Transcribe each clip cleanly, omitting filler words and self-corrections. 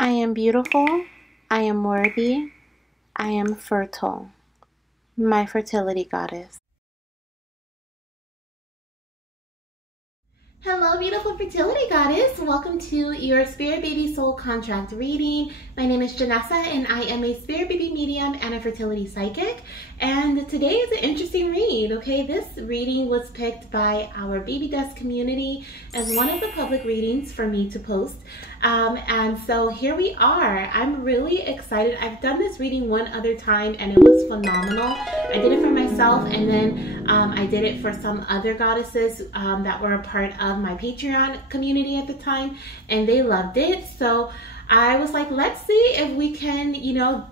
I am beautiful, I am worthy, I am fertile. My fertility goddess. Hello, beautiful fertility goddess. Welcome to your Spirit Baby Soul Contract reading. My name is Janessa and I am a Spirit Baby medium and a fertility psychic. And today is an interesting read, okay? This reading was picked by our Baby Dust community as one of the public readings for me to post. And so here we are. I'm really excited. I've done this reading one other time and it was phenomenal. I did it for myself and then I did it for some other goddesses that were a part of my Patreon community at the time, and they loved it. So I was like, let's see if we can,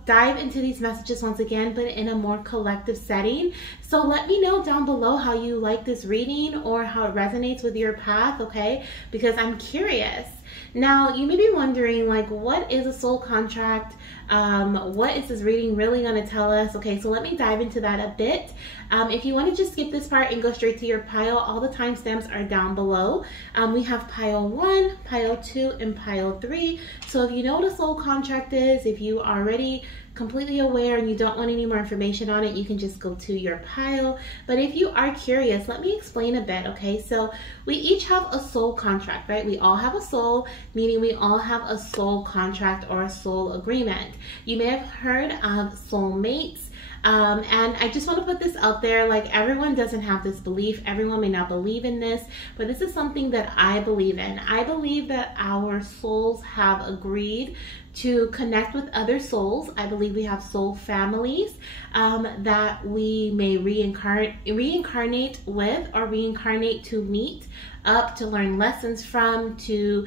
dive into these messages once again, but in a more collective setting. So let me know down below how you like this reading or how it resonates with your path, okay? Because I'm curious. Now, you may be wondering, like, what is a soul contract? What is this reading really going to tell us? Okay, so let me dive into that a bit. If you want to just skip this part and go straight to your pile, all the timestamps are down below. We have pile 1, pile 2, and pile 3. So if you know what a soul contract is, if you are already completely aware and you don't want any more information on it, you can just go to your pile. But if you are curious, let me explain a bit, okay? So we each have a soul contract, right? We all have a soul, meaning we all have a soul contract or a soul agreement. You may have heard of soulmates. And I just want to put this out there, like, everyone doesn't have this belief. Everyone may not believe in this, but this is something that I believe in. I believe that our souls have agreed to connect with other souls. I believe we have soul families that we may reincarnate with or reincarnate to meet up, to learn lessons from, to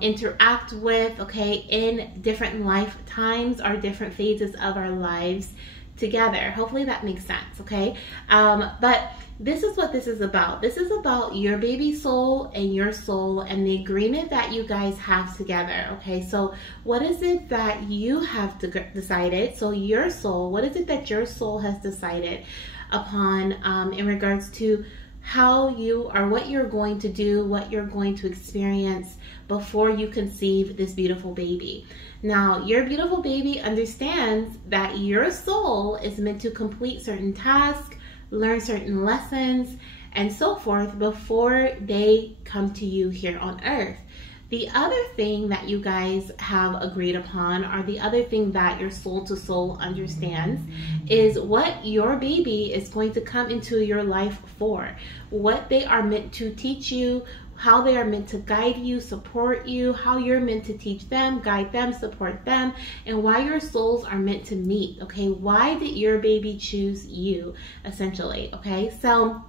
interact with, okay, in different lifetimes or different phases of our lives together. Hopefully that makes sense, okay? But this is what this is about. This is about your baby soul and your soul and the agreement that you guys have together, okay? So what is it that you have decided? So your soul, what is it that your soul has decided upon in regards to how you or what you're going to do, what you're going to experience before you conceive this beautiful baby. Now, your beautiful baby understands that your soul is meant to complete certain tasks, learn certain lessons, and so forth before they come to you here on earth. The other thing that you guys have agreed upon, or the other thing that your soul to soul understands, is what your baby is going to come into your life for, what they are meant to teach you, how they are meant to guide you, support you, how you're meant to teach them, guide them, support them, and why your souls are meant to meet, okay? Why did your baby choose you, essentially, okay? So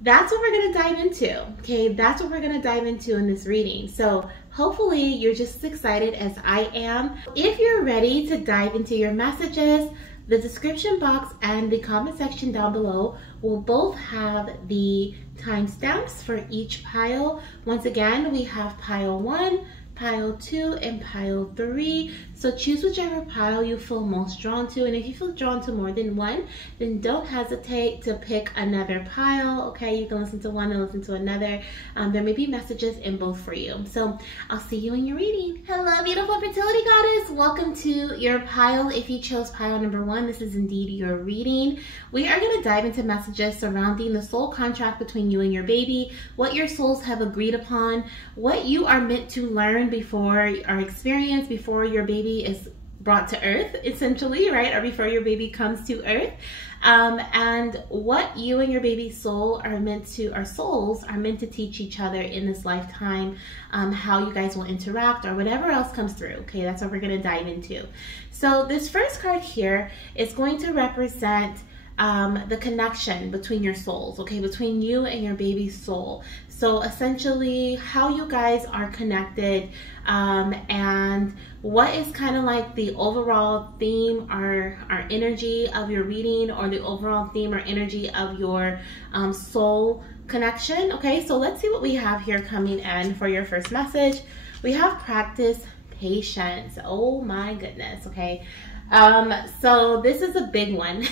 that's what we're gonna dive into, okay? That's what we're gonna dive into in this reading. So hopefully you're just as excited as I am. If you're ready to dive into your messages, the description box and the comment section down below will both have the timestamps for each pile. Once again, we have pile 1, pile 2, and pile 3. So choose whichever pile you feel most drawn to, and if you feel drawn to more than one, then don't hesitate to pick another pile, okay? You can listen to one and listen to another. There may be messages in both for you. So I'll see you in your reading. Hello, beautiful fertility goddess. Welcome to your pile. If you chose pile number 1, this is indeed your reading. We are going to dive into messages surrounding the soul contract between you and your baby, what your souls have agreed upon, what you are meant to learn before or experience before your baby is brought to earth, essentially, right? Or before your baby comes to earth. And what you and your baby's soul are meant to, or souls are meant to teach each other in this lifetime, how you guys will interact or whatever else comes through, okay? That's what we're gonna dive into. So this first card here is going to represent the connection between your souls, okay, between you and your baby's soul. So essentially how you guys are connected, and what is kind of like the overall theme or energy of your reading, or the overall theme or energy of your soul connection. Okay, so let's see what we have here coming in for your first message. We have practice patience. Oh my goodness, okay. So this is a big one.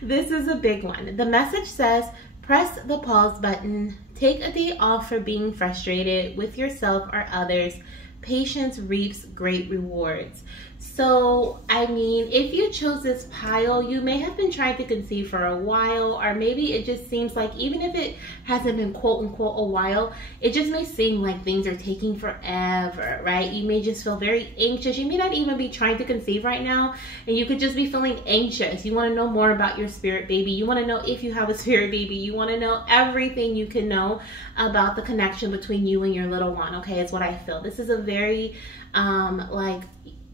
This is a big one. The message says, press the pause button, take a day off for being frustrated with yourself or others, patience reaps great rewards. So, I mean, if you chose this pile, you may have been trying to conceive for a while, or maybe it just seems like, even if it hasn't been quote unquote a while, it just may seem like things are taking forever, right? You may just feel very anxious. You may not even be trying to conceive right now, and you could just be feeling anxious. You want to know more about your spirit baby. You want to know if you have a spirit baby. You want to know everything you can know about the connection between you and your little one, okay? Is what I feel. This is a very, like,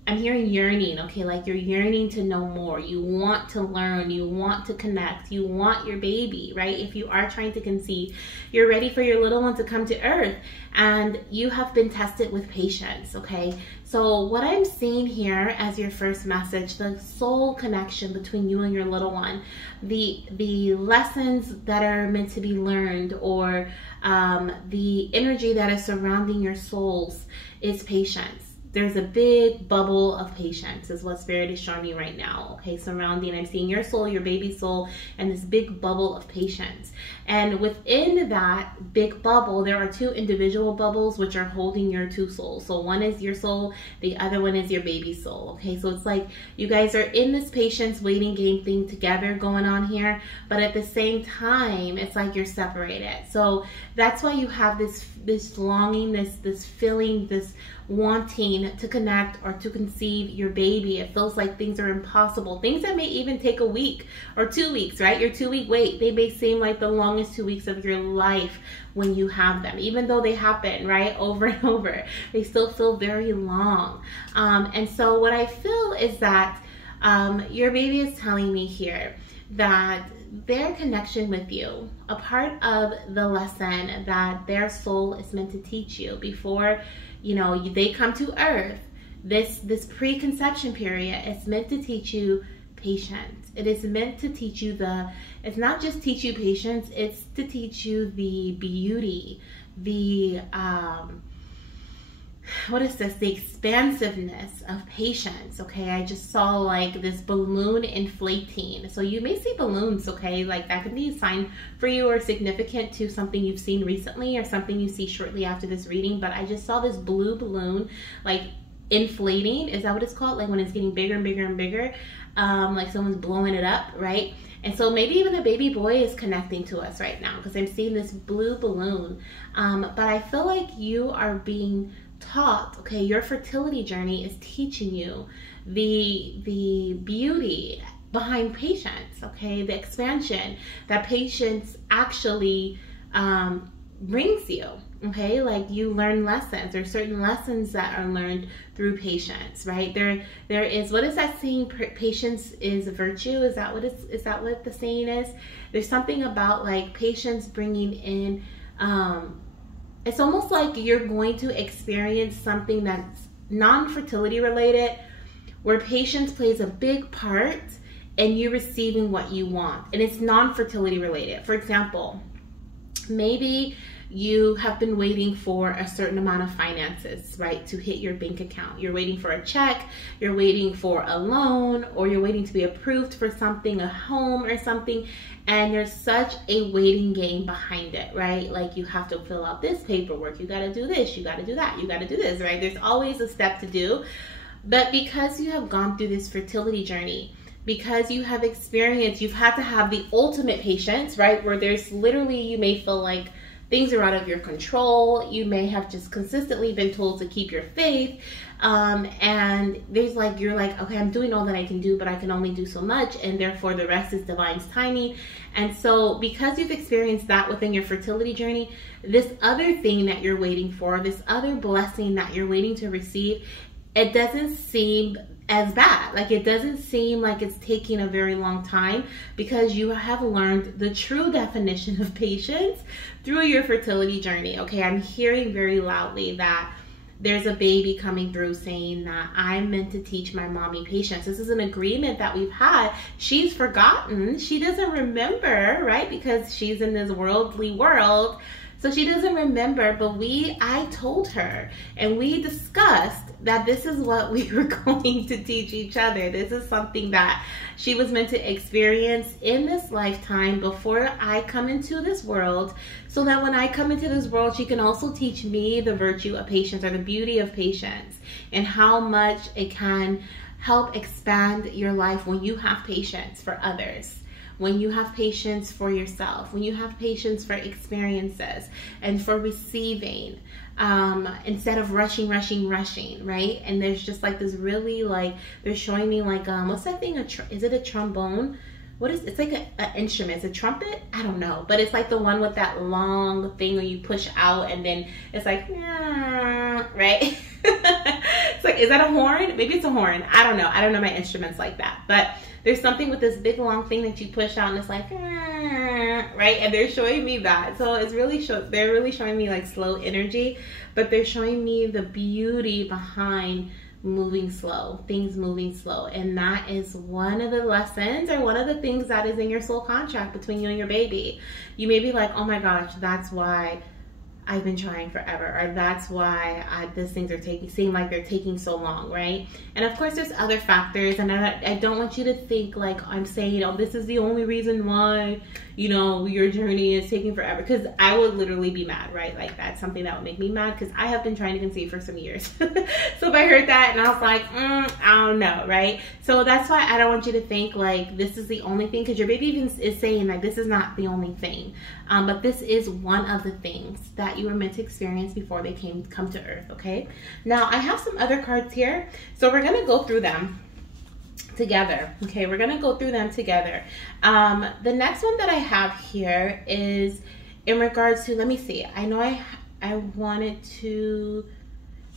I'm hearing yearning, okay? Like you're yearning to know more. You want to learn. You want to connect. You want your baby, right? If you are trying to conceive, you're ready for your little one to come to earth, and you have been tested with patience, okay? So what I'm seeing here as your first message, the soul connection between you and your little one, the lessons that are meant to be learned, or the energy that is surrounding your souls, is patience. There's a big bubble of patience is what Spirit is showing me right now, okay? Surrounding, I'm seeing your soul, your baby soul, and this big bubble of patience. And within that big bubble, there are two individual bubbles which are holding your two souls. So one is your soul, the other one is your baby soul, okay? So it's like you guys are in this patience waiting game thing together going on here, but at the same time, it's like you're separated. So that's why you have this longing, this feeling, this wanting to connect or to conceive your baby. It feels like things are impossible. Things that may even take a week or 2 weeks, right? Your 2-week wait, they may seem like the longest 2 weeks of your life when you have them. Even though they happen, right, over and over, they still feel very long. And so what I feel is that your baby is telling me here that their connection with you, a part of the lesson that their soul is meant to teach you before, you know, they come to earth, this preconception period is meant to teach you patience. It is meant to teach you it's not just teach you patience, it's to teach you the beauty, the what is this? The expansiveness of patience, okay? I just saw like this balloon inflating. So you may see balloons, okay? Like that could be a sign for you or significant to something you've seen recently or something you see shortly after this reading. But I just saw this blue balloon like inflating. Is that what it's called? Like when it's getting bigger and bigger and bigger, like someone's blowing it up, right? And so maybe even a baby boy is connecting to us right now because I'm seeing this blue balloon. But I feel like you are being taught, okay, your fertility journey is teaching you the beauty behind patience, okay, the expansion that patience actually brings you, okay? Like you learn lessons. There's certain lessons that are learned through patience, right? There is, what is that saying? Patience is a virtue. Is that what the saying is? There's something about like patience bringing in it's almost like you're going to experience something that's non-fertility related, where patience plays a big part in you receiving what you want. And it's non-fertility related. For example, maybe you have been waiting for a certain amount of finances, right, to hit your bank account. You're waiting for a check, you're waiting for a loan, or you're waiting to be approved for something, a home or something, and there's such a waiting game behind it, right? Like you have to fill out this paperwork, you gotta do this, you gotta do that, you gotta do this, right? There's always a step to do. But because you have gone through this fertility journey, because you have experienced, you've had to have the ultimate patience, right? Where there's literally, you may feel like things are out of your control. You may have just consistently been told to keep your faith. And there's like, you're like, okay, I'm doing all that I can do, but I can only do so much. And therefore the rest is divine's timing. And so because you've experienced that within your fertility journey, this other thing that you're waiting for, this other blessing that you're waiting to receive, it doesn't seem as bad. Like it doesn't seem like it's taking a very long time because you have learned the true definition of patience through your fertility journey. Okay, I'm hearing very loudly that there's a baby coming through saying that I'm meant to teach my mommy patience. This is an agreement that we've had. She's forgotten. She doesn't remember, right? Because she's in this worldly world. So she doesn't remember, but I told her and we discussed that this is what we were going to teach each other. This is something that she was meant to experience in this lifetime before I come into this world, so that when I come into this world, she can also teach me the virtue of patience, or the beauty of patience, and how much it can help expand your life when you have patience for others, when you have patience for yourself, when you have patience for experiences and for receiving, instead of rushing, right? And there's just like this really, like, they're showing me like, what's that thing? Is it a trombone? What is, it's like an instrument. It's a trumpet? I don't know. But it's like the one with that long thing where you push out and then it's like, right? It's like, is that a horn? Maybe it's a horn. I don't know. I don't know my instruments like that. But there's something with this big long thing that you push out and it's like, right? And they're showing me that. So it's really, they're really showing me like slow energy, but they're showing me the beauty behind moving slow, things moving slow. And that is one of the lessons, or one of the things that is in your soul contract between you and your baby. You may be like, oh my gosh, that's why I've been trying forever, or that's why these things are seem like they're taking so long, right? And of course there's other factors, and I don't want you to think like I'm saying, oh, this is the only reason why, you know, your journey is taking forever, because I would literally be mad, right? Like that's something that would make me mad, because I have been trying to conceive for some years. So if I heard that and I was like, I don't know, right? So that's why I don't want you to think like this is the only thing, because your baby even is saying like this is not the only thing, but this is one of the things that you were meant to experience before they come to earth. Okay, now I have some other cards here, so we're gonna go through them together. Okay, we're gonna go through them together. The next one that I have here is in regards to, let me see, I know I wanted to,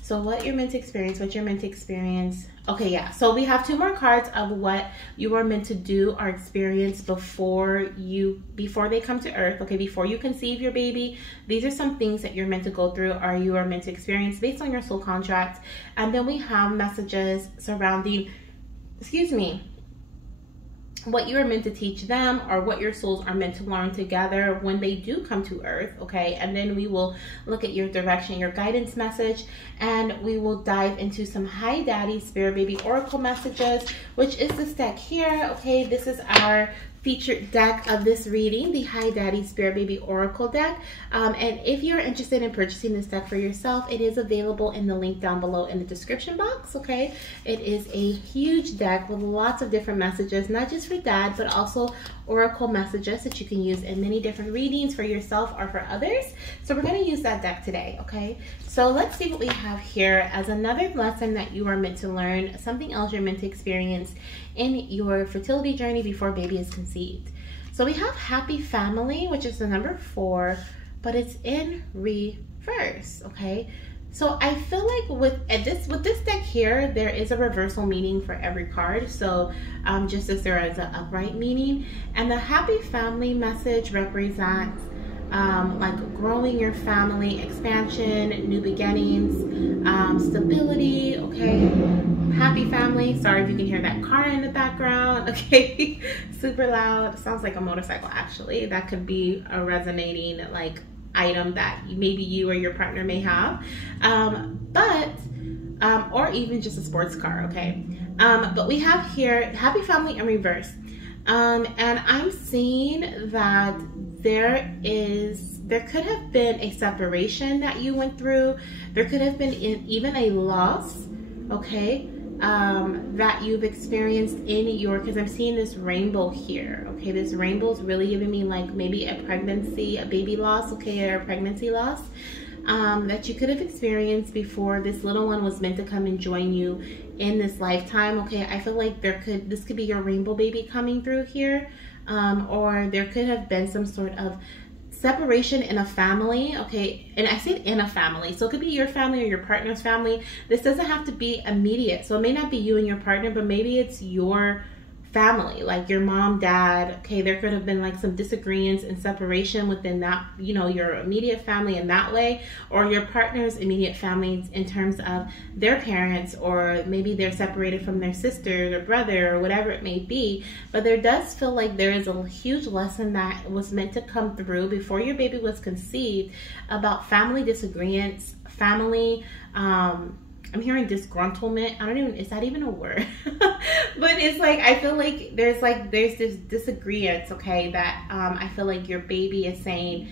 so what you're meant to experience, what you're meant to experience. Okay, yeah, so we have two more cards of what you are meant to do or experience before they come to earth. Okay, before you conceive your baby, these are some things that you're meant to go through or you are meant to experience based on your soul contract. And then we have messages surrounding, what you are meant to teach them, or what your souls are meant to learn together when they do come to earth. Okay, and then we will look at your direction, your guidance message, and we will dive into some Hi Daddy Spirit Baby Oracle messages, which is this deck here. Okay, this is our featured deck of this reading, the Hi Daddy Spirit Baby Oracle deck. And if you're interested in purchasing this deck for yourself, it is available in the link down below in the description box. Okay, it is a huge deck with lots of different messages, not just for dad, but also oracle messages that you can use in many different readings for yourself or for others. So we're going to use that deck today. Okay, so let's see what we have here as another lesson that you are meant to learn, something else you're meant to experience in your fertility journey before baby is conceived. So we have happy family, which is the number 4, but it's in reverse. Okay, so I feel like with this deck here, there is a reversal meaning for every card. So just as there is an upright meaning, and the happy family message represents like growing your family, expansion, new beginnings, stability. Okay, happy family. Sorry if you can hear that car in the background. Okay, super loud. Sounds like a motorcycle actually. That could be a resonating like item that maybe you or your partner may have, or even just a sports car. Okay, but we have here happy family in reverse, and I'm seeing that there could have been a separation that you went through. There could have been even a loss, okay, that you've experienced in your, because I'm seeing this rainbow here. Okay, this rainbow is really giving me like maybe a pregnancy, a baby loss, okay, or a pregnancy loss that you could have experienced before this little one was meant to come and join you in this lifetime. Okay, I feel like this could be your rainbow baby coming through here, or there could have been some sort of separation in a family. Okay, and I said in a family, so it could be your family or your partner's family. This doesn't have to be immediate, so it may not be you and your partner, but maybe it's your family, like your mom, dad. Okay, there could have been like some disagreements and separation within that, you know, your immediate family in that way, or your partner's immediate family in terms of their parents, or maybe they're separated from their sister or brother or whatever it may be. But there does feel like there is a huge lesson that was meant to come through before your baby was conceived about family disagreements, family, I'm hearing disgruntlement. I don't even, is that even a word? But it's like, I feel like there's this disagreement, okay, that I feel like your baby is saying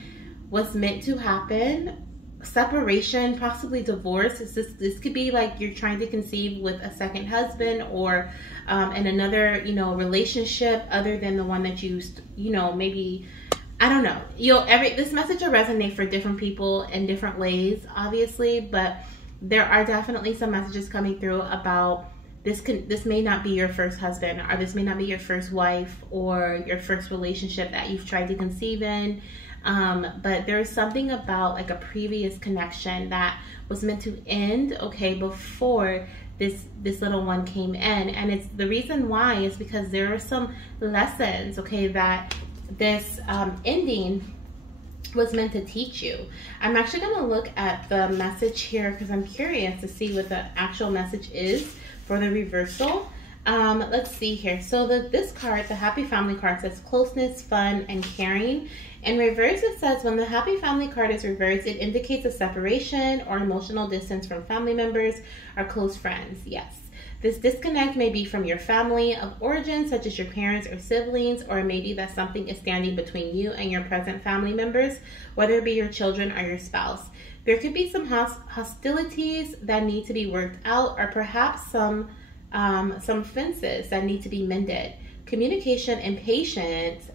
was meant to happen. Separation, possibly divorce. This could be like you're trying to conceive with a second husband, or in another, you know, relationship other than the one that you know, maybe, I don't know. This message will resonate for different people in different ways, obviously, but there are definitely some messages coming through about this may not be your first husband, or this may not be your first wife, or your first relationship that you've tried to conceive in. But there's something about like a previous connection that was meant to end, okay, before this little one came in. And it's the reason why is because there are some lessons, okay, that this ending was meant to teach you. I'm actually going to look at the message here because I'm curious to see what the actual message is for the reversal. Let's see here. So this card, the Happy Family card, says closeness, fun, and caring. In reverse, it says when the Happy Family card is reversed, it indicates a separation or emotional distance from family members or close friends. Yes. This disconnect may be from your family of origin, such as your parents or siblings, or maybe that something is standing between you and your present family members, whether it be your children or your spouse. There could be some hostilities that need to be worked out, or perhaps some fences that need to be mended. Communication and patience,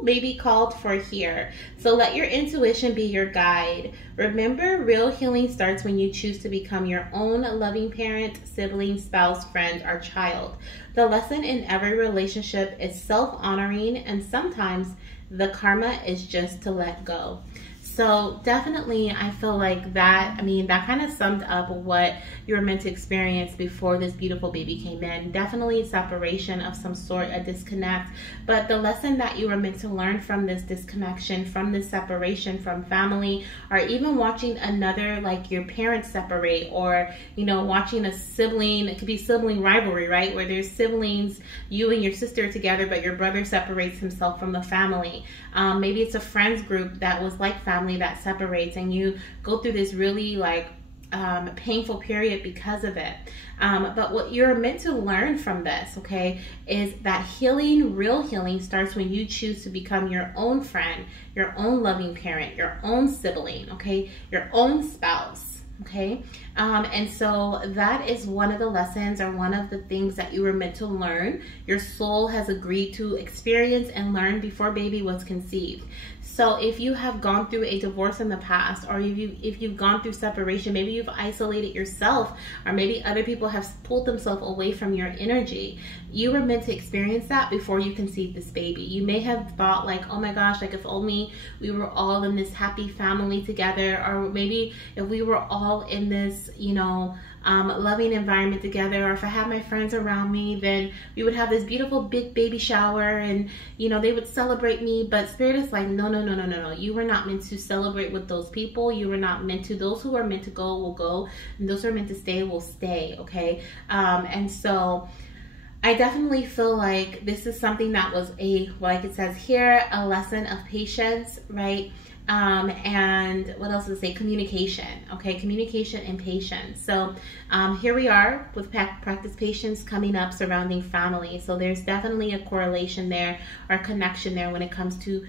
may be called for here. So let your intuition be your guide. Remember, real healing starts when you choose to become your own loving parent, sibling, spouse, friend, or child. The lesson in every relationship is self-honoring, and sometimes the karma is just to let go. So definitely, I feel like that kind of summed up what you were meant to experience before this beautiful baby came in. Definitely separation of some sort, a disconnect. But the lesson that you were meant to learn from this disconnection, from this separation from family, or even watching another, like your parents separate, or, you know, watching a sibling, it could be sibling rivalry, right? Where there's siblings, you and your sister together, but your brother separates himself from the family. Maybe it's a friends group that was like family that separates, and you go through this really like painful period because of it. But what you're meant to learn from this, okay, is that healing, real healing, starts when you choose to become your own friend, your own loving parent, your own sibling, okay, your own spouse. Okay, and so that is one of the lessons, or one of the things that you were meant to learn. Your soul has agreed to experience and learn before baby was conceived. So if you have gone through a divorce in the past, or if you've gone through separation, maybe you've isolated yourself, or maybe other people have pulled themselves away from your energy, you were meant to experience that before you conceived this baby. You may have thought like, oh my gosh, like if only we were all in this happy family together, or maybe if we were all in this, you know, loving environment together, or if I had my friends around me, then we would have this beautiful big baby shower, and you know, they would celebrate me. But Spirit is like, no, you were not meant to celebrate with those people. You were not meant to. Those who are meant to go will go, and those who are meant to stay will stay. Okay, and so I definitely feel like this is something that was like it says here, a lesson of patience, right? And what else does it say? Communication, okay? Communication and patience. So here we are with practice patience coming up surrounding family. So there's definitely a correlation there, or a connection there when it comes to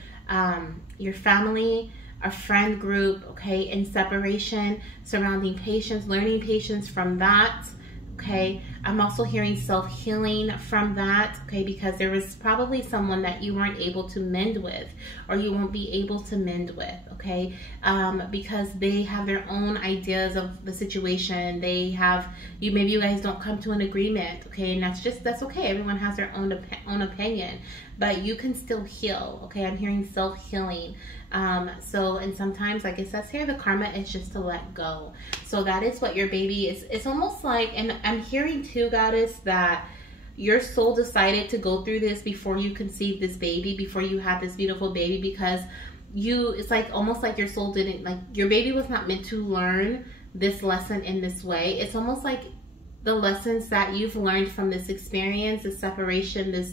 your family, a friend group, okay, in separation, surrounding patience, learning patience from that. Okay, I'm also hearing self-healing from that, okay, because there was probably someone that you weren't able to mend with, or you won't be able to mend with, okay, because they have their own ideas of the situation. They have, maybe you guys don't come to an agreement, okay, and that's okay. Everyone has their own opinion, but you can still heal, okay. I'm hearing self-healing. And sometimes, like it says here, the karma is just to let go. So that is what your baby is. It's almost like, and I'm hearing too, Goddess, that your soul decided to go through this before you conceived this baby, before you had this beautiful baby, because it's like almost like your soul didn't, like your baby was not meant to learn this lesson in this way. It's almost like the lessons that you've learned from this experience, this separation, this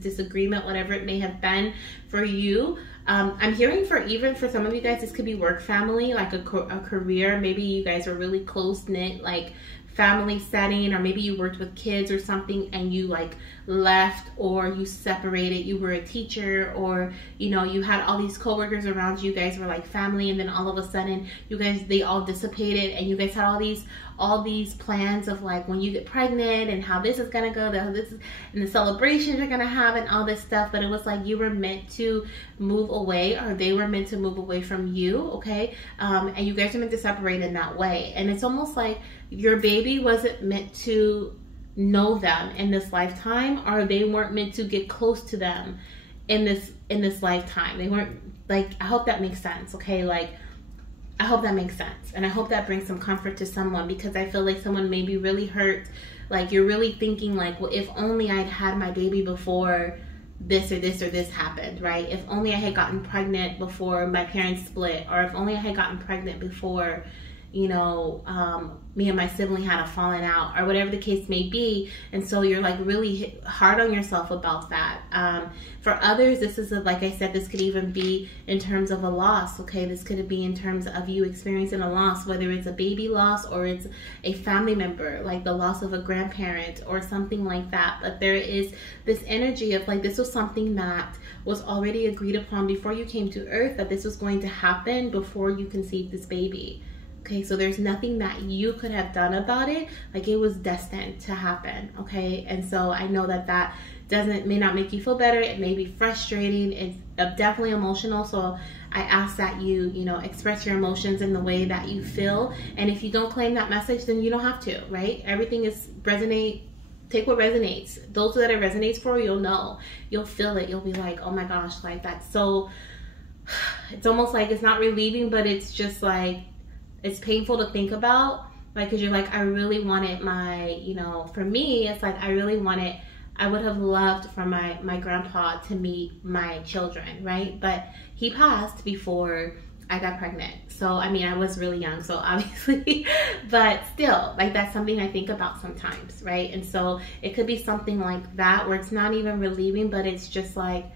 disagreement, whatever it may have been for you. I'm hearing even for some of you guys, this could be work family, like a career. Maybe you guys are really close-knit, like family setting, or maybe you worked with kids or something and you like left, or you separated, you were a teacher, or you know, you had all these coworkers around you guys were like family, and then all of a sudden they all dissipated, and you guys had all these plans of like when you get pregnant and how this is gonna go, and the celebrations you're gonna have and all this stuff. But it was like you were meant to move away, or they were meant to move away from you, okay? And you guys are meant to separate in that way. And it's almost like your baby wasn't meant to know them in this lifetime, or they weren't meant to get close to them in this lifetime. They weren't, like, I hope that makes sense, okay? Like, I hope that makes sense, and I hope that brings some comfort to someone, because I feel like someone may be really hurt. Like, you're really thinking like, well, if only I'd had my baby before this or this or this happened, right? If only I had gotten pregnant before my parents split, or if only I had gotten pregnant before, you know, me and my sibling had a falling out, or whatever the case may be. And so you're like really hard on yourself about that. For others, this is like I said, this could even be in terms of a loss, okay? This could be in terms of you experiencing a loss, whether it's a baby loss or it's a family member, like the loss of a grandparent or something like that. But there is this energy of like, this was something that was already agreed upon before you came to earth, that this was going to happen before you conceived this baby. Okay, so there's nothing that you could have done about it. Like, it was destined to happen, okay? And so I know that may not make you feel better. It may be frustrating. It's definitely emotional. So I ask that you express your emotions in the way that you feel. And if you don't claim that message, then you don't have to, right? Everything is resonate. Take what resonates. Those that it resonates for, you'll know. You'll feel it. You'll be like, oh my gosh, like that's so, it's almost like it's not relieving, but it's just like, it's painful to think about, like, because you're like, I really wanted my, for me, it's like, I would have loved for my grandpa to meet my children, right? But he passed before I got pregnant. So, I mean, I was really young, so obviously, but still, like, that's something I think about sometimes, right? And so it could be something like that, where it's not even relieving, but it's just like,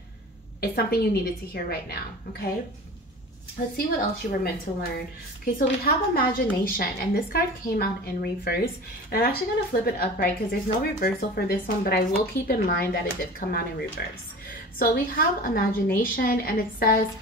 it's something you needed to hear right now, okay? Let's see what else you were meant to learn. Okay, so we have imagination, and this card came out in reverse. And I'm actually going to flip it upright because there's no reversal for this one, but I will keep in mind that it did come out in reverse. So we have imagination, and it says,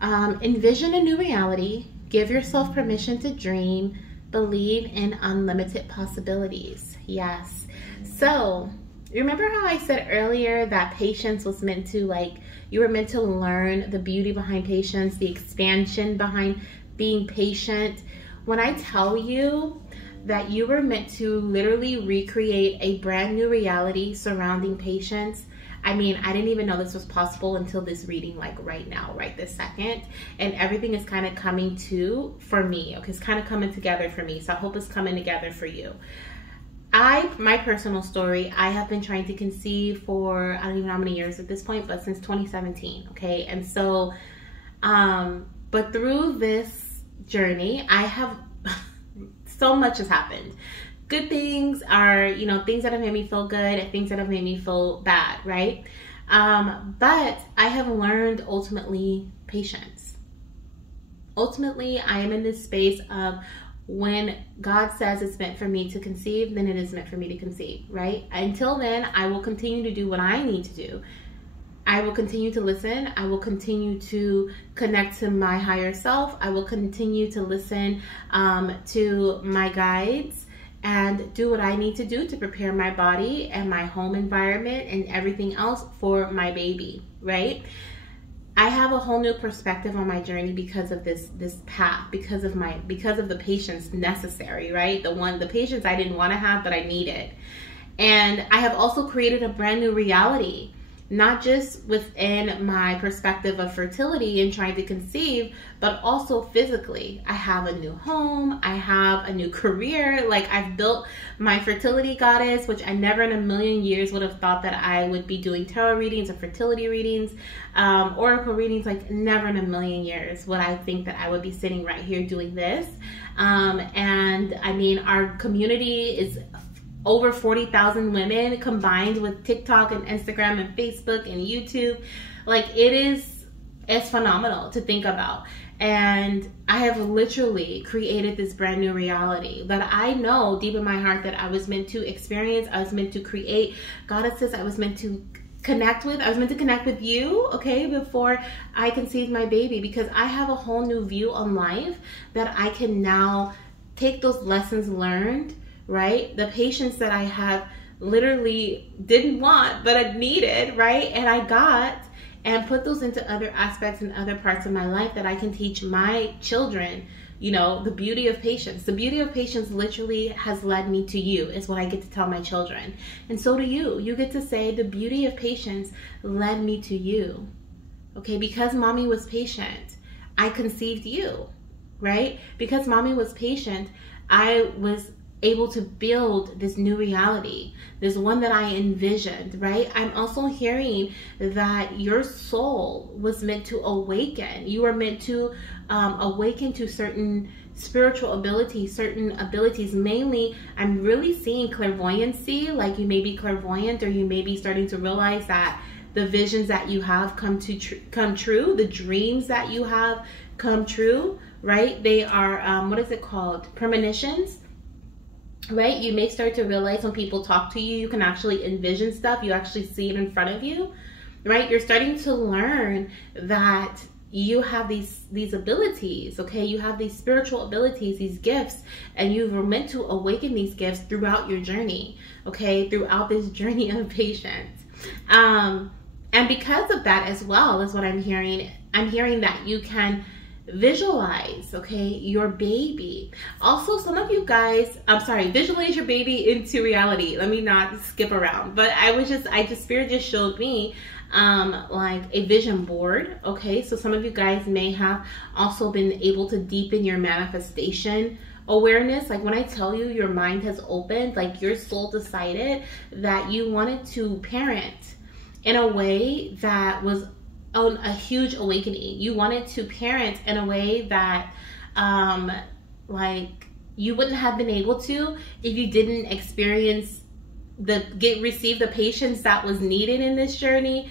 envision a new reality, give yourself permission to dream, believe in unlimited possibilities. Yes. So remember how I said earlier that patience was meant to, like, you were meant to learn the beauty behind patience, the expansion behind being patient. When I tell you that you were meant to literally recreate a brand new reality surrounding patience, I mean, I didn't even know this was possible until this reading, like right now, right this second. And everything is kind of coming for me. Okay, it's kind of coming together for me. So I hope it's coming together for you. My personal story, I have been trying to conceive for, I don't even know how many years at this point, but since 2017, okay? And so, but through this journey, I have, so much has happened. Good things are, things that have made me feel good, and things that have made me feel bad, right? But I have learned ultimately patience. Ultimately, I am in this space of, when God says it's meant for me to conceive, then it is meant for me to conceive, right? Until then, I will continue to do what I need to do. I will continue to listen. I will continue to connect to my higher self. I will continue to listen to my guides and do what I need to do to prepare my body and my home environment and everything else for my baby, right? I have a whole new perspective on my journey because of this path, because of the patience necessary, right? The patience I didn't want to have, but I needed. And I have also created a brand new reality not just within my perspective of fertility and trying to conceive, but also physically. I have a new home, I have a new career, like I've built my fertility goddess, which I never in a million years would have thought that I would be doing tarot readings or fertility readings, oracle readings, like never in a million years would I think that I would be sitting right here doing this. And I mean, our community is over 40,000 women combined with TikTok and Instagram and Facebook and YouTube. Like it's phenomenal to think about. And I have literally created this brand new reality that I know deep in my heart that I was meant to experience, I was meant to create. Goddesses, I was meant to connect with. I was meant to connect with you, okay, before I conceived my baby, because I have a whole new view on life that I can now take those lessons learned, right? The patience that I have literally didn't want, but I needed, right? And I got, and put those into other aspects and other parts of my life that I can teach my children, you know, the beauty of patience. The beauty of patience literally has led me to you, is what I get to tell my children. And so do you. You get to say the beauty of patience led me to you. Okay, because mommy was patient, I conceived you, right? Because mommy was patient, I was able to build this new reality, this one that I envisioned, right? I'm also hearing that your soul was meant to awaken. You were meant to awaken to certain spiritual abilities, certain abilities. Mainly, I'm really seeing clairvoyancy, like you may be clairvoyant, or you may be starting to realize that the visions that you have come true, the dreams that you have come true, right? They are, what is it called? Premonitions. Right? You may start to realize when people talk to you, you can actually envision stuff. You actually see it in front of you, right? You're starting to learn that you have these abilities, okay? You have these spiritual abilities, these gifts, and you were meant to awaken these gifts throughout your journey, okay? Throughout this journey of patience. And because of that as well is what I'm hearing that you can visualize, okay, your baby. Also, some of you guys, visualize your baby into reality. Let me not skip around, but Spirit just showed me like a vision board, okay? So some of you guys may have also been able to deepen your manifestation awareness. Like when I tell you your mind has opened, like your soul decided that you wanted to parent in a way that was on a huge awakening. You wanted to parent in a way that like you wouldn't have been able to if you didn't experience receive the patience that was needed in this journey,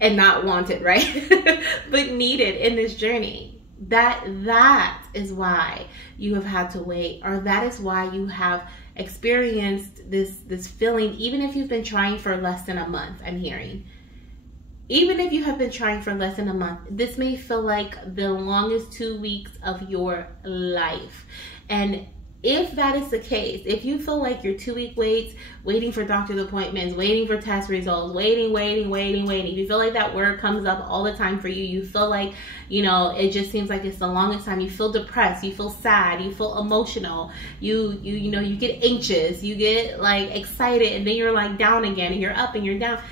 and not wanted, right? But needed in this journey. That is why you have had to wait, or that is why you have experienced this feeling, even if you've been trying for less than a month. I'm hearing, even if you have been trying for less than a month, this may feel like the longest 2 weeks of your life. And if that is the case, if you feel like your 2 week waits, waiting for doctor's appointments, waiting for test results, waiting, if you feel like that word comes up all the time for you, you feel like, you know, it just seems like it's the longest time, you feel depressed, you feel sad, you feel emotional, you know, you get anxious, you get like excited, and then you're like down again, and you're up and you're down.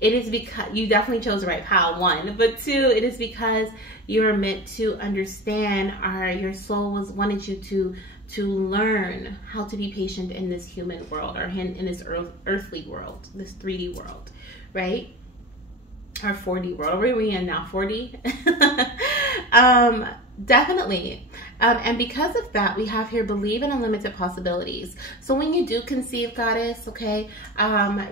It is because you definitely chose the right path, one. But two, it is because you're meant to understand, your soul wanted you to learn how to be patient in this human world, or in this earthly world, this 3D world, right? Or 4D world. Where are we in now? 4D? Definitely. And because of that, we have here, believe in unlimited possibilities. So when you do conceive, goddess, okay,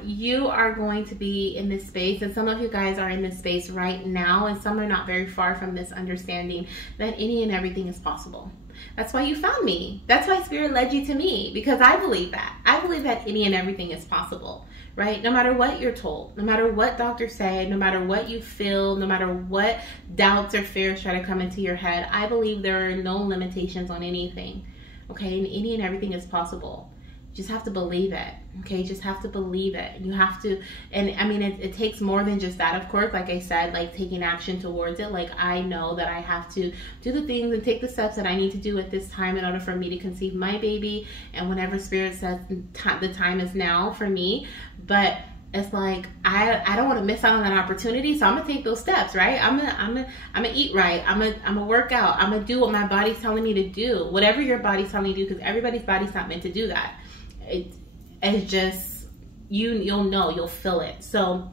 you are going to be in this space, and some of you guys are in this space right now, and some are not very far from this understanding that any and everything is possible. That's why you found me. That's why Spirit led you to me, because I believe that. I believe that any and everything is possible, right? No matter what you're told, no matter what doctors say, no matter what you feel, no matter what doubts or fears try to come into your head, I believe there are no limitations on anything, okay? And any and everything is possible. You just have to believe it, okay? You just have to believe it. You have to, and I mean, it takes more than just that, of course. Like I said, like taking action towards it. Like I know that I have to do the things and take the steps that I need to do at this time in order for me to conceive my baby. And whenever Spirit says the time is now for me. But it's like I don't want to miss out on that opportunity, so I'm gonna take those steps, right? I'm gonna eat right. I'm gonna work out. I'm gonna do what my body's telling me to do, whatever your body's telling you to do, because everybody's body's not meant to do that. It's just you'll know, you'll feel it. So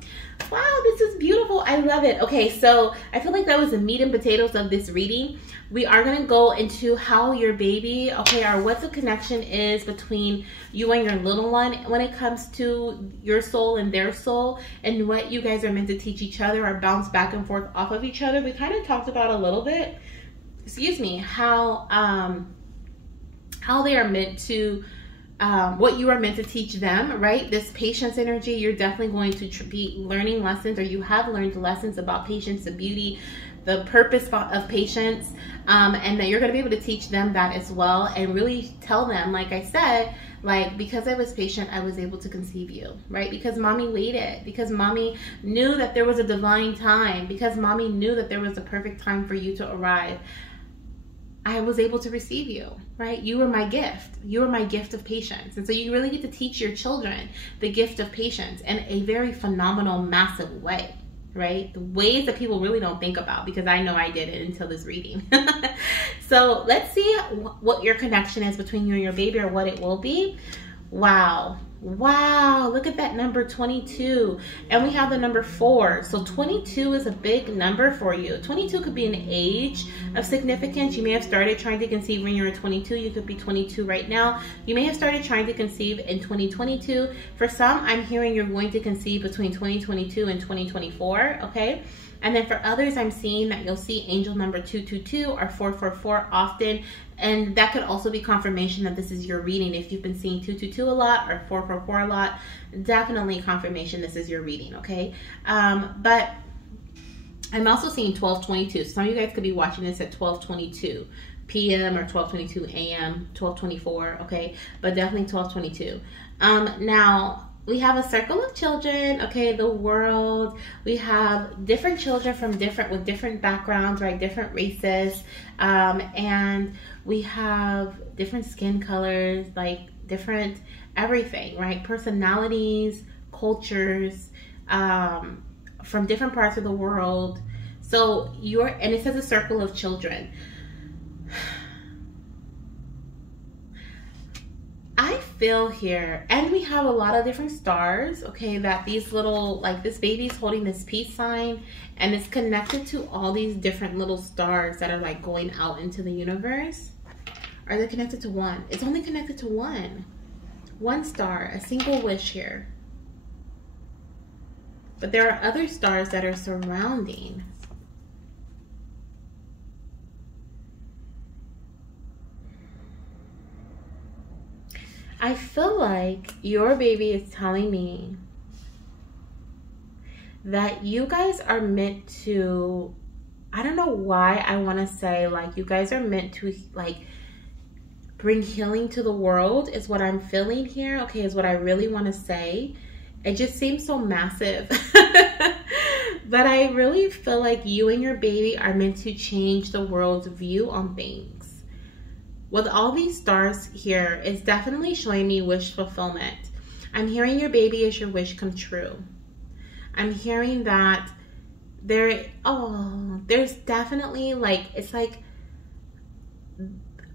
wow, this is beautiful. I love it. Okay, so I feel like that was the meat and potatoes of this reading. We are going to go into how your baby, okay, or what the connection is between you and your little one when it comes to your soul and their soul, and what you guys are meant to teach each other or bounce back and forth off of each other. We kind of talked about a little bit, excuse me, how they are meant to, what you are meant to teach them, right? This patience energy, you're definitely going to be learning lessons, or you have learned lessons about patience, the beauty, the purpose of patience, and that you're going to be able to teach them that as well, and really tell them, like I said, like, because I was patient, I was able to conceive you, right? Because mommy waited, because mommy knew that there was a divine time, because mommy knew that there was a perfect time for you to arrive. I was able to receive you, right? You were my gift. You were my gift of patience. And so you really get to teach your children the gift of patience in a very phenomenal, massive way, right? The ways that people really don't think about, because I know I did it until this reading. So let's see what your connection is between you and your baby, or what it will be. Wow. Wow, look at that number 22. And we have the number 4. So 22 is a big number for you. 22 could be an age of significance. You may have started trying to conceive when you were 22. You could be 22 right now. You may have started trying to conceive in 2022. For some, I'm hearing you're going to conceive between 2022 and 2024, okay? And then for others, I'm seeing that you'll see angel number 222 or 444 often. And that could also be confirmation that this is your reading. If you've been seeing 222 a lot or 444 a lot, definitely confirmation this is your reading, okay? But I'm also seeing 1222. Some of you guys could be watching this at 1222 p.m. or 1222 a.m., 1224, okay? But definitely 1222. Now, we have a circle of children, okay, the world. We have different children from with different backgrounds, right, different races, and we have different skin colors, like different everything, right, personalities, cultures, from different parts of the world. So and it says a circle of children. I feel here, and we have a lot of different stars, okay, that these little, like this baby's holding this peace sign, and it's connected to all these different little stars that are like going out into the universe. Are they connected to one? It's only connected to one star, a single wish here. But there are other stars that are surrounding. I feel like your baby is telling me that you guys are meant to, I don't know why I want to say, like, you guys are meant to, like, bring healing to the world is what I'm feeling here, okay, is what I really want to say. It just seems so massive. But I really feel like you and your baby are meant to change the world's view on things. With all these stars here, it's definitely showing me wish fulfillment. I'm hearing your baby is your wish come true. I'm hearing that there's definitely like, it's like,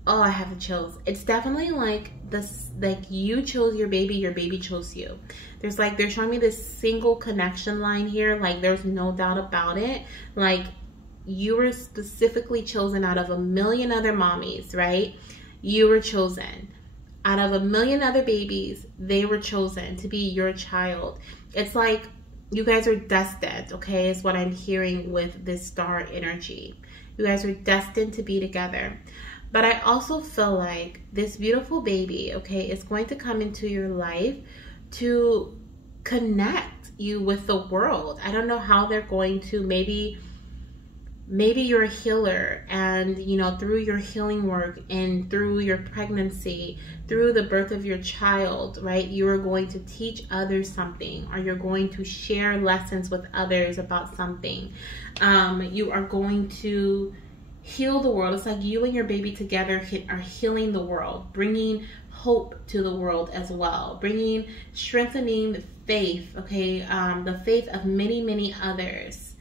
oh, I have the chills. It's definitely like this, like you chose your baby chose you. There's like, they're showing me this single connection line here. Like there's no doubt about it. Like you were specifically chosen out of a million other mommies, right? You were chosen. Out of a million other babies, they were chosen to be your child. It's like you guys are destined, okay, is what I'm hearing with this star energy. You guys are destined to be together. But I also feel like this beautiful baby, okay, is going to come into your life to connect you with the world. I don't know how they're going to, maybe you're a healer, and you know, through your healing work and through your pregnancy, through the birth of your child, right, you are going to teach others something, or you're going to share lessons with others about something. You are going to heal the world. It's like you and your baby together are healing the world, bringing hope to the world as well, strengthening faith, okay, the faith of many, many others.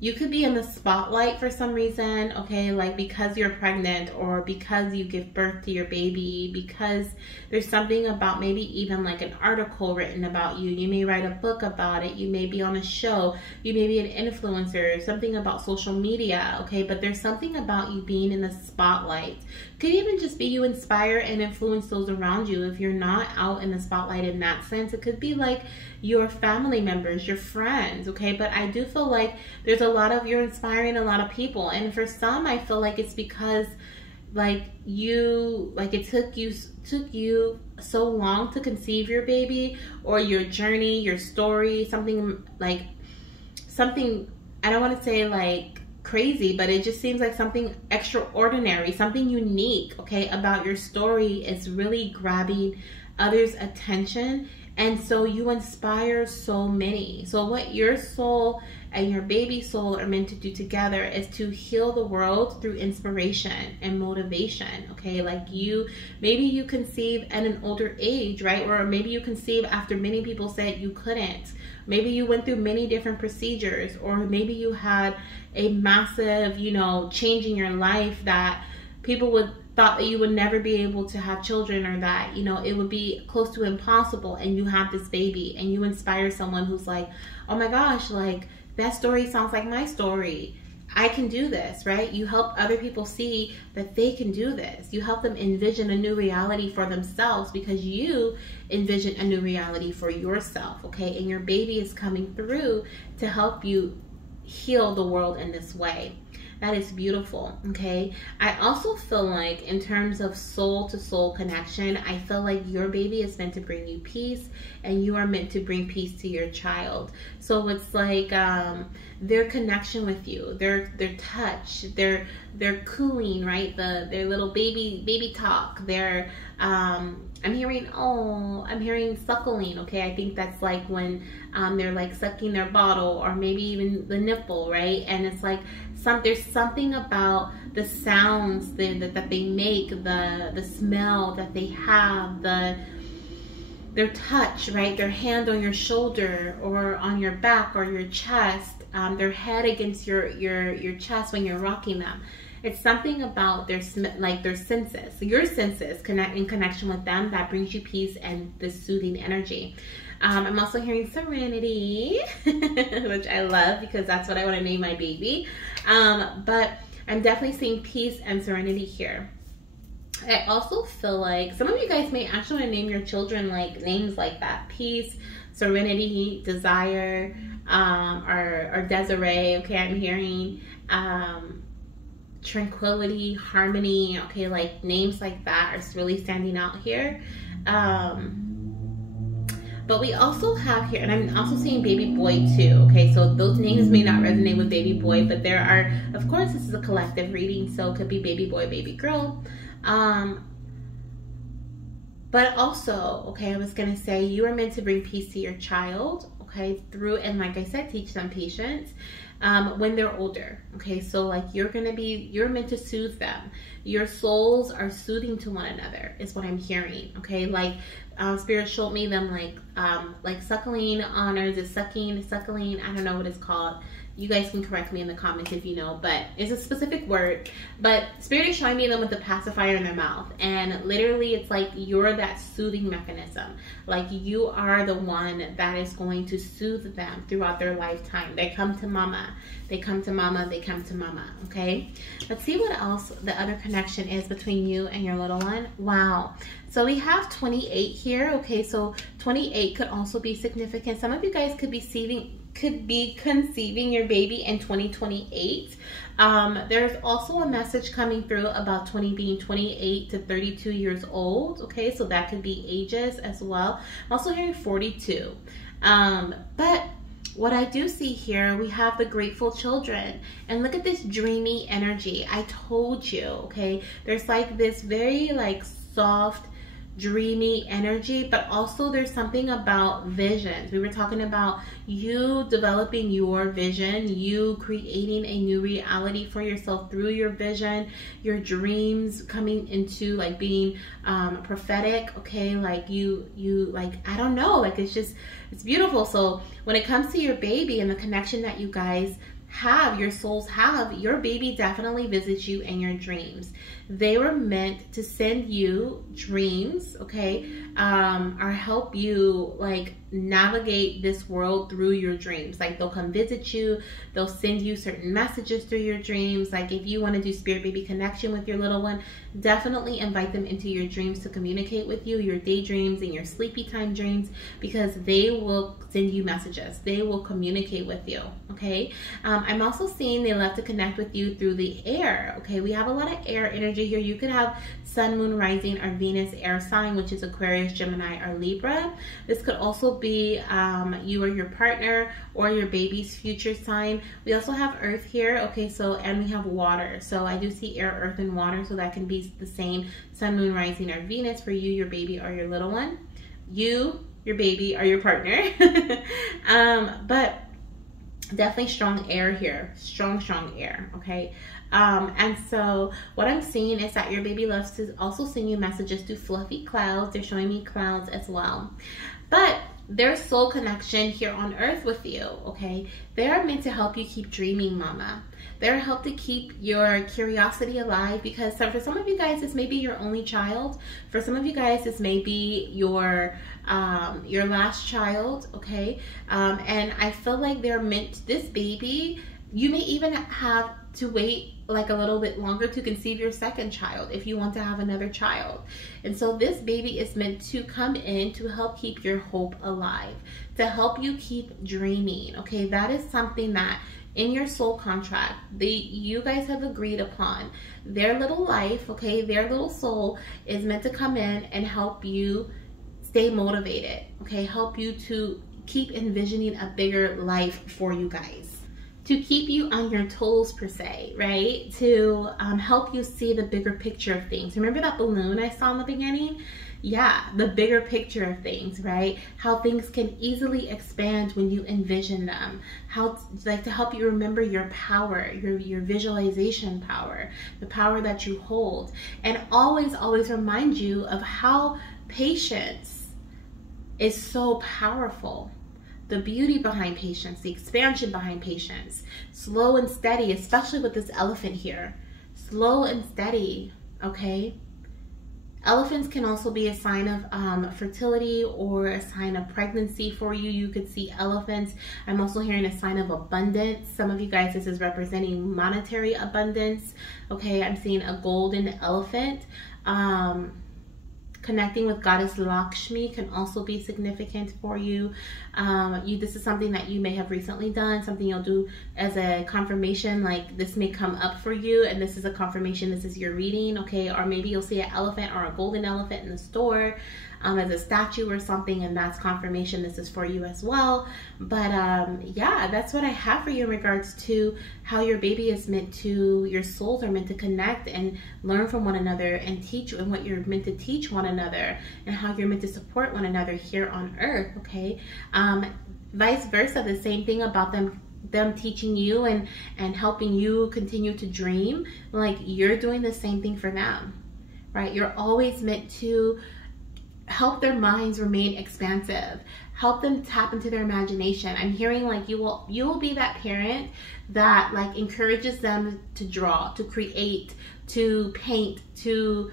You could be in the spotlight for some reason, okay, like because you're pregnant or because you give birth to your baby, because there's something about maybe even like an article written about you. You may write a book about it. You may be on a show. You may be an influencer, something about social media, okay, but there's something about you being in the spotlight. Could even just be you inspire and influence those around you. If you're not out in the spotlight in that sense, it could be like your family members, your friends, okay? But I do feel like there's you're inspiring a lot of people. And for some, I feel like it's because it took you so long to conceive your baby, or your journey, your story, something, I don't want to say like crazy, but it just seems like something extraordinary, something unique, okay, about your story is really grabbing others' attention. And so you inspire so many. So what your soul and your baby soul are meant to do together is to heal the world through inspiration and motivation, okay? Like maybe you conceive at an older age, right? Or maybe you conceive after many people said you couldn't. Maybe you went through many different procedures, or maybe you had a massive, change in your life that people thought that you would never be able to have children, or that, it would be close to impossible, and you have this baby and you inspire someone who's like, oh my gosh, like that story sounds like my story. I can do this, right? You help other people see that they can do this. You help them envision a new reality for themselves because you envision a new reality for yourself, okay? And your baby is coming through to help you heal the world in this way. That is beautiful, okay? I also feel like in terms of soul to soul connection, I feel like your baby is meant to bring you peace, and you are meant to bring peace to your child. So it's like their connection with you, their touch, their cooing, right? Their little baby talk, I'm hearing suckling, okay? I think that's like when they're like sucking their bottle, or maybe even the nipple, right? And it's like there's something about the sounds that they make, the smell that they have, their touch, right? Their hand on your shoulder or on your back or your chest, their head against your chest when you're rocking them. It's something about their senses, your senses in connection with them, that brings you peace and this soothing energy. I'm also hearing serenity, which I love because that's what I want to name my baby. But I'm definitely seeing peace and serenity here. I also feel like some of you guys may actually want to name your children like names like that: peace, serenity, desire, or Desiree. Okay, I'm hearing tranquility, harmony, okay, like names like that are really standing out here. But we also have here, and I'm also seeing baby boy too, okay, so those names may not resonate with baby boy, but there are, of course, this is a collective reading, so it could be baby boy, baby girl. But also, okay, I was gonna say you are meant to bring peace to your child, okay, through, and like I said, teach them patience when they're older, okay? So like you're meant to soothe them. Your souls are soothing to one another is what I'm hearing, okay? Like Spirit showed me them like suckling on, or is it suckling, I don't know what it's called. You guys can correct me in the comments if you know, but it's a specific word. But Spirit is showing me them with a pacifier in their mouth. And literally it's like you're that soothing mechanism. Like you are the one that is going to soothe them throughout their lifetime. They come to mama. They come to mama. They come to mama. Okay? Let's see what else the other connection is between you and your little one. Wow. So we have 28 here. Okay, so 28 could also be significant. Some of you guys could be conceiving your baby in 2028. There's also a message coming through about being 28 to 32 years old. Okay, so that could be ages as well. I'm also hearing 42. But what I do see here, we have the grateful children, and look at this dreamy energy. I told you, okay, there's like this very like soft, dreamy energy, but also there's something about visions. We were talking about you developing your vision, you creating a new reality for yourself through your vision, your dreams coming into like being prophetic, okay? Like you like, I don't know, like it's beautiful. So when it comes to your baby and the connection that you guys have, your souls have, your baby definitely visits you in your dreams. They were meant to send you dreams, okay, or help you like navigate this world through your dreams. Like they'll come visit you, they'll send you certain messages through your dreams. Like if you want to do spirit baby connection with your little one, definitely invite them into your dreams to communicate with you, your daydreams and your sleepy time dreams, because they will send you messages. They will communicate with you, okay? I'm also seeing they love to connect with you through the air, okay? We have a lot of air energy here. You could have sun, moon, rising, or Venus air sign, which is Aquarius, Gemini, or Libra. This could also be you or your partner or your baby's future sign. We also have earth here, okay, so, and we have water. So I do see air, earth, and water, so that can be the same sun, moon, rising, or Venus for you, your baby, or your little one. You, your baby, or your partner. But definitely strong air here, strong air, okay? And so what I'm seeing is that your baby loves to also send you messages through fluffy clouds. They're showing me clouds as well. But their soul connection here on earth with you, okay? They're meant to help you keep dreaming, mama. They're help to keep your curiosity alive, because for some of you guys, this may be your only child. For some of you guys, this may be your last child, okay? And I feel like they're meant, this baby, you may even have to wait like a little bit longer to conceive your second child if you want to have another child. And so this baby is meant to come in to help keep your hope alive, to help you keep dreaming, okay? That is something that in your soul contract, you guys have agreed upon. Their little life, okay, their little soul is meant to come in and help you stay motivated, okay? Help you to keep envisioning a bigger life for you guys, to keep you on your toes per se, right? To help you see the bigger picture of things. Remember that balloon I saw in the beginning? Yeah, the bigger picture of things, right? How things can easily expand when you envision them. How, like, to help you remember your power, your visualization power, the power that you hold. And always remind you of how patience is so powerful. The beauty behind patience, the expansion behind patience. Slow and steady, especially with this elephant here. Slow and steady, okay? Elephants can also be a sign of fertility or a sign of pregnancy for you. You could see elephants. I'm also hearing a sign of abundance. Some of you guys, this is representing monetary abundance. Okay, I'm seeing a golden elephant. Connecting with Goddess Lakshmi can also be significant for you. This is something that you may have recently done, something you'll do as a confirmation, like this may come up for you and this is a confirmation, this is your reading, okay? Or maybe you'll see an elephant or a golden elephant in the store as a statue or something, and that's confirmation this is for you as well. But yeah, that's what I have for you in regards to how your baby is meant to, your souls are meant to connect and learn from one another and teach, and what you're meant to teach one another, and how you're meant to support one another here on earth, okay? Vice versa, the same thing about them teaching you and helping you continue to dream. Like, you're doing the same thing for them, right? You're always meant to help their minds remain expansive, help them tap into their imagination. I'm hearing like you will be that parent that like encourages them to draw, to create, to paint, to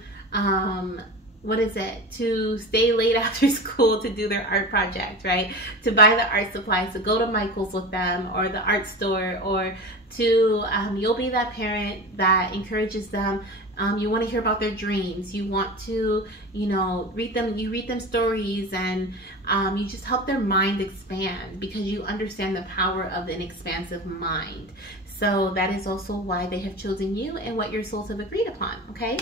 to stay late after school to do their art project, right? To buy the art supplies, to go to Michael's with them or the art store, or to, you'll be that parent that encourages them. You want to hear about their dreams. You want to, read them stories, and you just help their mind expand because you understand the power of an expansive mind. So that is also why they have chosen you and what your souls have agreed upon, okay?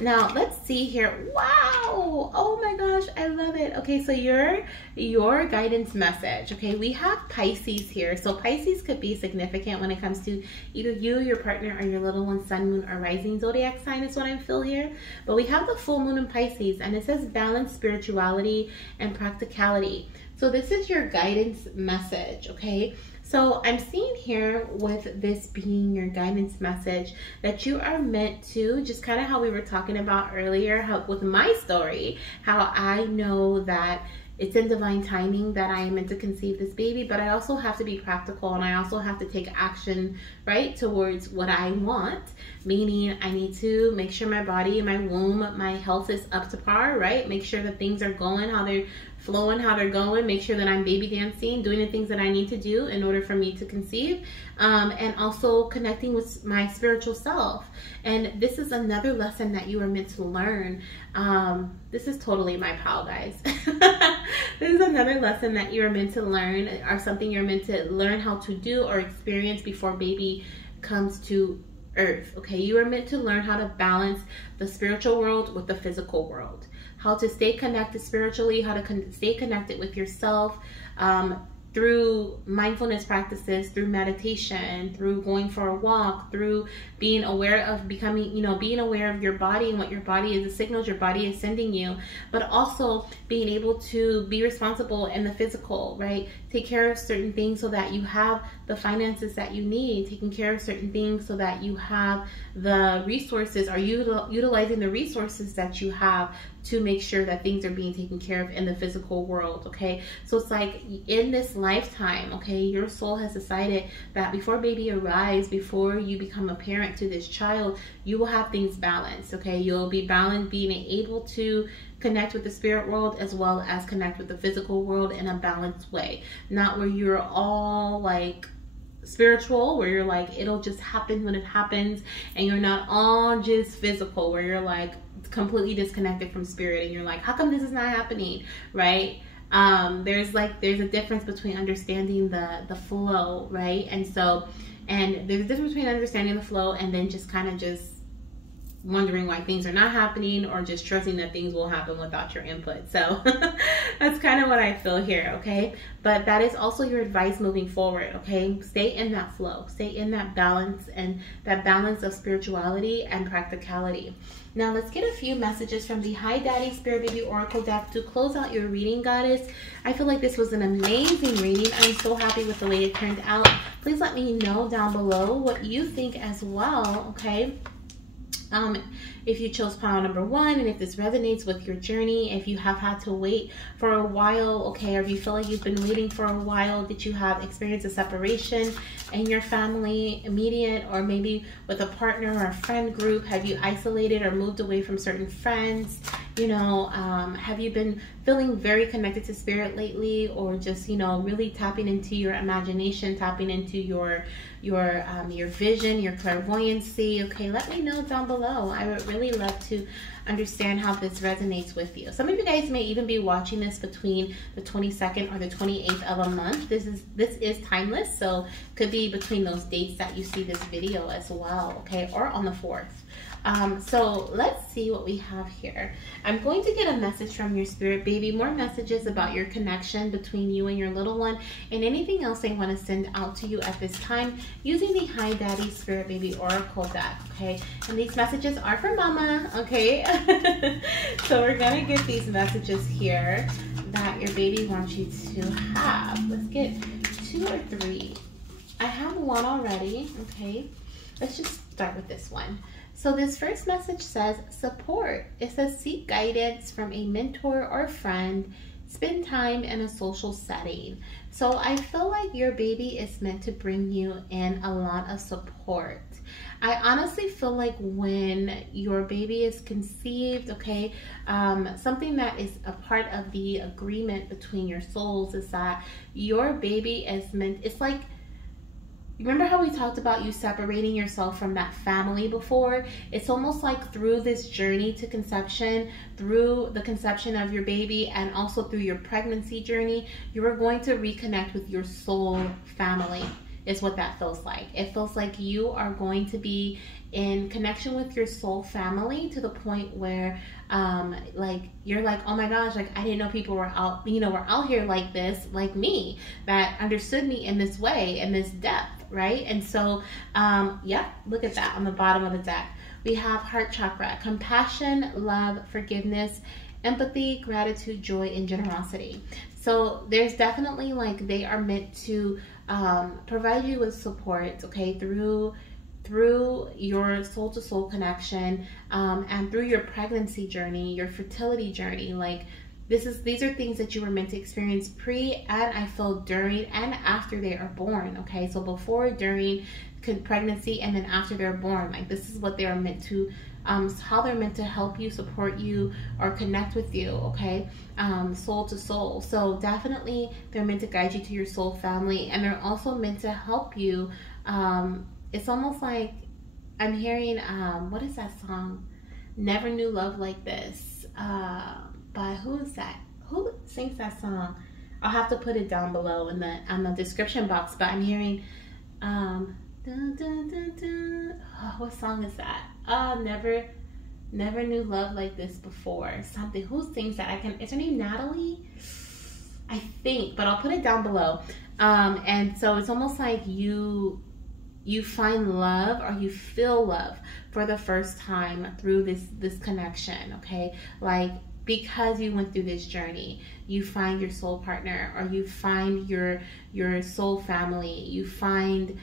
Now, let's see here. Wow, Wow. Oh my gosh, I love it. Okay, so your guidance message. Okay, we have Pisces here. So Pisces could be significant when it comes to either you, your partner, or your little one, sun, moon, or rising zodiac sign is what I feel here. But we have the full moon in Pisces, and it says balance, spirituality, and practicality. So this is your guidance message, okay? So I'm seeing here with this being your guidance message that you are meant to, just kind of how we were talking about earlier, how with my story, how I know that it's in divine timing that I am meant to conceive this baby, but I also have to be practical and I also have to take action, right, towards what I want, meaning I need to make sure my body and my womb, my health is up to par, right? Make sure that things are going how they're flowing, how they're going, make sure that I'm baby dancing, doing the things that I need to do in order for me to conceive, and also connecting with my spiritual self. And this is another lesson that you are meant to learn. This is totally my pal, guys. This is another lesson that you're meant to learn, or something you're meant to learn how to do or experience before baby comes to earth. Okay, you are meant to learn how to balance the spiritual world with the physical world, how to stay connected spiritually, how to stay connected with yourself, through mindfulness practices, through meditation, through going for a walk, through being aware of becoming, being aware of your body and what your body is, the signals your body is sending you, but also being able to be responsible in the physical, right? Take care of certain things so that you have the finances that you need, taking care of certain things so that you have the resources, or utilizing the resources that you have to make sure that things are being taken care of in the physical world, okay? So it's like in this lifetime, okay, your soul has decided that before baby arrives, before you become a parent to this child, you will have things balanced, okay? You'll be balanced, being able to connect with the spirit world as well as connect with the physical world in a balanced way. Not where you're all like spiritual, where you're like, it'll just happen when it happens, and you're not all just physical, where you're like completely disconnected from spirit and you're like, how come this is not happening, right? There's a difference between understanding the flow, right? And there's a difference between understanding the flow and then just kind of just wondering why things are not happening, or just trusting that things will happen without your input. So that's kind of what I feel here, okay? But that is also your advice moving forward, okay? Stay in that flow, stay in that balance, and that balance of spirituality and practicality. Now let's get a few messages from the Hi Daddy Spirit Baby Oracle deck to close out your reading, Goddess. I feel like this was an amazing reading. I'm so happy with the way it turned out. Please let me know down below what you think as well, okay? If you chose pile number 1, and if this resonates with your journey, if you have had to wait for a while, okay, or if you feel like you've been waiting for a while, did you have experienced a separation in your family, immediate, or maybe with a partner or a friend group? Have you isolated or moved away from certain friends? Have you been feeling very connected to spirit lately, or just, really tapping into your imagination, tapping into your vision, your clairvoyancy? Okay, let me know down below. I would really love to understand how this resonates with you. Some of you guys may even be watching this between the 22nd or the 28th of a month. This is timeless, so could be between those dates that you see this video as well, okay, or on the 4th. So let's see what we have here. I'm going to get a message from your spirit baby, more messages about your connection between you and your little one, and anything else they want to send out to you at this time using the Hi Daddy Spirit Baby Oracle deck, okay? And these messages are for Mama, okay? So we're gonna get these messages here that your baby wants you to have. Let's get 2 or 3. I have one already, okay? Let's just start with this one. So this first message says support. It says seek guidance from a mentor or friend. Spend time in a social setting. So I feel like your baby is meant to bring you in a lot of support. I honestly feel like when your baby is conceived, okay, something that is a part of the agreement between your souls is that your baby is meant, it's like, remember how we talked about you separating yourself from that family before? It's almost like through this journey to conception, through the conception of your baby, and also through your pregnancy journey, you are going to reconnect with your soul family. is what that feels like. It feels like you are going to be in connection with your soul family to the point where like you're like, oh my gosh, like I didn't know people were out, were out here like this, like me, that understood me in this way, in this depth, right? And so yeah, look at that on the bottom of the deck. We have heart chakra, compassion, love, forgiveness, empathy, gratitude, joy, and generosity. So there's definitely like they are meant to provide you with support, okay, through your soul to soul connection, and through your pregnancy journey, your fertility journey. Like these are things that you were meant to experience pre, and I feel during and after they are born. Okay, so before, during pregnancy, and then after they're born, like this is what they are meant to how they're meant to help you, support you, or connect with you, okay, soul to soul. So definitely they're meant to guide you to your soul family, and they're also meant to help you. It's almost like I'm hearing, what is that song? Never Knew Love Like This. By who is that? Who sings that song? I'll have to put it down below in the description box. But I'm hearing, dun, dun, dun, dun. Oh, what song is that? Never Knew Love Like This Before. Something. Who sings that? Is her name Natalie? I think, but I'll put it down below. And so it's almost like you find love, or you feel love for the first time through this connection, okay? Like because you went through this journey, you find your soul partner, or you find your soul family. You find,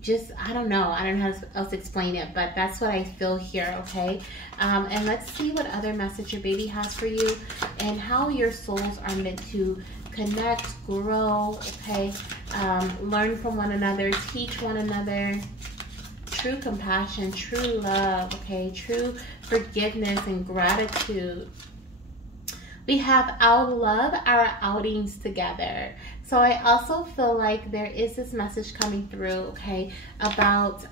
just I don't know how else to explain it, but that's what I feel here, okay? And let's see what other message your baby has for you, and how your souls are meant to connect, grow, okay? Learn from one another, teach one another. True compassion, true love, okay? True forgiveness and gratitude. We have our love, our outings together. So I also feel like there is this message coming through, okay, about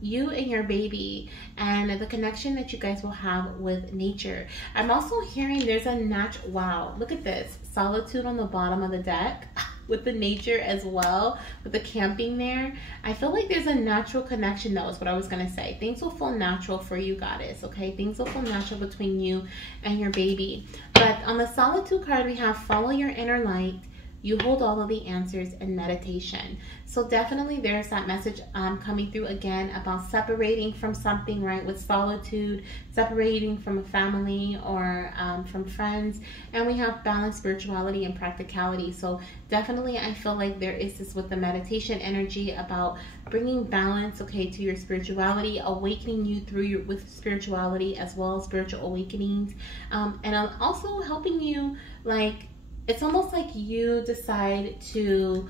you and your baby and the connection that you guys will have with nature. I'm also hearing there's a natural, wow, look at this, solitude on the bottom of the deck with the nature as well, with the camping there. I feel like there's a natural connection, though, is what I was going to say. Things will feel natural for you, goddess, okay? Things will feel natural between you and your baby. But on the solitude card, we have follow your inner light. You hold all of the answers in meditation. So definitely there's that message coming through again about separating from something, right? With solitude, separating from a family or from friends. And we have balanced spirituality and practicality. So definitely I feel like there is this with the meditation energy about bringing balance, okay, to your spirituality, awakening you through with spirituality as well as spiritual awakenings. And also helping you, like, it's almost like you decide to,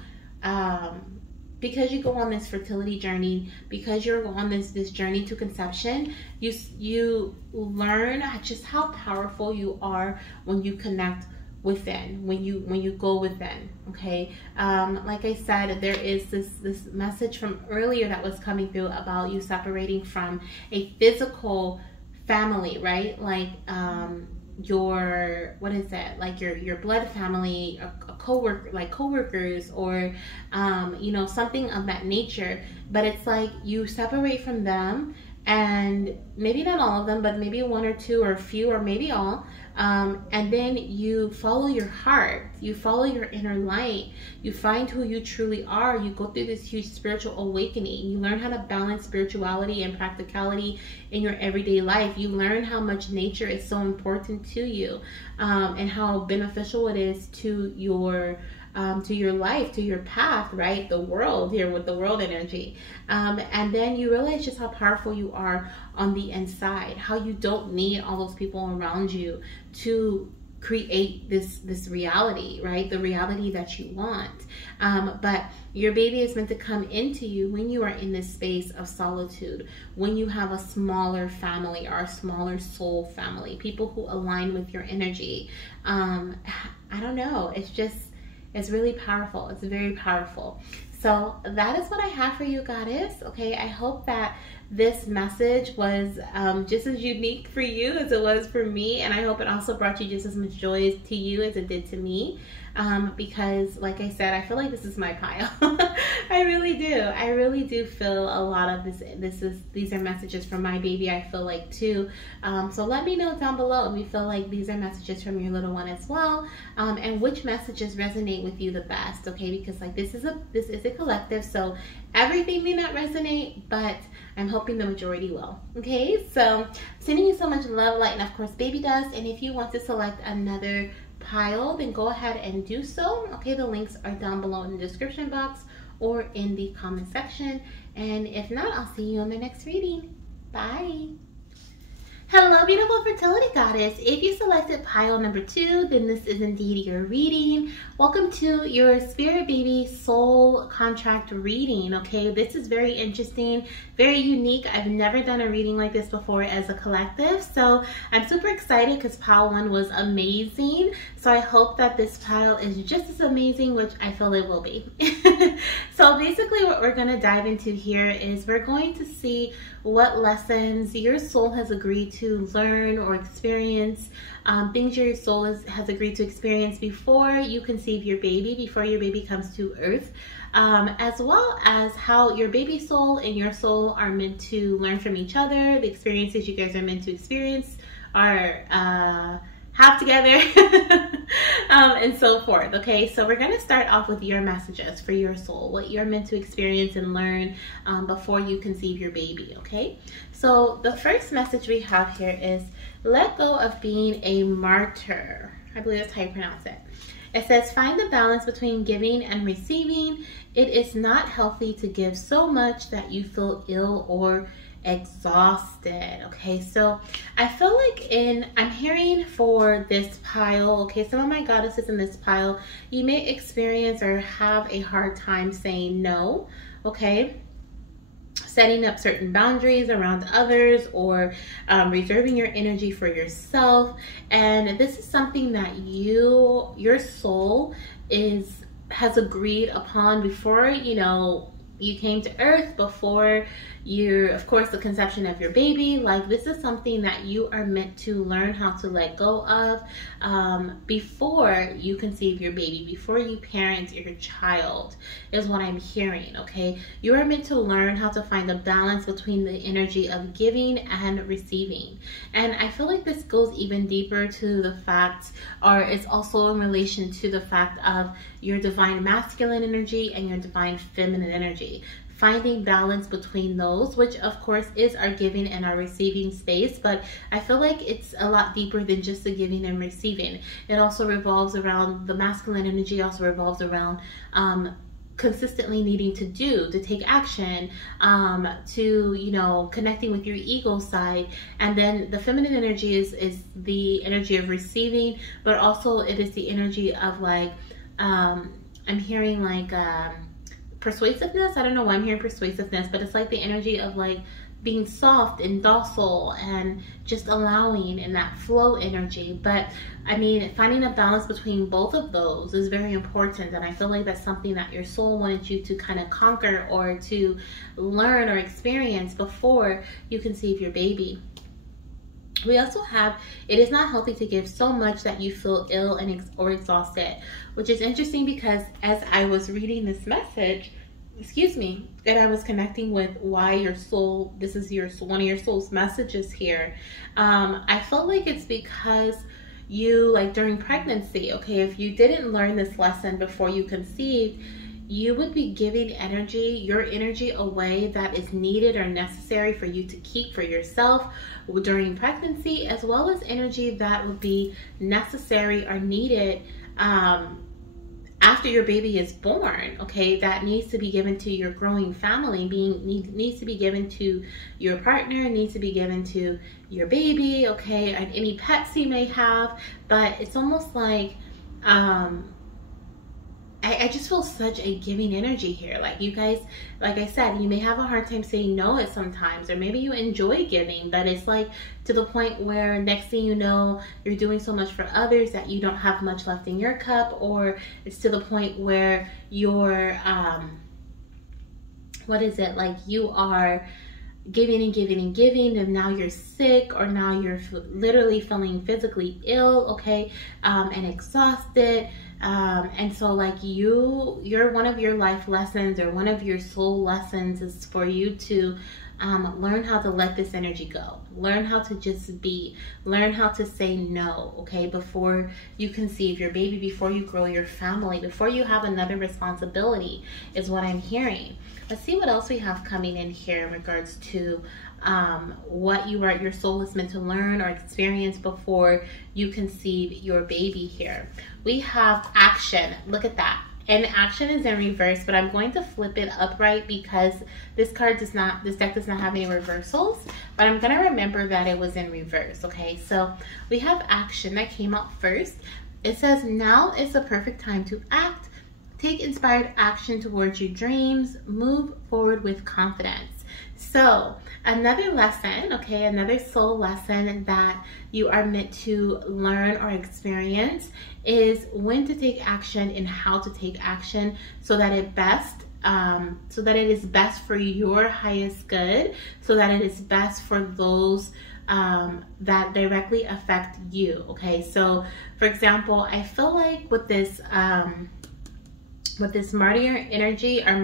because you go on this fertility journey, because you're on this journey to conception, you learn just how powerful you are when you connect within, when you go within, okay? Like I said, there is this message from earlier that was coming through about you separating from a physical family, right? Like, your, what is that, like your blood family, a coworker, like coworkers, or something of that nature. But it's like you separate from them, and maybe not all of them, but maybe one or two or a few, or maybe all, and then you follow your heart, you follow your inner light, you find who you truly are, you go through this huge spiritual awakening, you learn how to balance spirituality and practicality in your everyday life, you learn how much nature is so important to you, and how beneficial it is to your life, to your path, right? The world here with the world energy. And then you realize just how powerful you are on the inside, how you don't need all those people around you to create this reality, right? The reality that you want. But your baby is meant to come into you when you are in this space of solitude, when you have a smaller family or a smaller soul family, people who align with your energy. I don't know. It's really powerful. It's very powerful. So that is what I have for you, goddess. Okay, I hope that this message was just as unique for you as it was for me, and I hope it also brought you just as much joy to you as it did to me. Because like I said, I feel like this is my pile. I really do feel a lot of these are messages from my baby, I feel like too. So let me know down below if you feel like these are messages from your little one as well, and which messages resonate with you the best, okay? Because like this is a collective, so everything may not resonate, but I'm hoping the majority will. Okay, so sending you so much love, light, and of course baby dust. And if you want to select another pile, then go ahead and do so. Okay, the links are down below in the description box or in the comment section. And if not, I'll see you on the next reading. Bye. Hello, beautiful fertility goddess. If you selected pile number 2, then this is indeed your reading. Welcome to your spirit baby soul contract reading. Okay, this is very interesting, very unique. I've never done a reading like this before as a collective, so I'm super excited because pile 1 was amazing. So I hope that this pile is just as amazing, which I feel it will be. So basically what we're going to dive into here is we're going to see what lessons your soul has agreed to learn or experience, things your soul has agreed to experience before you conceive your baby, before your baby comes to earth, as well as how your baby soul and your soul are meant to learn from each other, the experiences you guys are meant to experience are have together, and so forth. Okay, so we're going to start off with your messages for your soul, what you're meant to experience and learn before you conceive your baby. Okay, so the first message we have here is let go of being a martyr. I believe that's how you pronounce it. It says, find the balance between giving and receiving. It is not healthy to give so much that you feel ill or exhausted. Okay, so I feel like I'm hearing for this pile, okay, some of my goddesses in this pile, you may experience or have a hard time saying no, okay, setting up certain boundaries around others, or reserving your energy for yourself. And this is something that your soul has agreed upon before you came to earth, before of course the conception of your baby. Like, this is something that you are meant to learn how to let go of before you conceive your baby, before you parent your child, is what I'm hearing. Okay, you are meant to learn how to find a balance between the energy of giving and receiving. And I feel like this goes even deeper to the fact, or it's also in relation to the fact of your divine masculine energy and your divine feminine energy. Finding balance between those, which of course is our giving and our receiving space, but I feel like it's a lot deeper than just the giving and receiving. It also revolves around, the masculine energy also revolves around consistently needing to take action, to connecting with your ego side. And then the feminine energy is the energy of receiving, but also it is the energy of like I'm hearing like persuasiveness. I don't know why I'm hearing persuasiveness, but it's like the energy of like being soft and docile and just allowing, in that flow energy. But I mean, finding a balance between both of those is very important, and I feel like that's something that your soul wanted you to kind of conquer or to learn or experience before you conceive your baby. We also have, it is not healthy to give so much that you feel ill or exhausted, which is interesting because as I was reading this message, and I was connecting with why your soul, this is one of your soul's messages here. I felt like it's because you, like during pregnancy, okay, if you didn't learn this lesson before you conceived, you would be giving your energy away that is needed or necessary for you to keep for yourself during pregnancy, as well as energy that would be necessary or needed after your baby is born, okay, that needs to be given to your growing family, needs to be given to your partner, needs to be given to your baby, okay, and any pets you may have. But it's almost like I just feel such a giving energy here. Like, you guys, like I said, you may have a hard time saying no at sometimes, or maybe you enjoy giving, but it's like to the point where next thing you know, you're doing so much for others that you don't have much left in your cup, or it's to the point where you're, like you are giving and giving and giving, and now you're sick, or now you're literally feeling physically ill, okay, and exhausted. And so like you're one of your life lessons, or one of your soul lessons, is for you to learn how to let this energy go. Learn how to just be. Learn how to say no, okay, before you conceive your baby, before you grow your family, before you have another responsibility, is what I'm hearing. Let's see what else we have coming in here in regards to what your soul is meant to learn or experience before you conceive your baby here. We have action. Look at that. And action is in reverse, but I'm going to flip it upright because this deck does not have any reversals, but I'm going to remember that it was in reverse, okay? So we have action that came out first. It says, now is the perfect time to act. Take inspired action towards your dreams. Move forward with confidence. So another lesson, okay, another soul lesson that you are meant to learn or experience is when to take action and how to take action, so that it is best for your highest good, so that it is best for those that directly affect you. Okay, so for example, I feel like with this martyr energy, or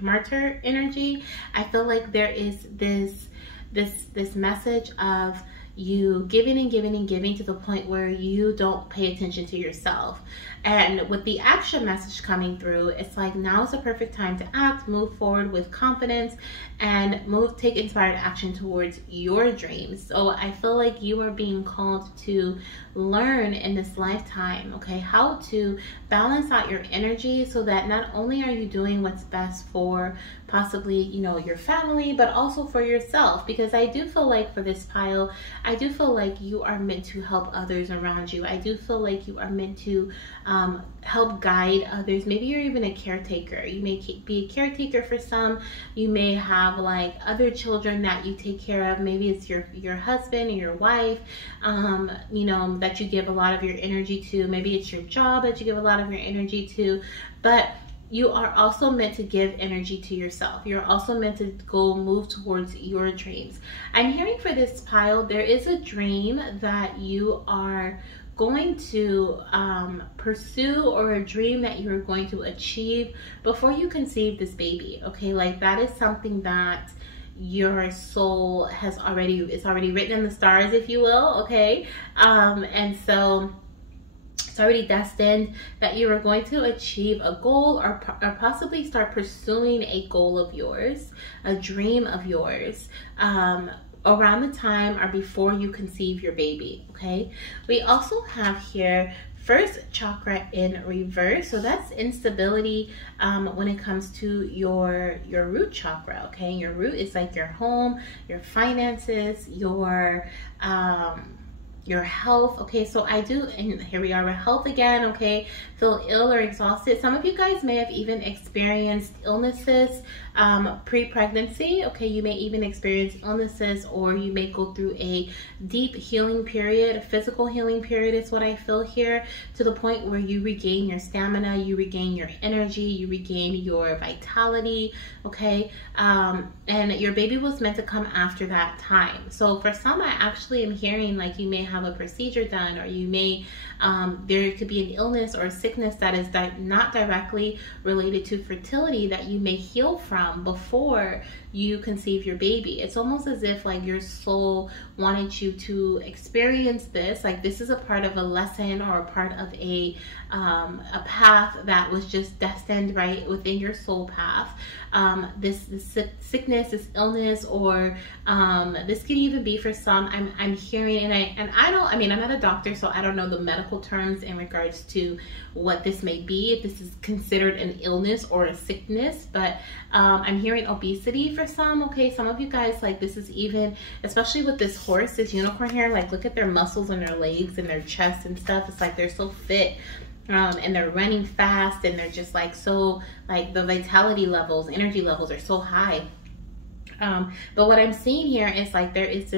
martyr energy, I feel like there is this message of you giving and giving and giving to the point where you don't pay attention to yourself. And with the action message coming through, it's like, now is the perfect time to act, move forward with confidence, and take inspired action towards your dreams. So I feel like you are being called to learn in this lifetime, okay, how to balance out your energy, so that not only are you doing what's best for possibly, you know, your family, but also for yourself. Because I do feel like for this pile, I do feel like you are meant to help others around you. I do feel like you are meant to help guide others. Maybe you're even a caretaker. You may be a caretaker for some. You may have like other children that you take care of. Maybe it's your husband or your wife, you know, that you give a lot of your energy to. Maybe it's your job that you give a lot of your energy to. But you are also meant to give energy to yourself. You're also meant to move towards your dreams. I'm hearing for this pile, there is a dream that you are going to pursue, or a dream that you're going to achieve before you conceive this baby, okay? Like that is something that your soul it's already written in the stars, if you will, okay? And so it's already destined that you are going to achieve a goal, or possibly start pursuing a goal of yours, a dream of yours, around the time or before you conceive your baby, okay? We also have here first chakra in reverse, so that's instability when it comes to your root chakra, okay? Your root is like your home, your finances, your health, okay? So and here we are with health again, okay? Feel ill or exhausted. Some of you guys may have even experienced illnesses pre-pregnancy, okay? You may even experience illnesses, or you may go through a deep healing period, a physical healing period is what I feel here, to the point where you regain your stamina, you regain your energy, you regain your vitality, okay? And your baby was meant to come after that time. So for some, I actually am hearing like you may have a procedure done, or you may there could be an illness or a sickness that is not directly related to fertility that you may heal from before you conceive your baby. It's almost as if like your soul wanted you to experience this, like this is a part of a lesson, or a part of a path that was just destined right within your soul path. This sickness, this illness, or this could even be for some, I'm hearing, and I'm not a doctor, so I don't know the medical terms in regards to what this may be, if this is considered an illness or a sickness, but I'm hearing obesity for some, okay? Some of you guys, like this is even, especially with this horse, this unicorn here, like look at their muscles and their legs and their chest and stuff. It's like they're so fit. And they're running fast, and they're just like so, like the vitality levels, energy levels are so high. But what I'm seeing here is like there is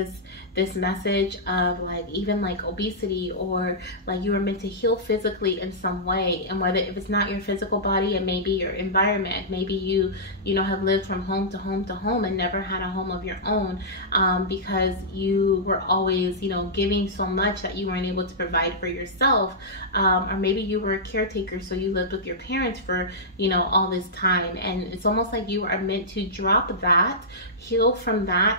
this message of like even like obesity, or like you were meant to heal physically in some way. And whether if it's not your physical body, it may be your environment. Maybe you know, have lived from home to home to home and never had a home of your own, because you were always, you know, giving so much that you weren't able to provide for yourself. Or maybe you were a caretaker, so you lived with your parents for, you know, all this time. And it's almost like you are meant to drop that, heal from that,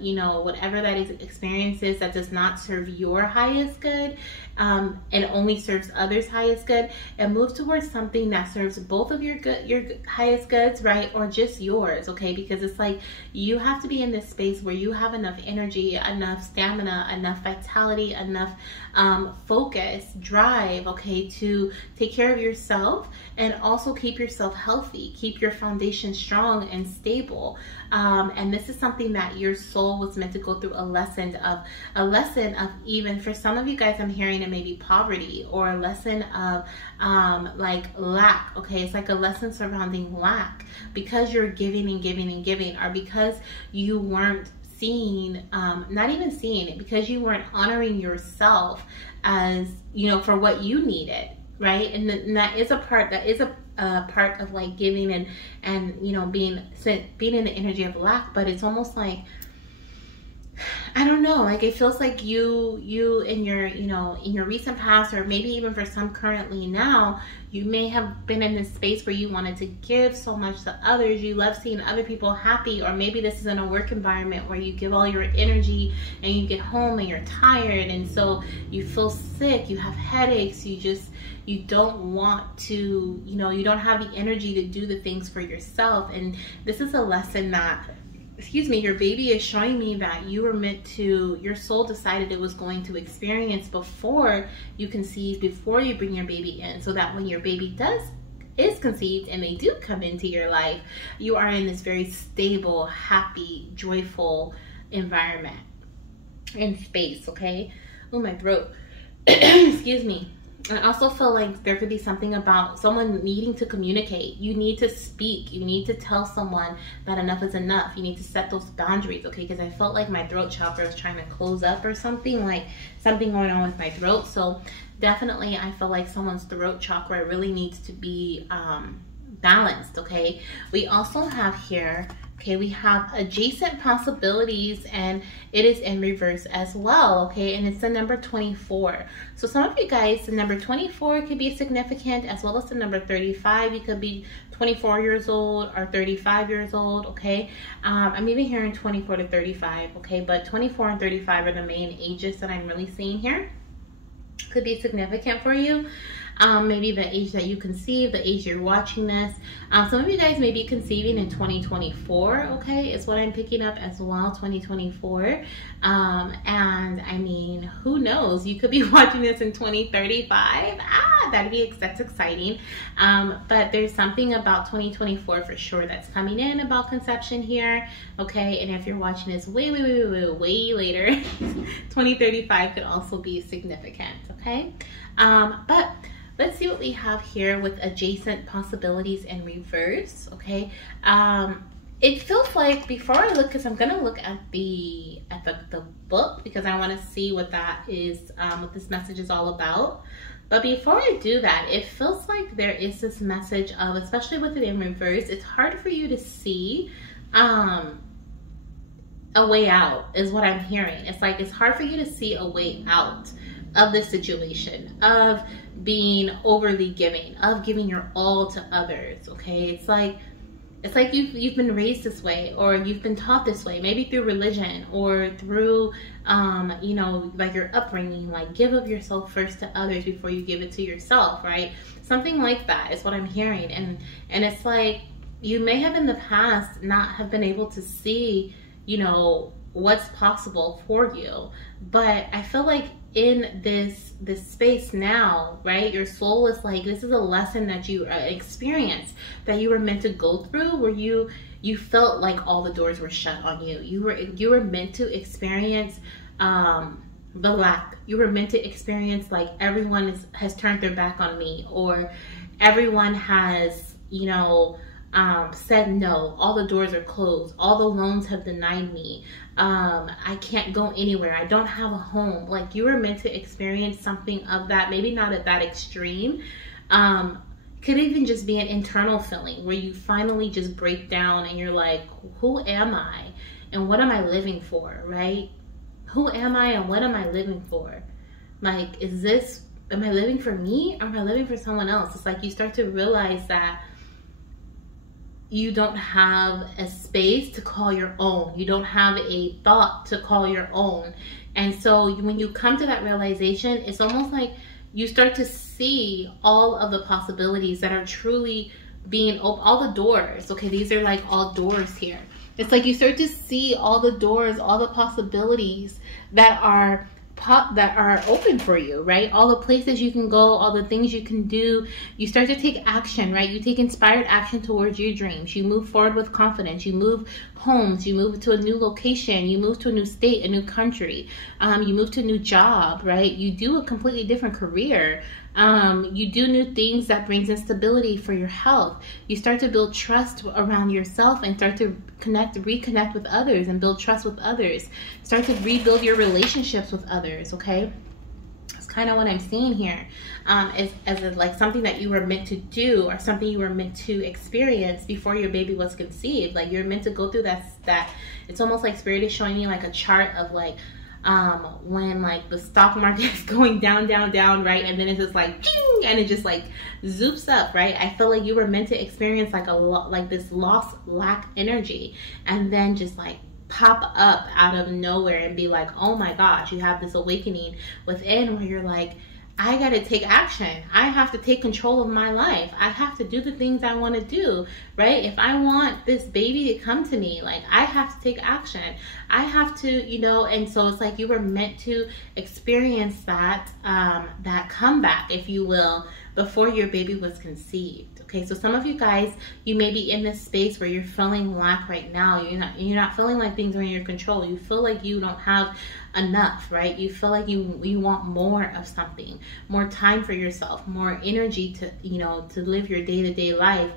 you know, whatever that is, experiences that does not serve your highest good, and only serves others' highest good, and move towards something that serves both of your highest goods, right? Or just yours, okay? Because it's like you have to be in this space where you have enough energy, enough stamina, enough vitality, enough focus, drive, okay, to take care of yourself and also keep yourself healthy, keep your foundation strong and stable. And this is something that your soul was meant to go through a lesson of, even for some of you guys, I'm hearing it may be poverty, or a lesson of like lack, okay? It's like a lesson surrounding lack, because you're giving and giving and giving, or because you weren't seeing, not even seeing it, because you weren't honoring yourself as, you know, for what you needed, right? And that is a part, part of like giving and you know, being in the energy of lack. But it's almost like, I don't know, like it feels like you in your, you know, in your recent past, or maybe even for some currently now, you may have been in this space where you wanted to give so much to others. You love seeing other people happy, or maybe this is in a work environment where you give all your energy and you get home and you're tired, and so you feel sick, you have headaches, you don't want to, you know, you don't have the energy to do the things for yourself. And this is a lesson that, excuse me, your baby is showing me that you were meant to, your soul decided it was going to experience before you conceive, before you bring your baby in, so that when your baby is conceived and they do come into your life, you are in this very stable, happy, joyful environment and space, okay? Oh, my throat. Excuse me. I also feel like there could be something about someone needing to communicate. You need to speak. You need to tell someone that enough is enough. You need to set those boundaries, okay? Because I felt like my throat chakra was trying to close up, or something, like something going on with my throat. So definitely I feel like someone's throat chakra really needs to be balanced, okay? We also have here, okay, we have adjacent possibilities, and it is in reverse as well, okay? And it's the number 24. So some of you guys, the number 24 could be significant, as well as the number 35. You could be 24 years old or 35 years old, okay? I'm even hearing 24 to 35, okay? But 24 and 35 are the main ages that I'm really seeing here. Could be significant for you. Maybe the age that you conceive, the age you're watching this. Some of you guys may be conceiving in 2024, okay, is what I'm picking up as well, 2024. And I mean, who knows? You could be watching this in 2035. That's exciting. But there's something about 2024 for sure that's coming in about conception here, okay? And if you're watching this way later, 2035 could also be significant, okay? But let's see what we have here with adjacent possibilities in reverse, okay? It feels like, before I look, because I'm gonna look at the book, because I want to see what that is, what this message is all about. But before I do that, it feels like there is this message of, especially with it in reverse, it's hard for you to see a way out, is what I'm hearing. It's like it's hard for you to see a way out of this situation, of being overly giving, of giving your all to others, okay? It's like you've been raised this way, or you've been taught this way, maybe through religion, or through you know, like your upbringing, like give of yourself first to others before you give it to yourself, right? Something like that is what I'm hearing. And it's like you may have in the past not have been able to see, you know, what's possible for you. But I feel like in this space now, right, your soul is like, this is a lesson that you experienced, that you were meant to go through, where you felt like all the doors were shut on you. You were meant to experience the lack. You were meant to experience like everyone has turned their back on me, or everyone has, you know, said no. All the doors are closed. All the loans have denied me. I can't go anywhere. I don't have a home. Like, you were meant to experience something of that. Maybe not at that extreme. Could even just be an internal feeling where you finally just break down and you're like, who am I? And what am I living for, right? Who am I and what am I living for? Like, am I living for me or am I living for someone else? It's like you start to realize that you don't have a space to call your own. You don't have a thought to call your own. And so when you come to that realization, it's almost like you start to see all of the possibilities that are truly being open, all the doors. Okay, these are like all doors here. It's like you start to see all the doors, all the possibilities that are open for you, right? All the places you can go, all the things you can do. You start to take action, right? You take inspired action towards your dreams. You move forward with confidence. You move homes. You move to a new location. You move to a new state, a new country. You move to a new job, right? You do a completely different career. You do new things that brings instability for your health. You start to build trust around yourself and start to reconnect with others and build trust with others. Start to rebuild your relationships with others, okay? That's kind of what I'm seeing here. As like something that you were meant to do or something you were meant to experience before your baby was conceived. Like, you're meant to go through that. It's almost like Spirit is showing you like a chart of like, when like the stock market is going down, right? And then it's just like, ding, and it just like zoops up, right? I feel like you were meant to experience like like this lack energy, and then just like pop up out of nowhere and be like, oh my gosh, you have this awakening within where you're like, I got to take action. I have to take control of my life. I have to do the things I want to do, right? If I want this baby to come to me, like, I have to take action. I have to, you know, and so it's like you were meant to experience that, that comeback, if you will, before your baby was conceived. Okay, so some of you guys, you may be in this space where you're feeling lack right now. You're not feeling like things are in your control. You feel like you don't have enough, right? You feel like you want more of something, more time for yourself, more energy to, you know, to live your day-to-day life.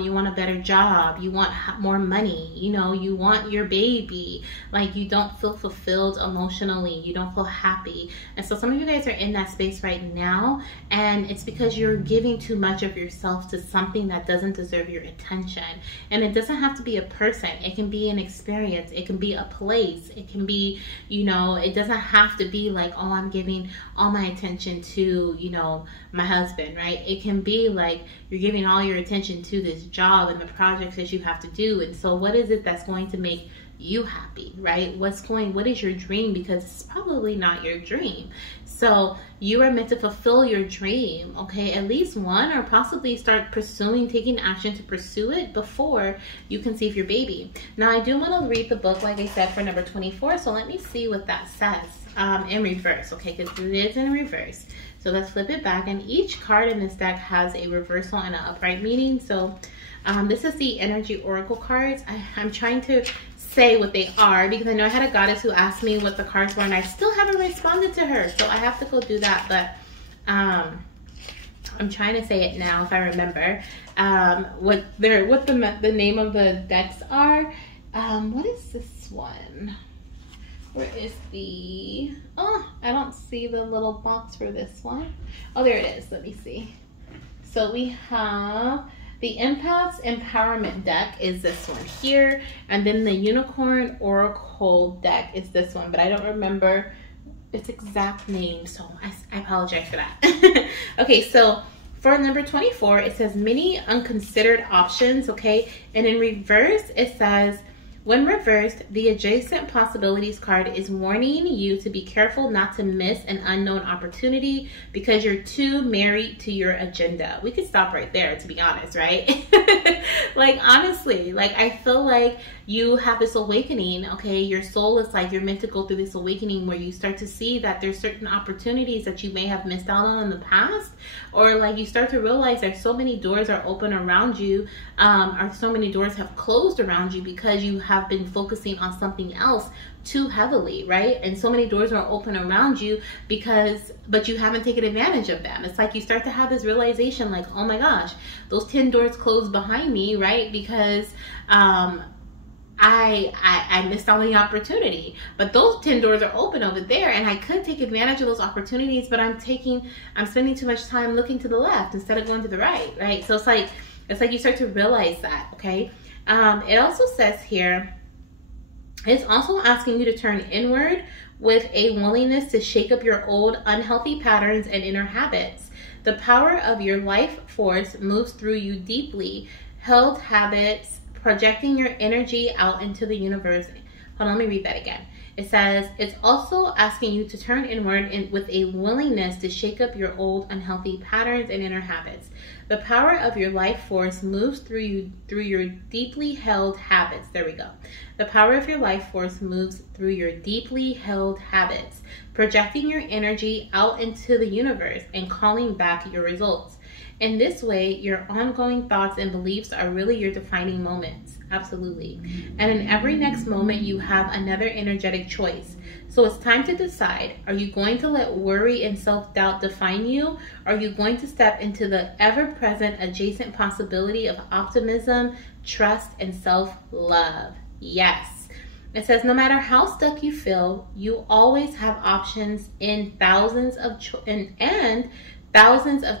You want a better job. You want more money. You know, you want your baby. Like, you don't feel fulfilled emotionally. You don't feel happy. And so some of you guys are in that space right now, and it's because you're giving too much of yourself to something that doesn't deserve your attention. And it doesn't have to be a person. It can be an experience. It can be a place. It can be, you know, it doesn't have to be like, oh, I'm giving all my attention to, you know, my husband, right? It can be like you're giving all your attention to this job and the projects that you have to do. And so what is it that's going to make you happy, right? What is your dream? Because it's probably not your dream. So you are meant to fulfill your dream, okay? At least one, or possibly start taking action to pursue it before you conceive your baby. Now, I do want to read the book, like I said, for number 24. So let me see what that says in reverse, okay? Because it is in reverse. So let's flip it back. And each card in this deck has a reversal and an upright meaning. So this is the energy oracle cards. I'm trying to say what they are because I know I had a goddess who asked me what the cards were and I still haven't responded to her, so I have to go do that. But I'm trying to say it now if I remember what the name of the decks are. What is this one? Where is the, oh, I don't see the little box for this one. Oh, there it is. Let me see. So we have the Empath's Empowerment deck is this one here. And then the Unicorn Oracle deck is this one. But I don't remember its exact name, so I apologize for that. Okay, so for number 24, it says many unconsidered options, okay? And in reverse, it says, when reversed, the Adjacent Possibilities card is warning you to be careful not to miss an unknown opportunity because you're too married to your agenda. We could stop right there, to be honest, right? Like, honestly, like, I feel like you have this awakening, okay? Your soul is like, you're meant to go through this awakening where you start to see that there's certain opportunities that you may have missed out on in the past, or like you start to realize there's so many doors are open around you, or so many doors have closed around you because you have have been focusing on something else too heavily, right? And so many doors are open around you but you haven't taken advantage of them. It's like you start to have this realization like, oh my gosh, those 10 doors closed behind me, right? Because I missed out on the opportunity, but those 10 doors are open over there, and I could take advantage of those opportunities, but I'm spending too much time looking to the left instead of going to the right? So it's like you start to realize that, okay? It also says here, it's also asking you to turn inward with a willingness to shake up your old unhealthy patterns and inner habits. The power of your life force moves through you deeply held habits, projecting your energy out into the universe. Hold on, let me read that again. It says, it's also asking you to turn inward with a willingness to shake up your old unhealthy patterns and inner habits. The power of your life force moves through your deeply held habits. There we go. The power of your life force moves through your deeply held habits, projecting your energy out into the universe and calling back your results. In this way, your ongoing thoughts and beliefs are really your defining moments. Absolutely. And in every next moment, you have another energetic choice. So it's time to decide, are you going to let worry and self-doubt define you? Or are you going to step into the ever-present adjacent possibility of optimism, trust, and self-love? Yes. It says, no matter how stuck you feel, you always have options in thousands of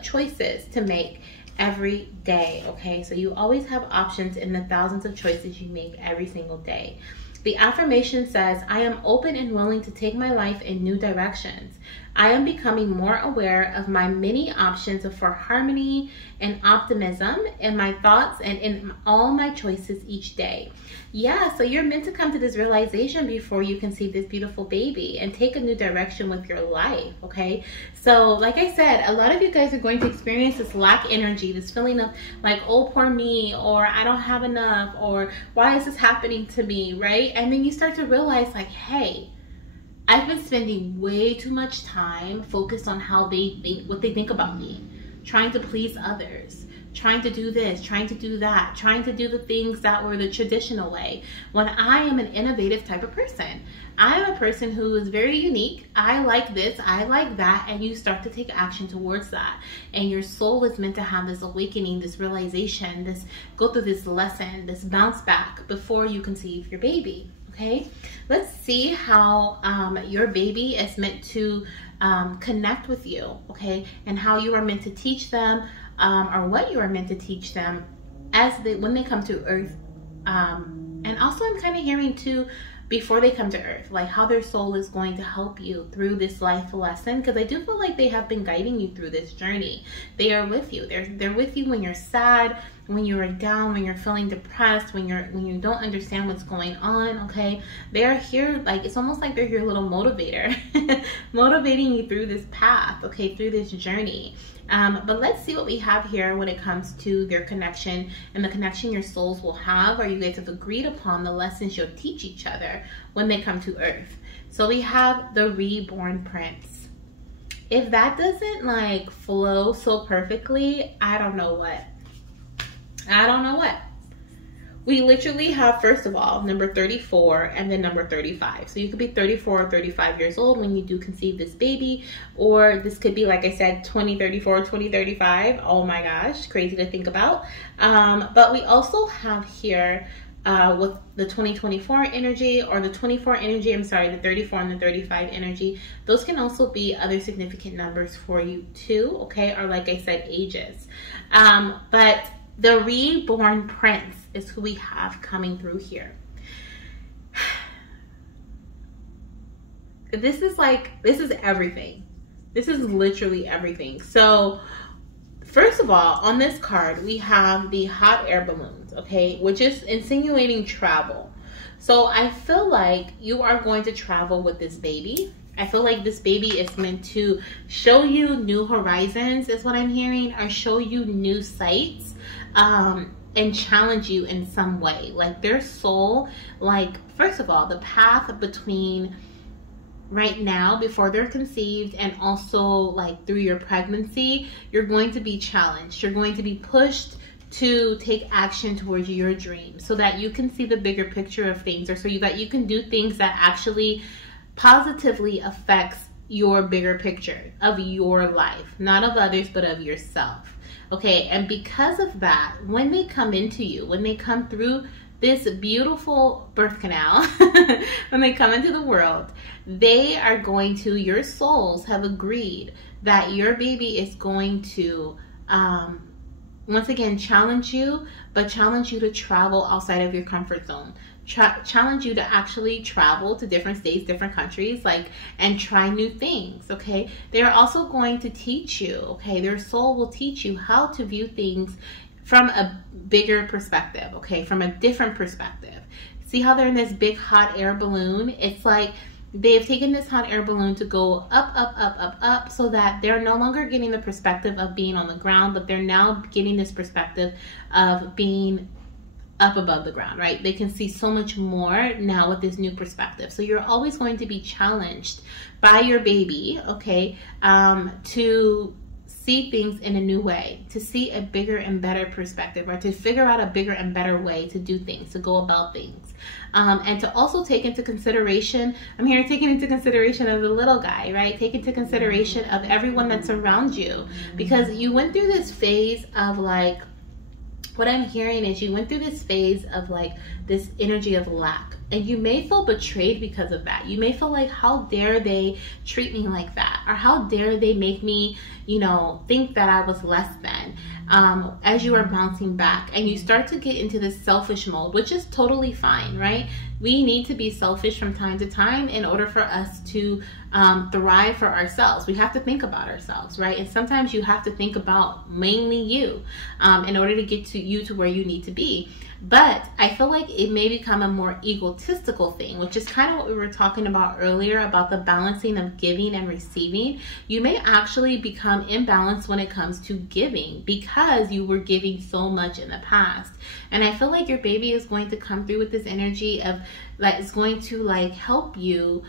choices to make every day. Okay, so you always have options in the thousands of choices you make every single day. The affirmation says, I am open and willing to take my life in new directions. I am becoming more aware of my many options for harmony and optimism in my thoughts and in all my choices each day. Yeah, so you're meant to come to this realization before you conceive this beautiful baby and take a new direction with your life, okay? So like I said, a lot of you guys are going to experience this lack energy, this feeling of like, oh, poor me, or I don't have enough, or why is this happening to me, right? And then you start to realize like, hey, I've been spending way too much time focused on how they think, what they think about me, trying to please others, trying to do this, trying to do that, trying to do the things that were the traditional way, when I am an innovative type of person. I am a person who is very unique. I like this, I like that, and you start to take action towards that. And your soul is meant to have this awakening, this realization, go through this lesson, this bounce back before you conceive your baby. Okay, let's see how your baby is meant to connect with you, okay, and how you are meant to teach them, or what you are meant to teach them when they come to Earth. And also I'm kind of hearing too, before they come to Earth, like how their soul is going to help you through this life lesson, because I do feel like they have been guiding you through this journey. They are with you. They're with you when you're sad, when you're down, when you're feeling depressed, when you don't understand what's going on, okay? They are here, like it's almost like they're your little motivator, motivating you through this path, okay, through this journey. But let's see what we have here when it comes to their connection and the connection your souls will have, or you guys have agreed upon the lessons you'll teach each other when they come to Earth. So we have the reborn prince. If that doesn't like flow so perfectly, I don't know what. We literally have, first of all, number 34 and then number 35. So you could be 34 or 35 years old when you do conceive this baby, or this could be, like I said, 2034, 2035. Oh my gosh, crazy to think about. But we also have here with the 2024 energy, or the 24 energy, I'm sorry, the 34 and the 35 energy. Those can also be other significant numbers for you too, okay? Or like I said, ages. But the reborn prince is who we have coming through here. This is everything. This is literally everything. So first of all, on this card, we have the hot air balloons, okay, which is insinuating travel. So I feel like you are going to travel with this baby. I feel like this baby is meant to show you new horizons, is what I'm hearing, or show you new sights, and challenge you in some way. Like their soul, like first of all, the path between right now before they're conceived and also like through your pregnancy, you're going to be challenged. You're going to be pushed to take action towards your dream so that you can see the bigger picture of things, or so that you can do things that actually positively affects your bigger picture of your life, not of others, but of yourself. Okay, and because of that, when they come into you, when they come through this beautiful birth canal, when they come into the world, they are going to, your souls have agreed that your baby is going to, once again, challenge you, but challenge you to travel outside of your comfort zone. Challenge you to actually travel to different states, different countries, and try new things, okay? They're also going to teach you, okay? Their soul will teach you how to view things from a bigger perspective, okay? From a different perspective. See how they're in this big hot air balloon? It's like they've taken this hot air balloon to go up, up, up, up, up, so that they're no longer getting the perspective of being on the ground, but they're now getting this perspective of being up above the ground, right? They can see so much more now with this new perspective. So you're always going to be challenged by your baby, okay, to see things in a new way, to see a bigger and better perspective, or to figure out a bigger and better way to do things, to go about things. And to also take into consideration, I'm here taking into consideration of the little guy, right? Take into consideration of everyone that's around you, because you went through this phase of what I'm hearing is you went through this phase of this energy of lack, and you may feel betrayed because of that. You may feel like, how dare they treat me like that? Or how dare they make me, think that I was less than, as you are bouncing back. And you start to get into this selfish mode, which is totally fine, right? We need to be selfish from time to time in order for us to thrive for ourselves. We have to think about ourselves, right? And sometimes you have to think about mainly you in order to get to you to where you need to be. But I feel like it may become a more egotistical thing, which is kind of what we were talking about earlier about the balancing of giving and receiving. You may actually become imbalanced when it comes to giving because you were giving so much in the past. And I feel like your baby is going to come through with this energy of that is going to help you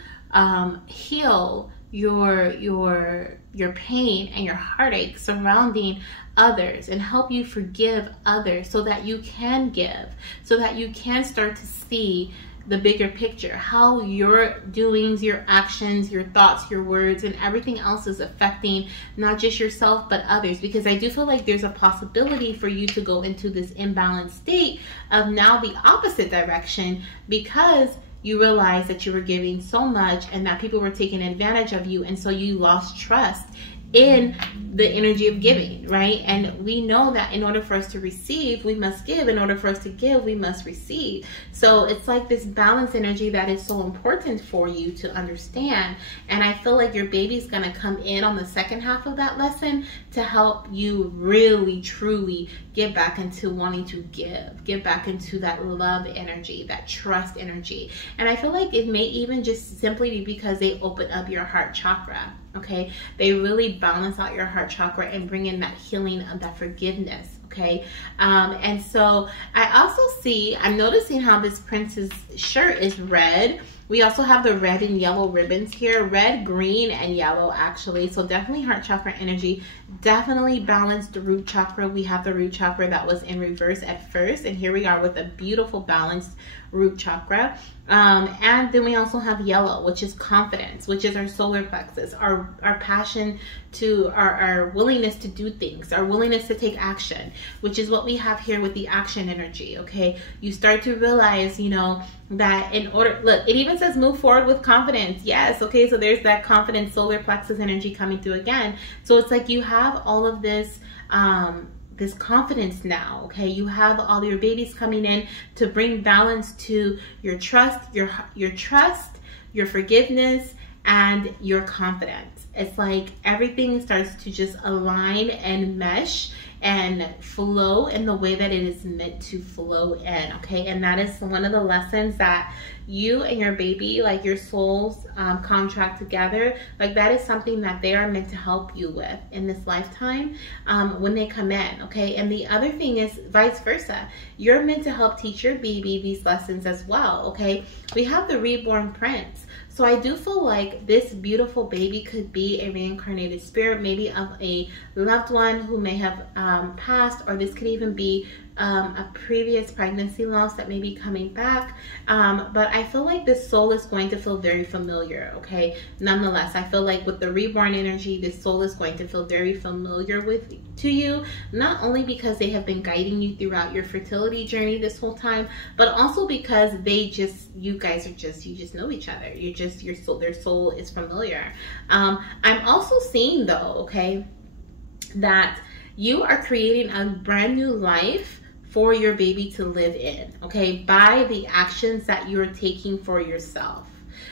heal your pain and your heartache surrounding others, and help you forgive others so that you can give, so that you can start to see the bigger picture, how your doings, your actions, your thoughts, your words, and everything else is affecting not just yourself but others. Because I do feel like there's a possibility for you to go into this imbalanced state of now the opposite direction, because you realize that you were giving so much and that people were taking advantage of you, and so you lost trust in the energy of giving, right? And we know that in order for us to receive, we must give. In order for us to give, we must receive. So it's like this balance energy that is so important for you to understand. And I feel like your baby's gonna come in on the second half of that lesson to help you really, truly get back into wanting to give, get back into that love energy, that trust energy. And I feel like it may even just simply be because they open up your heart chakra. Okay, they really balance out your heart chakra and bring in that healing of that forgiveness. Okay, and so I also see, I'm noticing how this prince's shirt is red. We also have the red and yellow ribbons here, red, green, and yellow actually. So definitely heart chakra energy, definitely balanced the root chakra. We have the root chakra that was in reverse at first, and here we are with a beautiful balanced root chakra. And then we also have yellow, which is confidence, which is our solar plexus, our passion to our willingness to do things, our willingness to take action, which is what we have here with the action energy. Okay, you start to realize, that in order, look, it even says move forward with confidence. Yes, okay, so there's that confidence solar plexus energy coming through again. So it's like you have all of this this confidence now. Okay, you have all your babies coming in to bring balance to your trust, your forgiveness, and your confidence. It's like everything starts to just align and mesh and flow in the way that it is meant to flow in. Okay, and that is one of the lessons that you and your baby, like your souls, contract together. Like that is something that they are meant to help you with in this lifetime when they come in. Okay, and the other thing is vice versa. You're meant to help teach your baby these lessons as well. Okay, we have the reborn prince. So I do feel like this beautiful baby could be a reincarnated spirit, maybe of a loved one who may have past, or this could even be a previous pregnancy loss that may be coming back. But I feel like this soul is going to feel very familiar, okay? Nonetheless, I feel like with the reborn energy, this soul is going to feel very familiar to you, not only because they have been guiding you throughout your fertility journey this whole time, but also because you guys just know each other. Their soul is familiar. I'm also seeing though, okay, that you are creating a brand new life for your baby to live in, okay, by the actions that you're taking for yourself.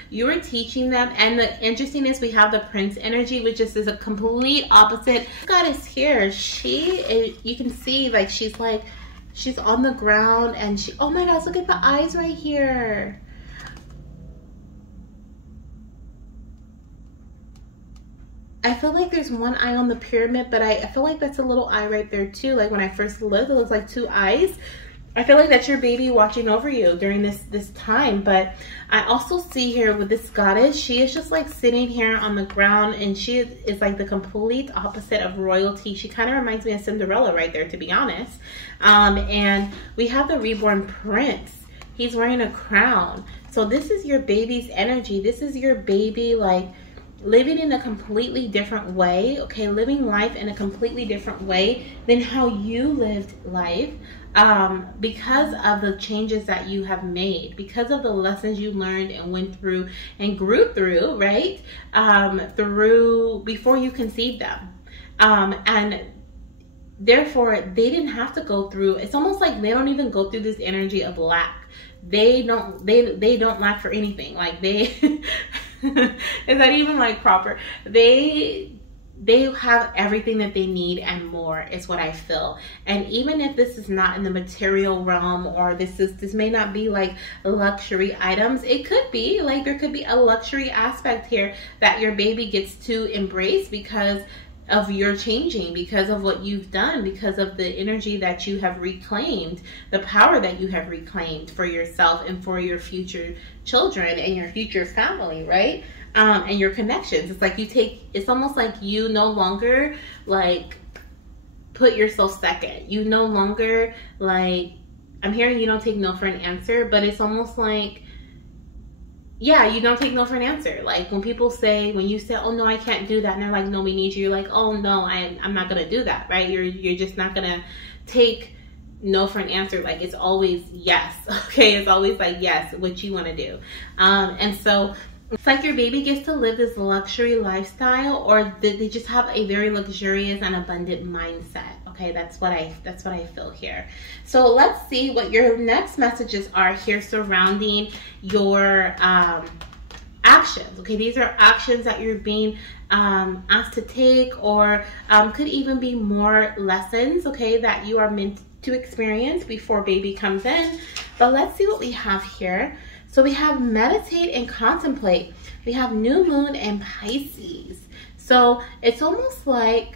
You are teaching them, and the interesting is we have the Prince energy, which is a complete opposite. Goddess here, you can see like she's on the ground, and oh my gosh, look at the eyes right here. I feel like there's one eye on the pyramid, but I feel like that's a little eye right there too. Like when I first looked, it looks like two eyes. I feel like that's your baby watching over you during this time. But I also see here with this goddess, she is just like sitting here on the ground, and she is like the complete opposite of royalty. She kind of reminds me of Cinderella right there, to be honest. And we have the reborn prince. He's wearing a crown. So this is your baby's energy. This is your baby like living in a completely different way, okay? Living life in a completely different way than how you lived life, because of the changes that you have made, because of the lessons you learned and went through and grew through, right? Through before you conceived them. And therefore, they didn't have to go through, it's almost like they don't even go through this energy of lack. They don't lack for anything. Like they is that even like proper? They have everything that they need and more, is what I feel. And even if this is not in the material realm, or this may not be like luxury items, it could be like there could be a luxury aspect here that your baby gets to embrace because of your changing, because of what you've done, because of the energy that you have reclaimed, the power that you have reclaimed for yourself and for your future children and your future family, right? And your connections. It's like it's almost like you no longer like put yourself second. You no longer like, I'm hearing you don't take no for an answer, but it's almost like, yeah, you don't take no for an answer. Like when you say, oh no, I can't do that, and they're like, no, we need you. You're like, oh no, I'm not gonna do that, right? You're just not gonna take no for an answer. Like it's always yes, okay? It's always like yes, what you want to do. And so it's like your baby gets to live this luxury lifestyle, or they just have a very luxurious and abundant mindset. Okay, that's what I feel here. So let's see what your next messages are here surrounding your actions. Okay, these are actions that you're being asked to take, or could even be more lessons, okay, that you are meant to experience before baby comes in. But let's see what we have here. So we have meditate and contemplate. We have new moon and Pisces. So it's almost like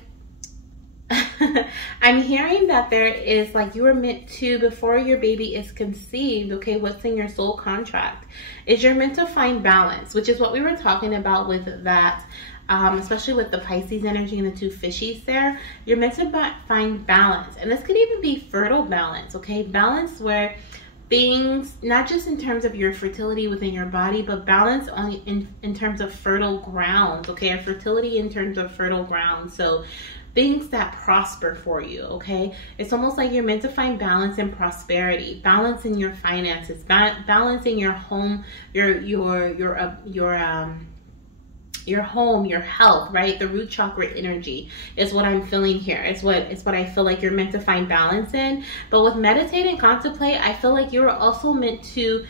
I'm hearing that there is like you are meant to, before your baby is conceived, okay, what's in your soul contract is you're meant to find balance, which is what we were talking about with that, especially with the Pisces energy and the two fishies there. You're meant to find balance, and this could even be fertile balance, okay? Balance where things, not just in terms of your fertility within your body, but balance in terms of fertile grounds, okay? Or fertility in terms of fertile grounds. So things that prosper for you, okay? It's almost like you're meant to find balance in prosperity, balance in your finances, balance in your home, your home, your health, right? The root chakra energy is what I'm feeling here. It's what I feel like you're meant to find balance in. But with meditate and contemplate, I feel like you're also meant to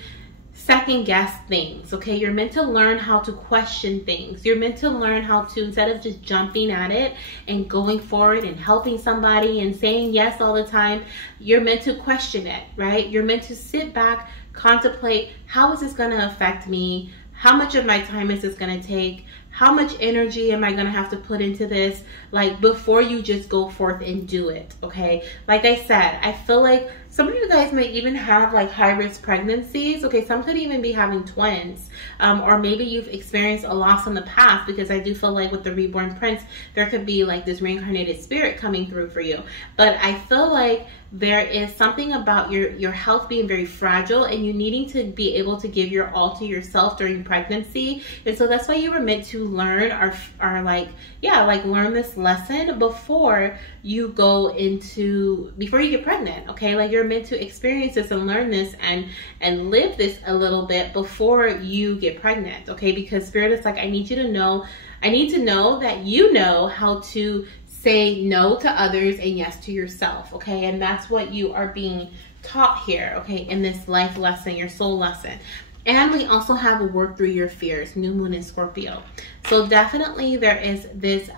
second guess things, okay? You're meant to learn how to question things. You're meant to learn how to, instead of just jumping at it and going forward and helping somebody and saying yes all the time, you're meant to question it, right? You're meant to sit back, contemplate, how is this going to affect me? How much of my time is this going to take? How much energy am I going to have to put into this? Like, before you just go forth and do it, okay? Like I said, I feel like some of you guys may even have like high-risk pregnancies. Okay, some could even be having twins, or maybe you've experienced a loss in the past, because I do feel like with the reborn prince, there could be like this reincarnated spirit coming through for you. But I feel like there is something about your health being very fragile, and you needing to be able to give your all to yourself during pregnancy. And so that's why you were meant to learn, or like, yeah, like learn this lesson before you go into, before you get pregnant. Okay, like you're meant to experience this and learn this and live this a little bit before you get pregnant. Okay, because Spirit is like, I need you to know, I need to know that you know how to say no to others and yes to yourself. Okay, and that's what you are being taught here, okay, in this life lesson, your soul lesson. And we also have a work through your fears, new moon in Scorpio. So definitely there is this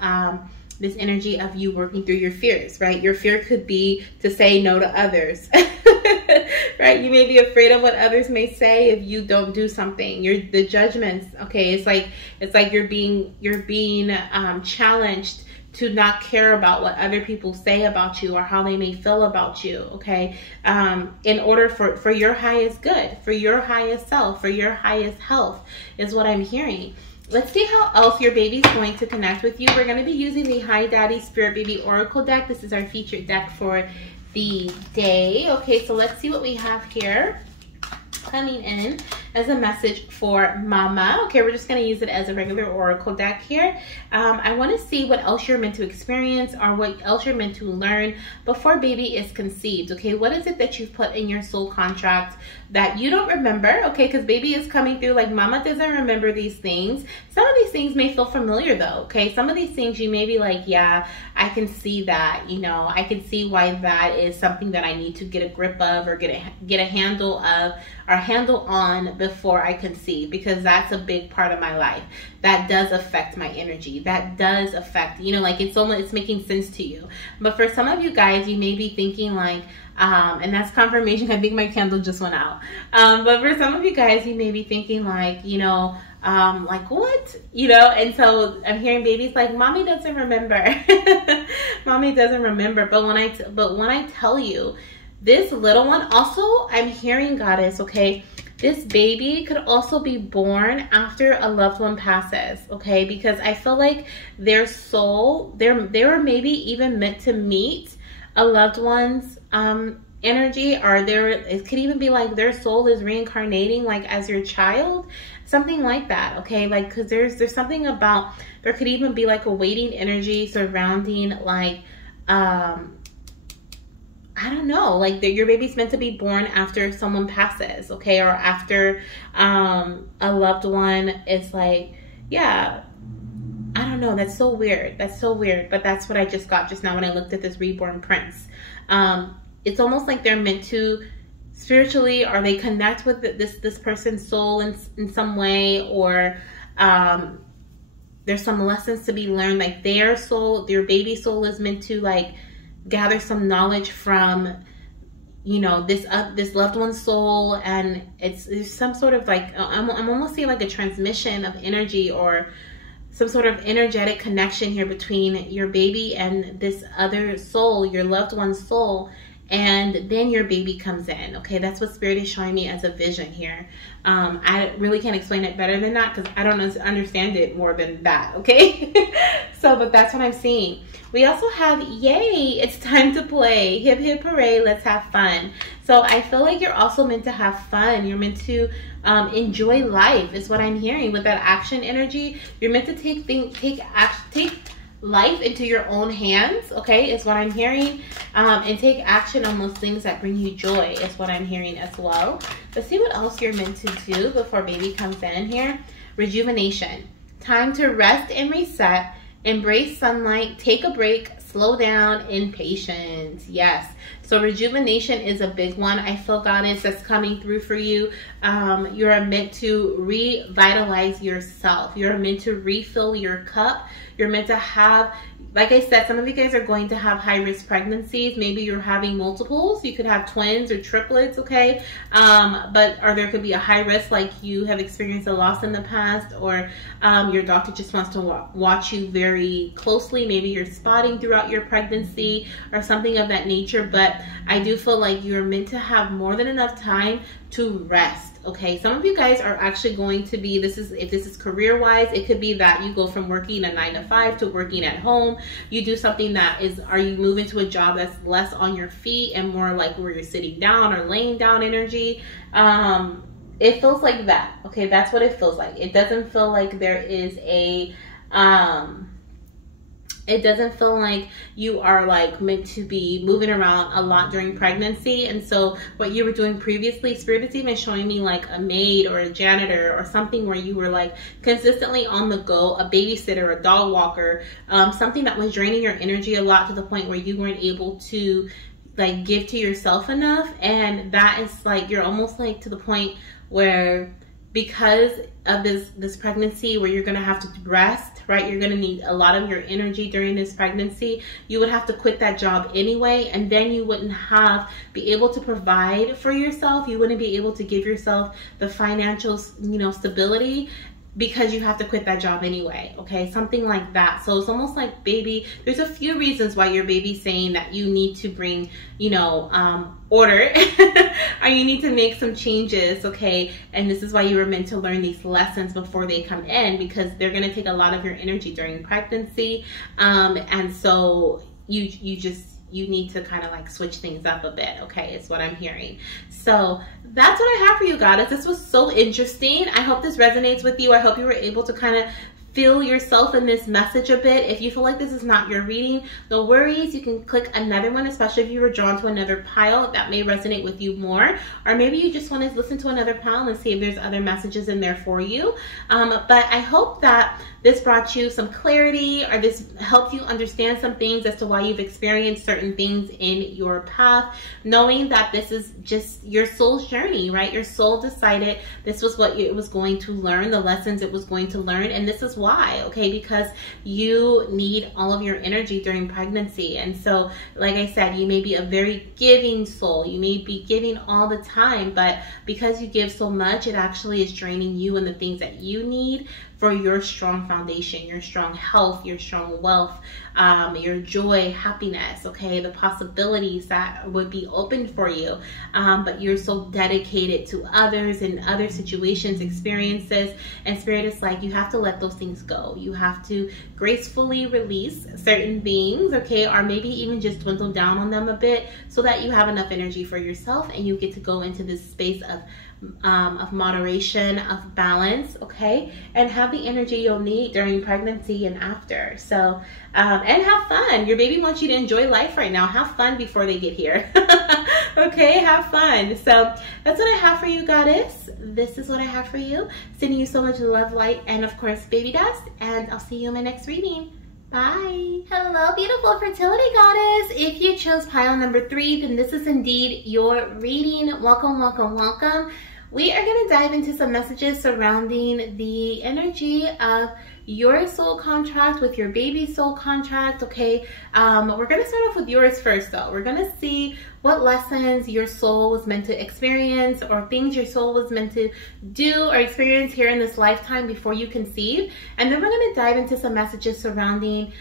this energy of you working through your fears, right? Your fear could be to say no to others. Right? You may be afraid of what others may say if you don't do something. The judgments, okay, it's like you're being challenged to not care about what other people say about you or how they may feel about you, okay? In order for your highest good, for your highest self, for your highest health is what I'm hearing. Let's see how else your baby's going to connect with you. We're going to be using the Hi Daddy Spirit Baby Oracle deck. This is our featured deck for the day. Okay, so let's see what we have here coming in as a message for Mama. Okay, we're just going to use it as a regular oracle deck here. I want to see what else you're meant to experience or what else you're meant to learn before baby is conceived. Okay, what is it that you've put in your soul contract that you don't remember? Okay, because baby is coming through like Mama doesn't remember these things. Some of these things may feel familiar though. Okay, some of these things you may be like, yeah, I can see that, you know, I can see why that is something that I need to get a grip of or get a handle of or handle on before I conceive, because that's a big part of my life. That does affect my energy. That does affect, you know, like it's making sense to you. But for some of you guys, you may be thinking like, and that's confirmation. I think my candle just went out. But for some of you guys, you may be thinking like, you know, like what, you know, and so I'm hearing babies like, mommy doesn't remember. Mommy doesn't remember. But when I tell you, this little one, also I'm hearing, Goddess, okay, this baby could also be born after a loved one passes, okay, because I feel like their soul, they were maybe even meant to meet a loved one's energy, or it could even be like their soul is reincarnating like as your child, something like that, okay, like because there's something about, there could even be like a waiting energy surrounding like I don't know, like your baby's meant to be born after someone passes, okay, or after a loved one is like, yeah, I don't know, that's so weird, that's so weird, but that's what I just got just now when I looked at this reborn prince. It's almost like they're meant to spiritually, or they connect with this person's soul in some way, or there's some lessons to be learned, like their soul, their baby soul is meant to like gather some knowledge from, you know, this loved one's soul, and it's some sort of like, I'm almost seeing like a transmission of energy or some sort of energetic connection here between your baby and this other soul, your loved one's soul, and then your baby comes in, okay? That's what Spirit is showing me as a vision here. I really can't explain it better than that because I don't understand it more than that, okay? So, but that's what I'm seeing. We also have, yay, it's time to play. Hip, hip, hooray, let's have fun. So I feel like you're also meant to have fun. You're meant to enjoy life is what I'm hearing with that action energy. You're meant to take life into your own hands, okay, is what I'm hearing, and take action on those things that bring you joy is what I'm hearing as well. Let's see what else you're meant to do before baby comes in here. Rejuvenation. Time to rest and reset. Embrace sunlight. Take a break. Slow down. In patience. Yes. So rejuvenation is a big one. I feel, Goddess, that's coming through for you. You're meant to revitalize yourself. You're meant to refill your cup. You're meant to have like I said, some of you guys are going to have high-risk pregnancies. Maybe you're having multiples. You could have twins or triplets, okay? Or there could be a high risk, like you have experienced a loss in the past, or your doctor just wants to watch you very closely. Maybe you're spotting throughout your pregnancy or something of that nature. But I do feel like you're meant to have more than enough time to rest. Okay, some of you guys are actually going to be, if this is career-wise, it could be that you go from working a 9-to-5 to working at home. You do something you move into a job that's less on your feet and more like where you're sitting down or laying down energy. It feels like that. Okay, that's what it feels like. It doesn't feel like there is it doesn't feel like you are like meant to be moving around a lot during pregnancy. And so what you were doing previously, Spirit is even showing me like a maid or a janitor or something where you were like consistently on the go, a babysitter, a dog walker, something that was draining your energy a lot to the point where you weren't able to like give to yourself enough. And that is like, you're almost like to the point where, because of this pregnancy where you're going to have to rest, right? You're going to need a lot of your energy during this pregnancy. You would have to quit that job anyway, and then you wouldn't be able to provide for yourself. You wouldn't be able to give yourself the financial, stability, because you have to quit that job anyway, okay? Something like that. So it's almost like, baby, there's a few reasons why your baby's saying that you need to bring, order or you need to make some changes, okay? And this is why you were meant to learn these lessons before they come in, because they're going to take a lot of your energy during pregnancy. And so you need to kind of like switch things up a bit, okay, is what I'm hearing. So that's what I have for you, Goddess. This was so interesting. I hope this resonates with you. I hope you were able to kind of feel yourself in this message a bit. If you feel like this is not your reading, no worries. You can click another one, especially if you were drawn to another pile that may resonate with you more. Or maybe you just want to listen to another pile and see if there's other messages in there for you. But I hope that this brought you some clarity, or this helped you understand some things as to why you've experienced certain things in your path, knowing that this is just your soul's journey, right? Your soul decided this was what it was going to learn, the lessons it was going to learn, and this is why, okay? Because you need all of your energy during pregnancy. And so, like I said, you may be a very giving soul. You may be giving all the time, but because you give so much, it actually is draining you and the things that you need for your strong foundation, your strong health, your strong wealth, your joy, happiness, okay? The possibilities that would be opened for you. But you're so dedicated to others and other situations, experiences, and Spirit is like, you have to let those things go. You have to gracefully release certain things, okay? Or maybe even just dwindle down on them a bit so that you have enough energy for yourself and you get to go into this space of moderation, of balance, okay? And have the energy you'll need during pregnancy and after. So, and have fun. Your baby wants you to enjoy life right now. Have fun before they get here. Okay, have fun. So that's what I have for you, Goddess. This is what I have for you. Sending you so much love, light, and of course, baby dust. And I'll see you in my next reading. Bye. Hello, beautiful fertility goddess. If you chose pile number 3, then this is indeed your reading. Welcome, welcome, welcome. We are going to dive into some messages surrounding the energy of your soul contract with your baby's soul contract, okay? We're going to start off with yours first, though. We're going to see what lessons your soul was meant to experience, or things your soul was meant to do or experience here in this lifetime before you conceive. And then we're going to dive into some messages surrounding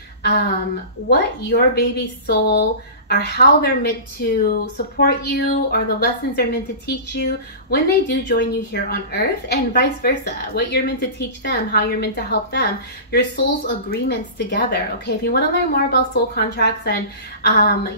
what your baby's soul, or how they're meant to support you, or the lessons they're meant to teach you when they do join you here on earth, and vice versa. What you're meant to teach them, how you're meant to help them, your soul's agreements together, okay? If you want to learn more about soul contracts and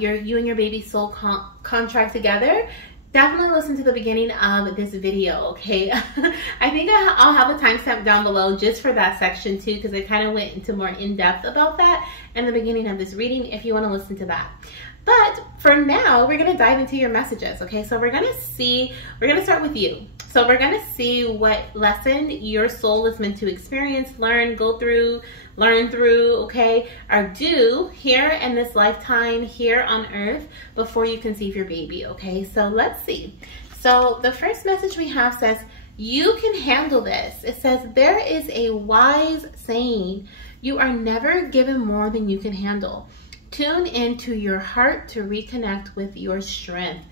you and your baby's soul contract together, definitely listen to the beginning of this video, okay? I think I'll have a timestamp down below just for that section too, because I kind of went into more in-depth about that in the beginning of this reading, if you want to listen to that. But for now, we're going to dive into your messages, okay? So we're going to start with you. So we're going to see what lesson your soul is meant to experience, learn, go through, learn through, okay? Or do here in this lifetime here on earth before you conceive your baby, okay? So let's see. So the first message we have says, you can handle this. It says, there is a wise saying, You are never given more than you can handle. Tune into your heart to reconnect with your strength.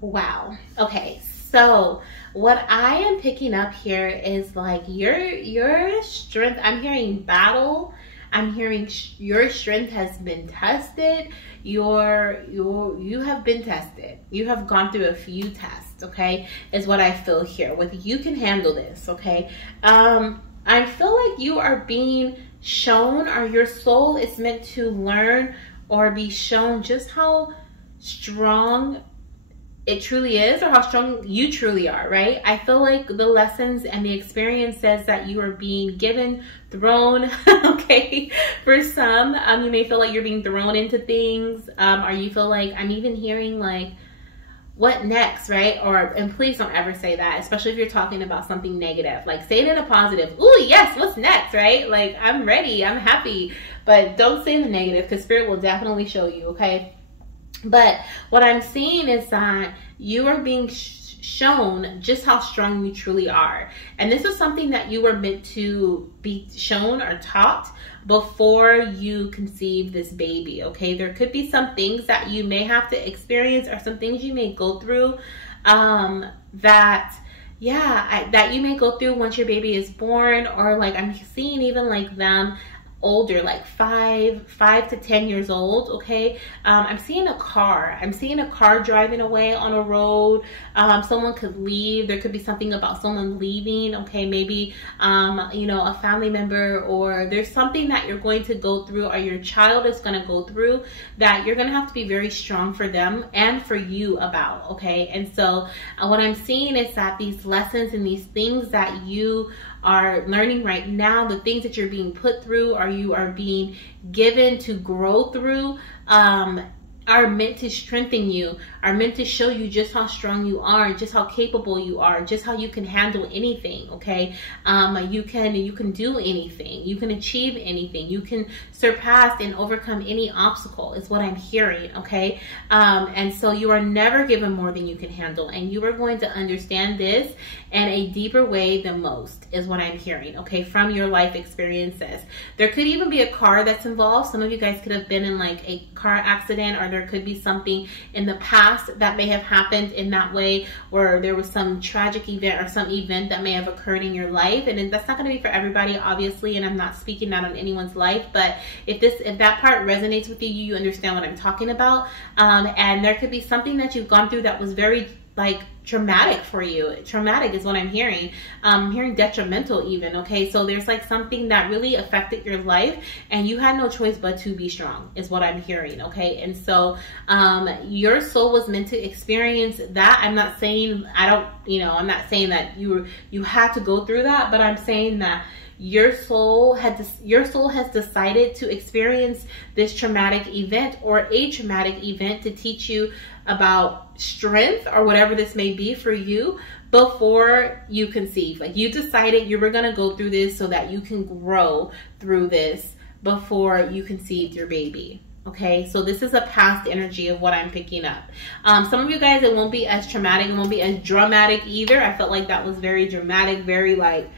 Wow. Okay, so what I am picking up here is like your strength. I'm hearing battle. I'm hearing your strength has been tested. You have been tested. You have gone through a few tests, okay? Is what I feel here. With you can handle this, okay? I feel like you are being shown, or your soul is meant to learn or be shown just how strong it truly is, or how strong you truly are, right? I feel like the lessons and the experience says that you are being given, thrown, okay? For some, you may feel like you're being thrown into things, or you feel like, I'm even hearing like, what next, right? And please don't ever say that, especially if you're talking about something negative. Like, say it in a positive. Ooh, yes, what's next, right? Like, I'm ready, I'm happy. But don't say the negative, because Spirit will definitely show you, okay? But what I'm seeing is that you are being shown just how strong you truly are. And this is something that you were meant to be shown or taught before you conceive this baby, okay? There could be some things that you may have to experience, or some things you may go through that you may go through once your baby is born, or like I'm seeing even like them older, like 5 to 10 years old, okay? I'm seeing a car. I'm seeing a car driving away on a road. Someone could leave. There could be something about someone leaving, okay? Maybe, you know, a family member, or there's something that you're going to go through, or your child is going to go through, that you're going to have to be very strong for them and for you about, okay? And so what I'm seeing is that these lessons and these things that you are learning right now, the things that you're being put through, or you are being given to grow through, are meant to strengthen you, are meant to show you just how strong you are, just how capable you are, just how you can handle anything, okay? You can do anything, you can achieve anything, you can surpass and overcome any obstacle, is what I'm hearing, okay? And so you are never given more than you can handle, and you are going to understand this in a deeper way than most, is what I'm hearing, okay, from your life experiences. There could even be a car that's involved. Some of you guys could have been in like a car accident, or there could be something in the past that may have happened in that way, where there was some tragic event or some event that may have occurred in your life. And that's not going to be for everybody, obviously, and I'm not speaking that on anyone's life, but if that part resonates with you, you understand what I'm talking about. And there could be something that you've gone through that was very like traumatic for you. Traumatic is what I'm hearing. I'm hearing detrimental even, okay? So there's like something that really affected your life, and you had no choice but to be strong, is what I'm hearing, okay? And so your soul was meant to experience that. I'm not saying, I'm not saying that you had to go through that, but I'm saying that your soul has decided to experience this traumatic event, or a traumatic event, to teach you about strength, or whatever this may be for you, before you conceive. Like, you decided you were going to go through this so that you can grow through this before you conceived your baby. Okay, so this is a past energy of what I'm picking up. Some of you guys, it won't be as traumatic, it won't be as dramatic either. I felt like that was very dramatic, very like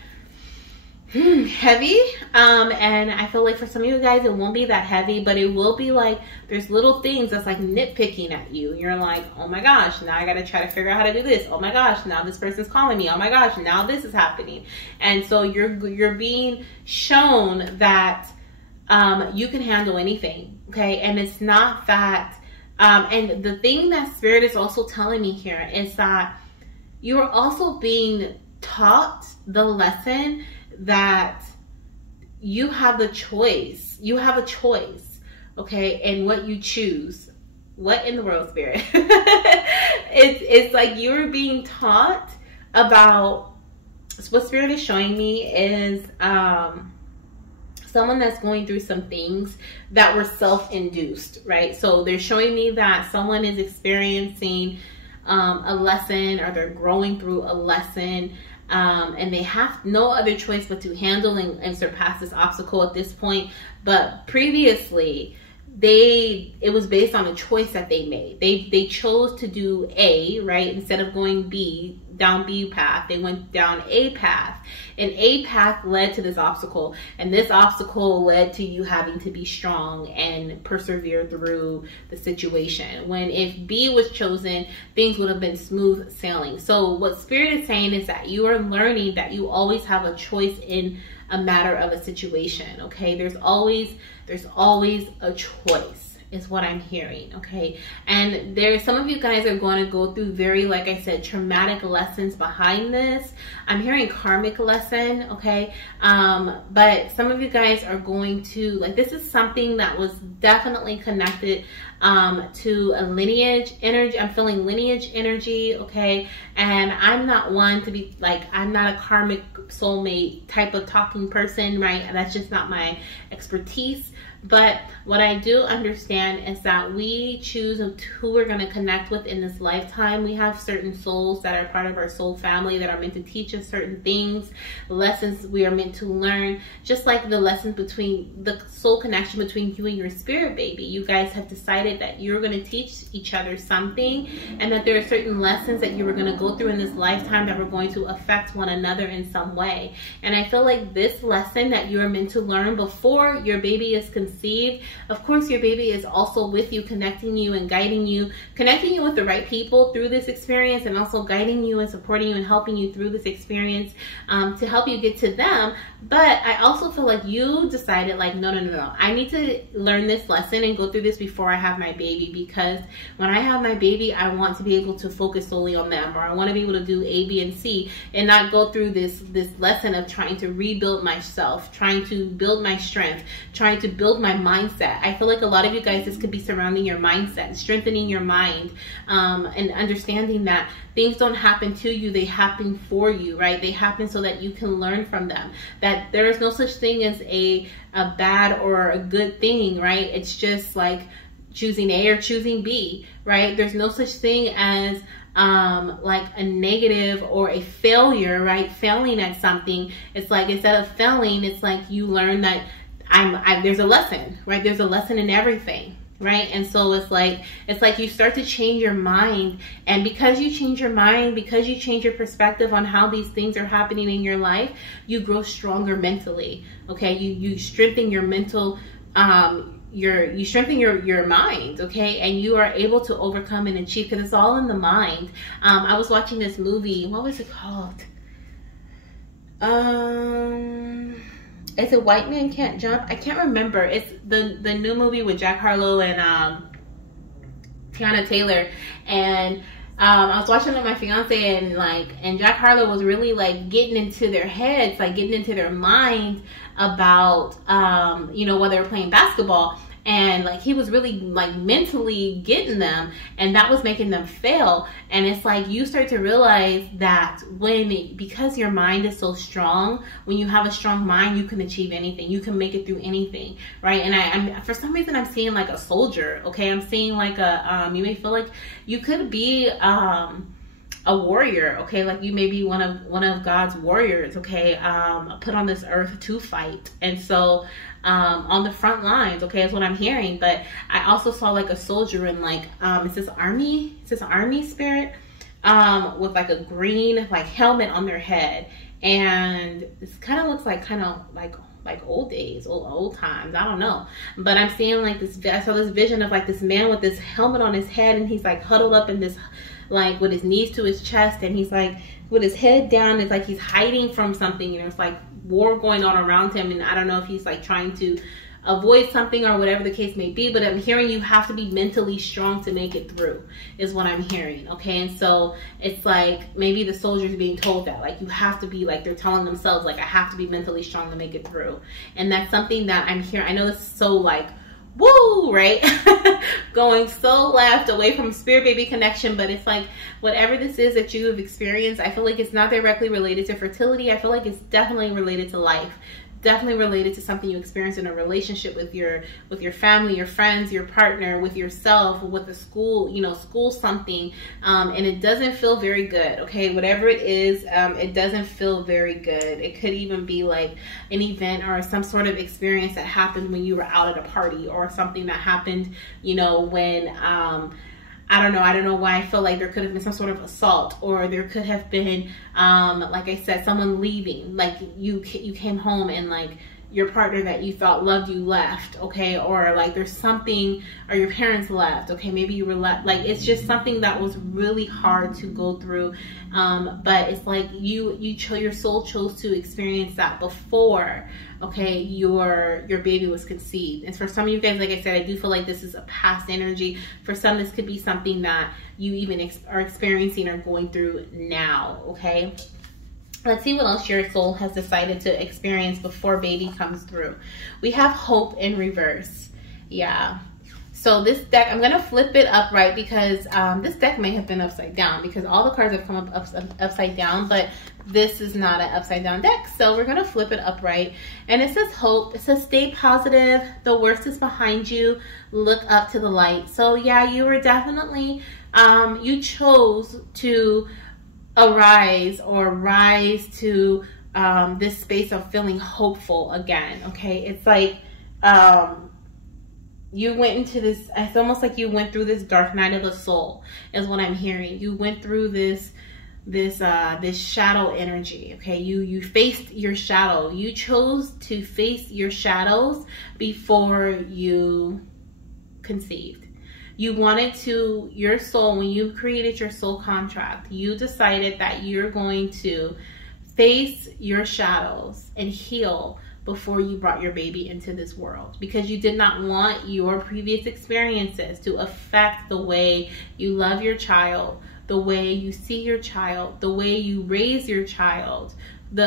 heavy, and I feel like for some of you guys it won't be that heavy, but it will be like there's little things that's like nitpicking at you. You're like, oh my gosh, now I gotta try to figure out how to do this. Oh my gosh, now this person's calling me. Oh my gosh, now this is happening. And so you're being shown that you can handle anything, okay? And it's not that and the thing that Spirit is also telling me here is that you are also being taught the lesson that you have the choice. You have a choice, okay, and what you choose. What in the world, Spirit? It's like you're being taught about, what Spirit is showing me is someone that's going through some things that were self-induced, right? So they're showing me that someone is experiencing a lesson, or they're growing through a lesson, and they have no other choice but to handle and surpass this obstacle at this point. But previously, it was based on a choice that they made. They chose to do A, right, instead of going B. down B path, they went down A path, and A path led to this obstacle, and this obstacle led to you having to be strong and persevere through the situation. When if B was chosen, things would have been smooth sailing. So what Spirit is saying is that you are learning that you always have a choice in a matter of a situation. Okay, there's always a choice, is what I'm hearing. Okay, and there's some of you guys are going to go through very, like I said, traumatic lessons behind this. I'm hearing karmic lesson. Okay, but some of you guys are going to, like, this is something that was definitely connected to a lineage energy. I'm feeling lineage energy. Okay, and I'm not one to be like, I'm not a karmic soulmate type of talking person, right? That's just not my expertise. But what I do understand is that we choose who we're going to connect with in this lifetime. We have certain souls that are part of our soul family that are meant to teach us certain things, lessons we are meant to learn, just like the lessons between the soul connection between you and your spirit baby. You guys have decided that you're going to teach each other something, and that there are certain lessons that you were going to go through in this lifetime that were going to affect one another in some way. And I feel like this lesson that you are meant to learn before your baby is conceived. Of course, your baby is also with you, connecting you and guiding you, connecting you with the right people through this experience, and also guiding you and supporting you and helping you through this experience to help you get to them. But I also feel like you decided, like, no, I need to learn this lesson and go through this before I have my baby, because when I have my baby, I want to be able to focus solely on them, or I want to be able to do A, B, and C, and not go through this lesson of trying to rebuild myself, trying to build my strength, trying to build my mindset. I feel like a lot of you guys, this could be surrounding your mindset, strengthening your mind, and understanding that things don't happen to you, they happen for you, right? They happen so that you can learn from them, that there is no such thing as a bad or a good thing, right? It's just like choosing A or choosing B, right? There's no such thing as like a negative or a failure, right? Failing at something, it's like, instead of failing, it's like you learn that there's a lesson, right? There's a lesson in everything, right? And so it's like you start to change your mind, and because you change your mind, because you change your perspective on how these things are happening in your life, you grow stronger mentally. Okay, you strengthen your mental, you strengthen your mind, okay, and you are able to overcome and achieve, because it's all in the mind. I was watching this movie. What was it called? Is it White Man Can't Jump? I can't remember. It's the new movie with Jack Harlow and Tiana Taylor. And I was watching it with my fiance, and Jack Harlow was really like getting into their heads, like getting into their mind about while they were playing basketball. And like he was really like mentally getting them, and that was making them fail. And it's like you start to realize that because your mind is so strong, when you have a strong mind, you can achieve anything, you can make it through anything, right? And I'm for some reason I'm seeing like a soldier. Okay, I'm seeing like a you may feel like you could be a warrior, okay, like you may be one of God's warriors, okay, put on this earth to fight. And so on the front lines, okay, is what I'm hearing. But I also saw like a soldier in like is this army spirit with like a green like helmet on their head, and this kind of looks like old days, old times, I don't know. But I'm seeing like I saw this vision of like this man with this helmet on his head, and he's like huddled up in this, like with his knees to his chest, and he's like with his head down. It's like he's hiding from something, it's like war going on around him, and I don't know if he's like trying to avoid something or whatever the case may be. But I'm hearing you have to be mentally strong to make it through, is what I'm hearing, okay? And so it's like maybe the soldiers being told that like you have to be, like they're telling themselves like I have to be mentally strong to make it through. And that's something that I'm hearing. I know this is so like woo, right? Going so left away from spirit baby connection, but it's like whatever this is that you have experienced, I feel like it's not directly related to fertility. I feel like it's definitely related to life, definitely related to something you experience in a relationship with your family, your friends, your partner, with yourself, with the school, school something, and it doesn't feel very good, okay? Whatever it is, it doesn't feel very good. It could even be like an event or some sort of experience that happened when you were out at a party, or something that happened, when I don't know why I feel like there could have been some sort of assault, or there could have been, like I said, someone leaving. Like you came home and like your partner that you thought loved you left, okay? Or like there's something, or your parents left, okay? Maybe you were left. Like it's just something that was really hard to go through. But it's like your soul chose to experience that before, okay, your baby was conceived. And for some of you guys, like I said, I do feel like this is a past energy. For some, this could be something that you even are experiencing or going through now, okay? Let's see what else your soul has decided to experience before baby comes through. We have hope in reverse. Yeah. So this deck, I'm going to flip it upright because this deck may have been upside down, because all the cards have come up upside down, but this is not an upside down deck. So we're going to flip it upright. And it says hope. It says stay positive. The worst is behind you. Look up to the light. So yeah, you were definitely, you chose to rise to this space of feeling hopeful again, okay? It's like you went into this, it's almost like you went through this dark night of the soul is what I'm hearing. You went through this shadow energy, okay? You faced your shadow. You chose to face your shadows before you conceived. You wanted to, your soul, when you created your soul contract, you decided that you're going to face your shadows and heal before you brought your baby into this world, because you did not want your previous experiences to affect the way you love your child, the way you see your child, the way you raise your child,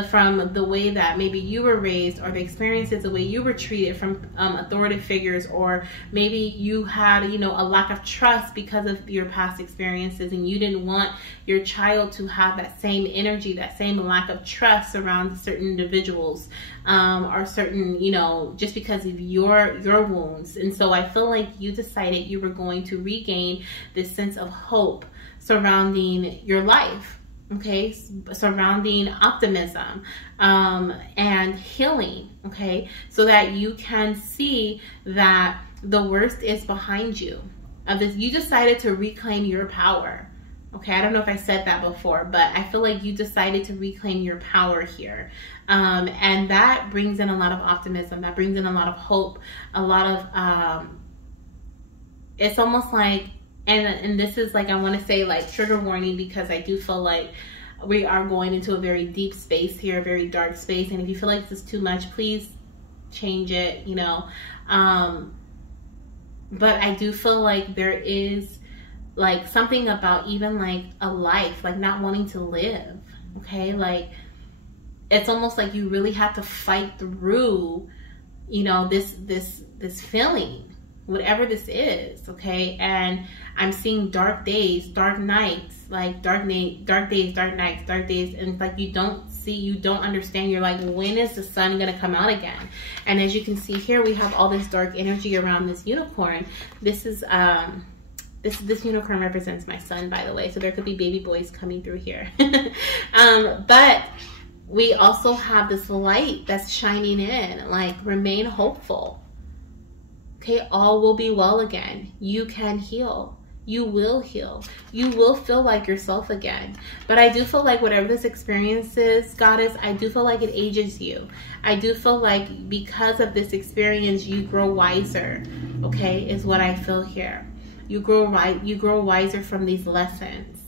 from the way that maybe you were raised, or the experiences, the way you were treated from authoritative figures, or maybe you had, you know, a lack of trust because of your past experiences, and you didn't want your child to have that same energy, that same lack of trust around certain individuals, or certain, you know, just because of your wounds. And so I feel like you decided you were going to regain this sense of hope surrounding your life. Okay, surrounding optimism and healing, okay, so that you can see that the worst is behind you. You decided to reclaim your power. Okay, I don't know if I said that before, but I feel like you decided to reclaim your power here. And that brings in a lot of optimism. That brings in a lot of hope, a lot of, it's almost like, and this is like, I want to say like trigger warning, because I do feel like we are going into a very deep space here, a very dark space. And if you feel like this is too much, please change it, you know. But I do feel like there is like something about even like a life, like not wanting to live, okay? Like it's almost like you really have to fight through, you know, this feeling, whatever this is, okay? And I'm seeing dark days, dark nights, like dark days, dark nights, dark days, and like you don't see, you don't understand. You're like, when is the sun gonna come out again? And as you can see here, we have all this dark energy around this unicorn. This is this unicorn represents my son, by the way, so there could be baby boys coming through here. But we also have this light that's shining in, like remain hopeful. Okay, all will be well again. You can heal. You will heal. You will feel like yourself again. But I do feel like whatever this experience is, Goddess, I do feel like it ages you. I do feel like because of this experience, you grow wiser, okay, is what I feel here. You grow wiser from these lessons,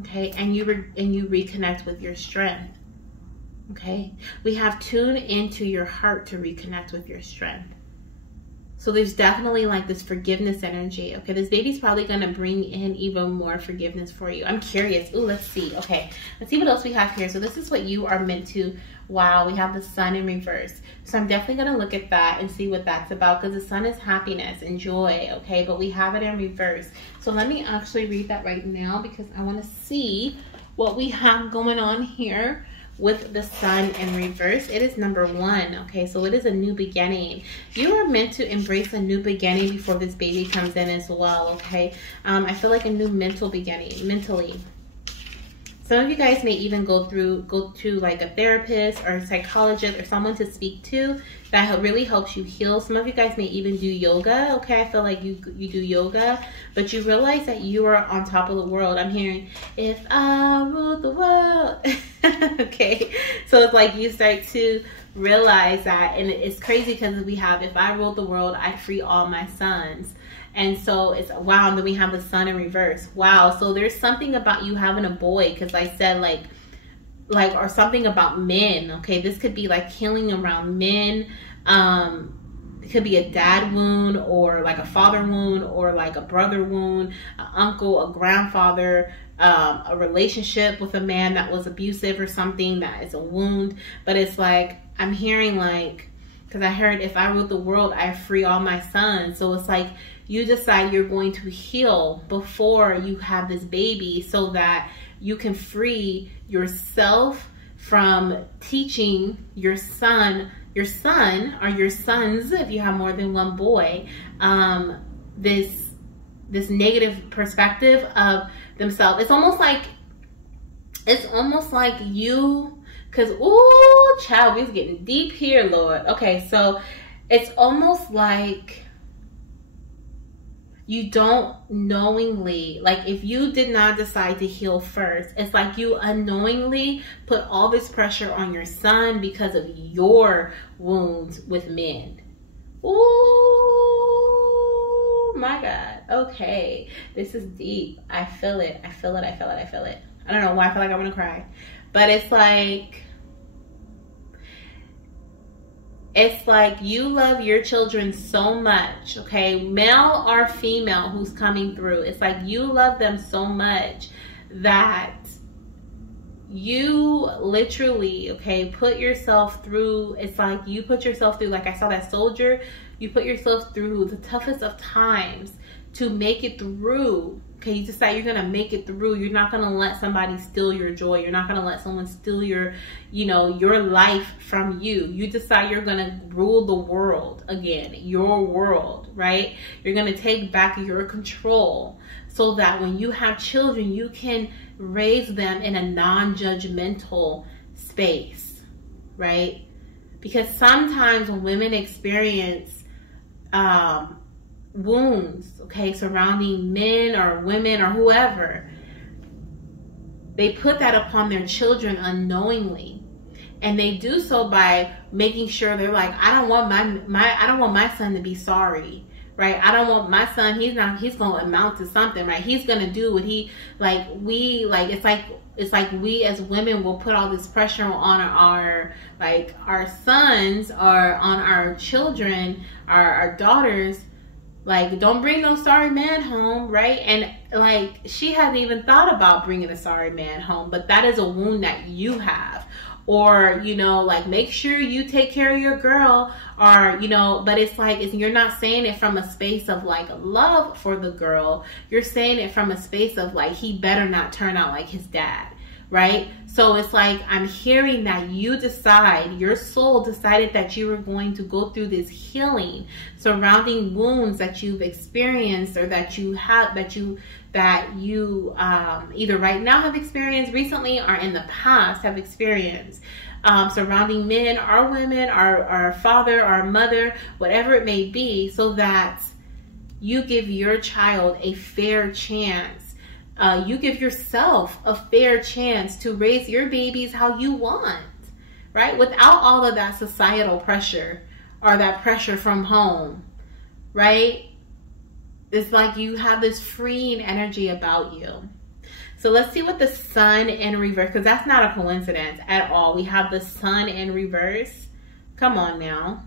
okay, and you reconnect with your strength, okay. We have tuned into your heart to reconnect with your strength. So there's definitely like this forgiveness energy. Okay, this baby's probably going to bring in even more forgiveness for you. I'm curious. Ooh, let's see. Okay, let's see what else we have here. So this is what you are meant to. Wow, we have the sun in reverse. So I'm definitely going to look at that and see what that's about, because the sun is happiness and joy, okay? But we have it in reverse. So let me actually read that right now, because I want to see what we have going on here with the sun in reverse. It is number 1, okay? So it is a new beginning. You are meant to embrace a new beginning before this baby comes in as well, okay? I feel like a new mental beginning, mentally. Some of you guys may even go to like a therapist or a psychologist or someone to speak to that really helps you heal. Some of you guys may even do yoga. Okay, I feel like you do yoga, but you realize that you are on top of the world. I'm hearing, if I ruled the world. Okay, so it's like you start to realize that, and it's crazy because we have, if I ruled the world, I'd free all my sons. And so it's wow, and then we have the sun in reverse. Wow, so there's something about you having a boy, because I said like or something about men. Okay, this could be like healing around men. It could be a dad wound, or like a father wound, or like a brother wound, an uncle, a grandfather, a relationship with a man that was abusive or something that is a wound. But it's like, I'm hearing like, because I heard, if I ruled the world, I free all my sons. So it's like you decide you're going to heal before you have this baby, so that you can free yourself from teaching your son or your sons, if you have more than one boy, this negative perspective of themselves. It's almost like you, because ooh, child, we're getting deep here, Lord. Okay, so it's almost like you don't knowingly, like if you did not decide to heal first, it's like you unknowingly put all this pressure on your son because of your wounds with men. Ooh, my God. Okay, this is deep. I feel it. I feel it. I feel it. I feel it. I don't know why I feel like I want to cry, but it's like you love your children so much, okay? Male or female who's coming through, it's like you love them so much that you literally, okay, put yourself through, it's like you put yourself through, like I saw that soldier, you put yourself through the toughest of times to make it through. Okay, you decide you're gonna make it through. You're not gonna let somebody steal your joy. You're not gonna let someone steal your, your life from you. You decide you're gonna rule the world again, your world, right? You're gonna take back your control, so that when you have children, you can raise them in a non-judgmental space, right? Because sometimes when women experience wounds, okay, surrounding men or women or whoever, they put that upon their children unknowingly, and they do so by making sure they're like, I don't want my son to be sorry, right? I don't want my son, he's gonna amount to something, right? He's gonna do what he, it's like we as women will put all this pressure on our sons, or on our children, our daughters. Like, don't bring no sorry man home, right? And like, she hasn't even thought about bringing a sorry man home, but that is a wound that you have. Or, like, make sure you take care of your girl, or, but it's like, you're not saying it from a space of like love for the girl. You're saying it from a space of like, he better not turn out like his dad, right? So it's like, I'm hearing that your soul decided that you were going to go through this healing surrounding wounds that you've experienced, or that you either right now have experienced recently, or in the past have experienced, surrounding men or women, or father or mother, whatever it may be, so that you give your child a fair chance. You give yourself a fair chance to raise your babies how you want, right? Without all of that societal pressure, or that pressure from home, right? It's like you have this freeing energy about you. So let's see what the sun in reverse, because that's not a coincidence at all. We have the sun in reverse. Come on now.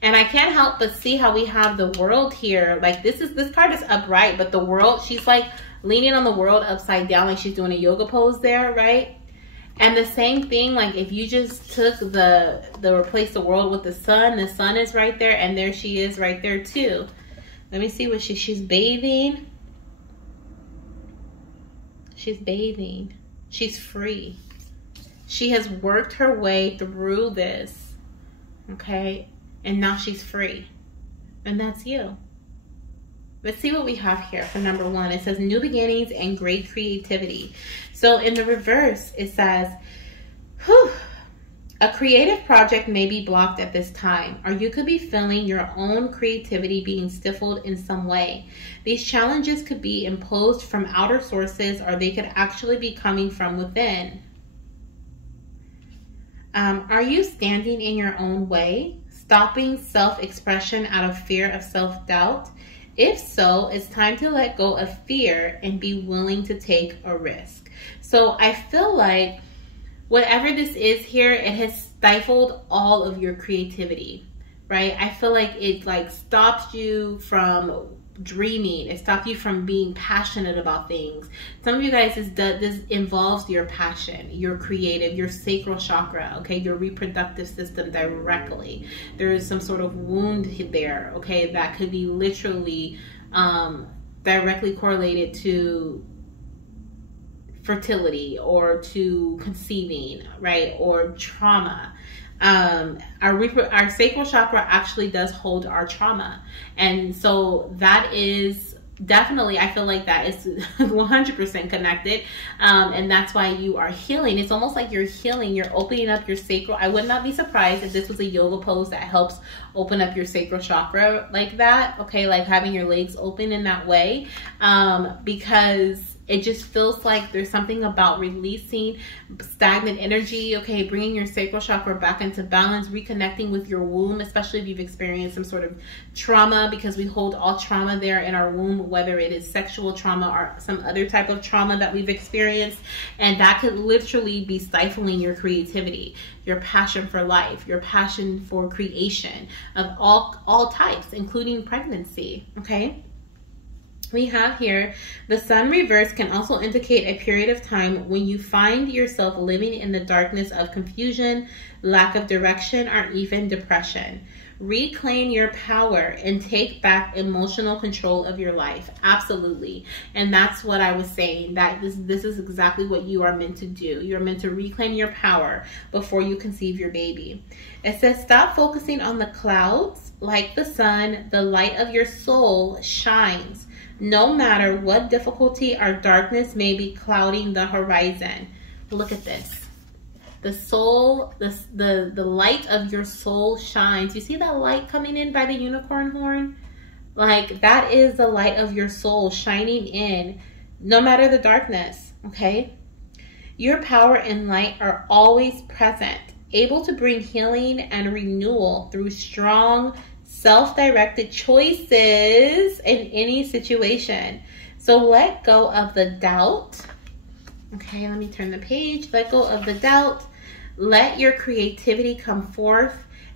And I can't help but see how we have the world here. Like, this card is upright, but the world, she's like leaning on the world upside down, like she's doing a yoga pose there, right? And the same thing, like if you just took replace the world with the sun is right there, and there she is right there too. Let me see what she's bathing. She's bathing. She's free. She has worked her way through this, okay? And now she's free. And that's you. Let's see what we have here for number 1. It says new beginnings and great creativity. So in the reverse, it says, whew, a creative project may be blocked at this time, or you could be feeling your own creativity being stifled in some way. These challenges could be imposed from outer sources, or they could actually be coming from within. Are you standing in your own way, stopping self-expression out of fear of self-doubt? If so, it's time to let go of fear and be willing to take a risk. So I feel like whatever this is here, it has stifled all of your creativity, right? I feel like it like stops you from dreaming. It stops you from being passionate about things. Some of you guys, this involves your passion, your creative, your sacral chakra, okay, your reproductive system directly. There is some sort of wound there, okay, that could be literally directly correlated to fertility or to conceiving, right, or trauma. Our sacral chakra actually does hold our trauma, and so that is definitely, I feel like that is 100% connected, and that's why you are healing. It's almost like you're healing, you're opening up your sacral. I would not be surprised if this was a yoga pose that helps open up your sacral chakra like that, okay, like having your legs open in that way, because it just feels like there's something about releasing stagnant energy, okay, bringing your sacral chakra back into balance, reconnecting with your womb, especially if you've experienced some sort of trauma, because we hold all trauma there in our womb, whether it is sexual trauma or some other type of trauma that we've experienced. And that could literally be stifling your creativity, your passion for life, your passion for creation of all types, including pregnancy, okay? We have here, the sun reverse can also indicate a period of time when you find yourself living in the darkness of confusion, lack of direction, or even depression. Reclaim your power and take back emotional control of your life. Absolutely. And that's what I was saying, that this is exactly what you are meant to do. You're meant to reclaim your power before you conceive your baby. It says, stop focusing on the clouds. Like the sun, the light of your soul shines, no matter what difficulty or darkness may be clouding the horizon. Look at this. The soul, the light of your soul shines. You see that light coming in by the unicorn horn? Like, that is the light of your soul shining in, no matter the darkness, okay? Your power and light are always present, able to bring healing and renewal through strong, self-directed choices in any situation. So let go of the doubt. Okay, let me turn the page. Let go of the doubt. Let your creativity come forth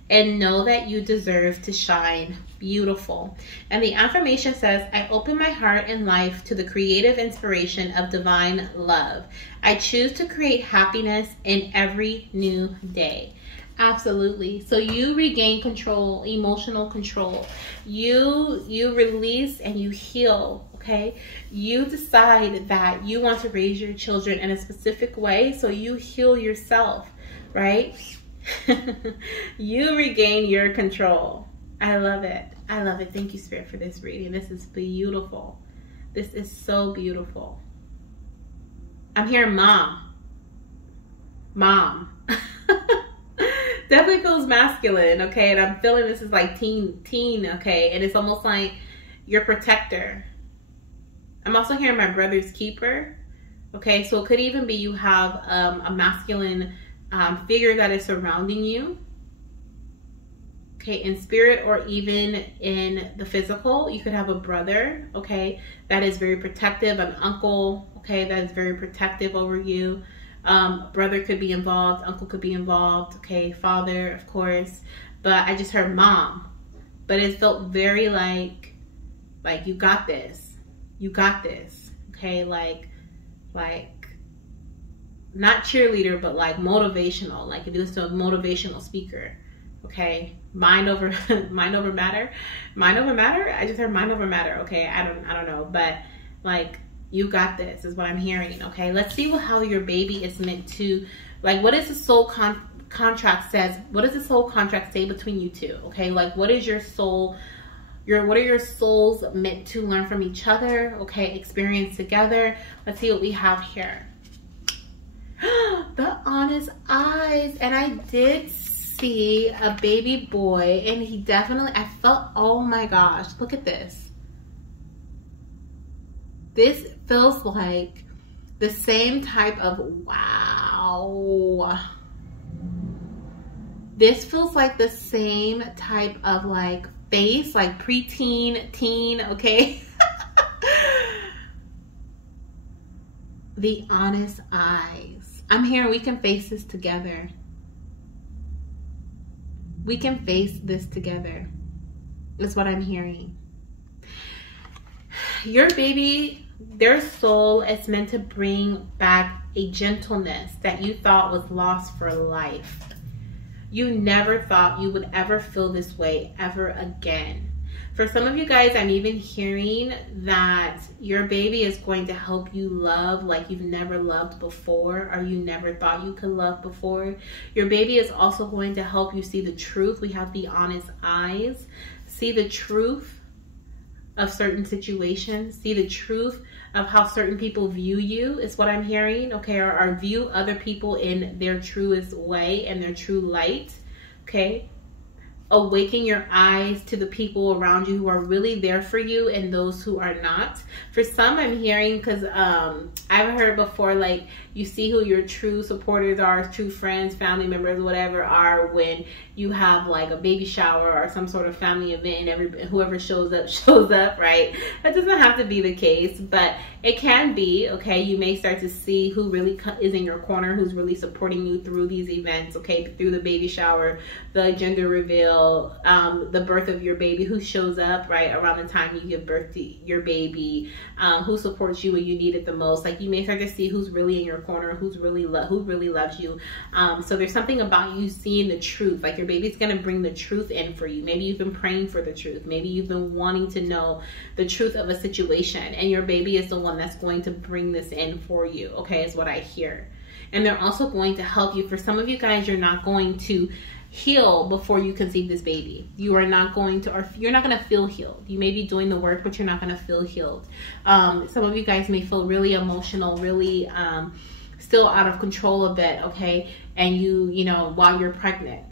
and know that you deserve to shine. Beautiful. And the affirmation says, I open my heart and life to the creative inspiration of divine love. I choose to create happiness in every new day. Absolutely. So you regain control, emotional control. You release and you heal, okay? You decide that you want to raise your children in a specific way, so you heal yourself, right? You regain your control. I love it. I love it. Thank you, Spirit, for this reading. This is beautiful. This is so beautiful. I'm hearing mom. Mom. Definitely feels masculine, okay? And I'm feeling this is like teen, okay? And it's almost like your protector. I'm also hearing my brother's keeper, okay? So it could even be you have a masculine figure that is surrounding you, okay, in spirit or even in the physical. You could have a brother, okay, that is very protective, an uncle, okay, that is very protective over you. Brother could be involved, uncle could be involved, okay, father, of course, but I just heard mom. But it felt very like you got this, okay, like not cheerleader, but like motivational, like if it was a motivational speaker, okay, mind over matter. I just heard mind over matter, okay, I don't know, but like, you got this is what I'm hearing, okay? Let's see how your baby is meant to, like, what is the soul contract says? What does the soul contract say between you two, okay? Like, what is your soul what are your souls meant to learn from each other, okay, experience together. Let's see what we have here. The honest eyes. And I did see a baby boy, and he definitely, I felt, oh my gosh, look at this. This feels like the same type of, wow. This feels like the same type of like face, like preteen, teen, okay? The honest eyes. I'm here, we can face this together. We can face this together. That's what I'm hearing. Your baby, their soul is meant to bring back a gentleness that you thought was lost for life. You never thought you would ever feel this way ever again. For some of you guys, I'm even hearing that your baby is going to help you love like you've never loved before, or you never thought you could love before. Your baby is also going to help you see the truth. We have the honest eyes. See the truth of certain situations. See the truth of how certain people view you is what I'm hearing, okay? Or view other people in their truest way and their true light, okay? Awaken your eyes to the people around you who are really there for you and those who are not. For some, I'm hearing, because I've heard before, like, you see who your true supporters are, true friends, family members, whatever, are when you have like a baby shower or some sort of family event, and whoever shows up, right? That doesn't have to be the case, but it can be, okay? You may start to see who really is in your corner, who's really supporting you through these events, okay? Through the baby shower, the gender reveal, the birth of your baby, who shows up, right, around the time you give birth to your baby, who supports you when you need it the most. Like, you may start to see who's really in your corner, who really loves you. So there's something about you seeing the truth. Like, your baby's gonna bring the truth in for you. Maybe you've been praying for the truth. Maybe you've been wanting to know the truth of a situation, and your baby is the one that's going to bring this in for you, okay, is what I hear. And they're also going to help you. For some of you guys, you're not going to heal before you conceive this baby. You are not going to, or you're not going to feel healed. You may be doing the work, but you're not going to feel healed. Some of you guys may feel really emotional, really still out of control a bit, okay? And you know, while you're pregnant.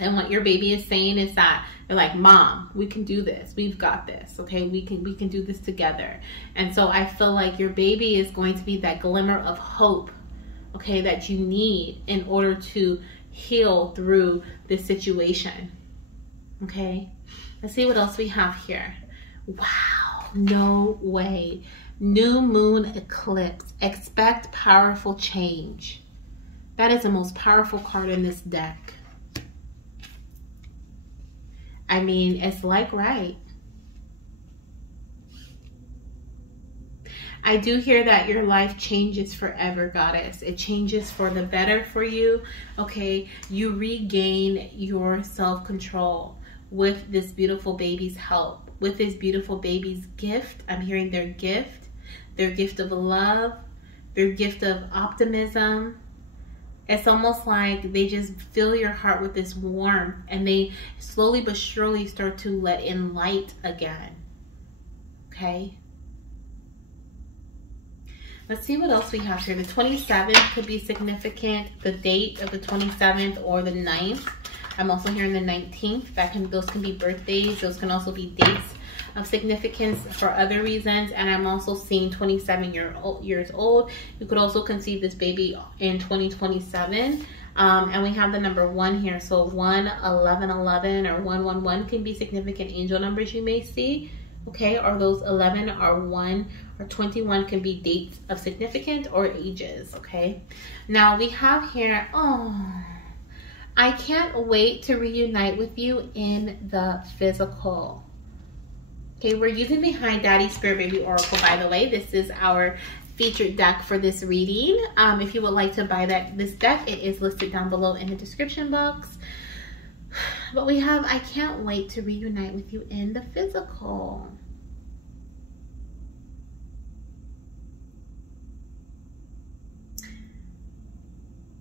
And what your baby is saying is that they're like, Mom, we can do this. We've got this, okay? We can do this together. And so I feel like your baby is going to be that glimmer of hope, okay, that you need in order to heal through this situation, okay? Let's see what else we have here. Wow, no way. New moon eclipse. Expect powerful change. That is the most powerful card in this deck. I mean, it's like, right. I do hear that your life changes forever, Goddess. It changes for the better for you, okay? You regain your self-control with this beautiful baby's help, with this beautiful baby's gift. I'm hearing their gift of love, their gift of optimism. It's almost like they just fill your heart with this warmth, and they slowly but surely start to let in light again, okay? Let's see what else we have here. The 27th could be significant. The date of the 27th or the 9th. I'm also hearing the 19th. Those can be birthdays. Those can also be dates of significance for other reasons. And I'm also seeing 27 years old. You could also conceive this baby in 2027. And we have the number 1 here. So 1, 11, 11, or 111 can be significant angel numbers you may see. Okay, or those 11 or 1 or 21 can be dates of significance or ages, okay? Now we have here, oh, I can't wait to reunite with you in the physical. Okay, we're using the Hi Daddy Spirit Baby Oracle, by the way. This is our featured deck for this reading. If you would like to buy this deck, it is listed down below in the description box. But we have, I can't wait to reunite with you in the physical.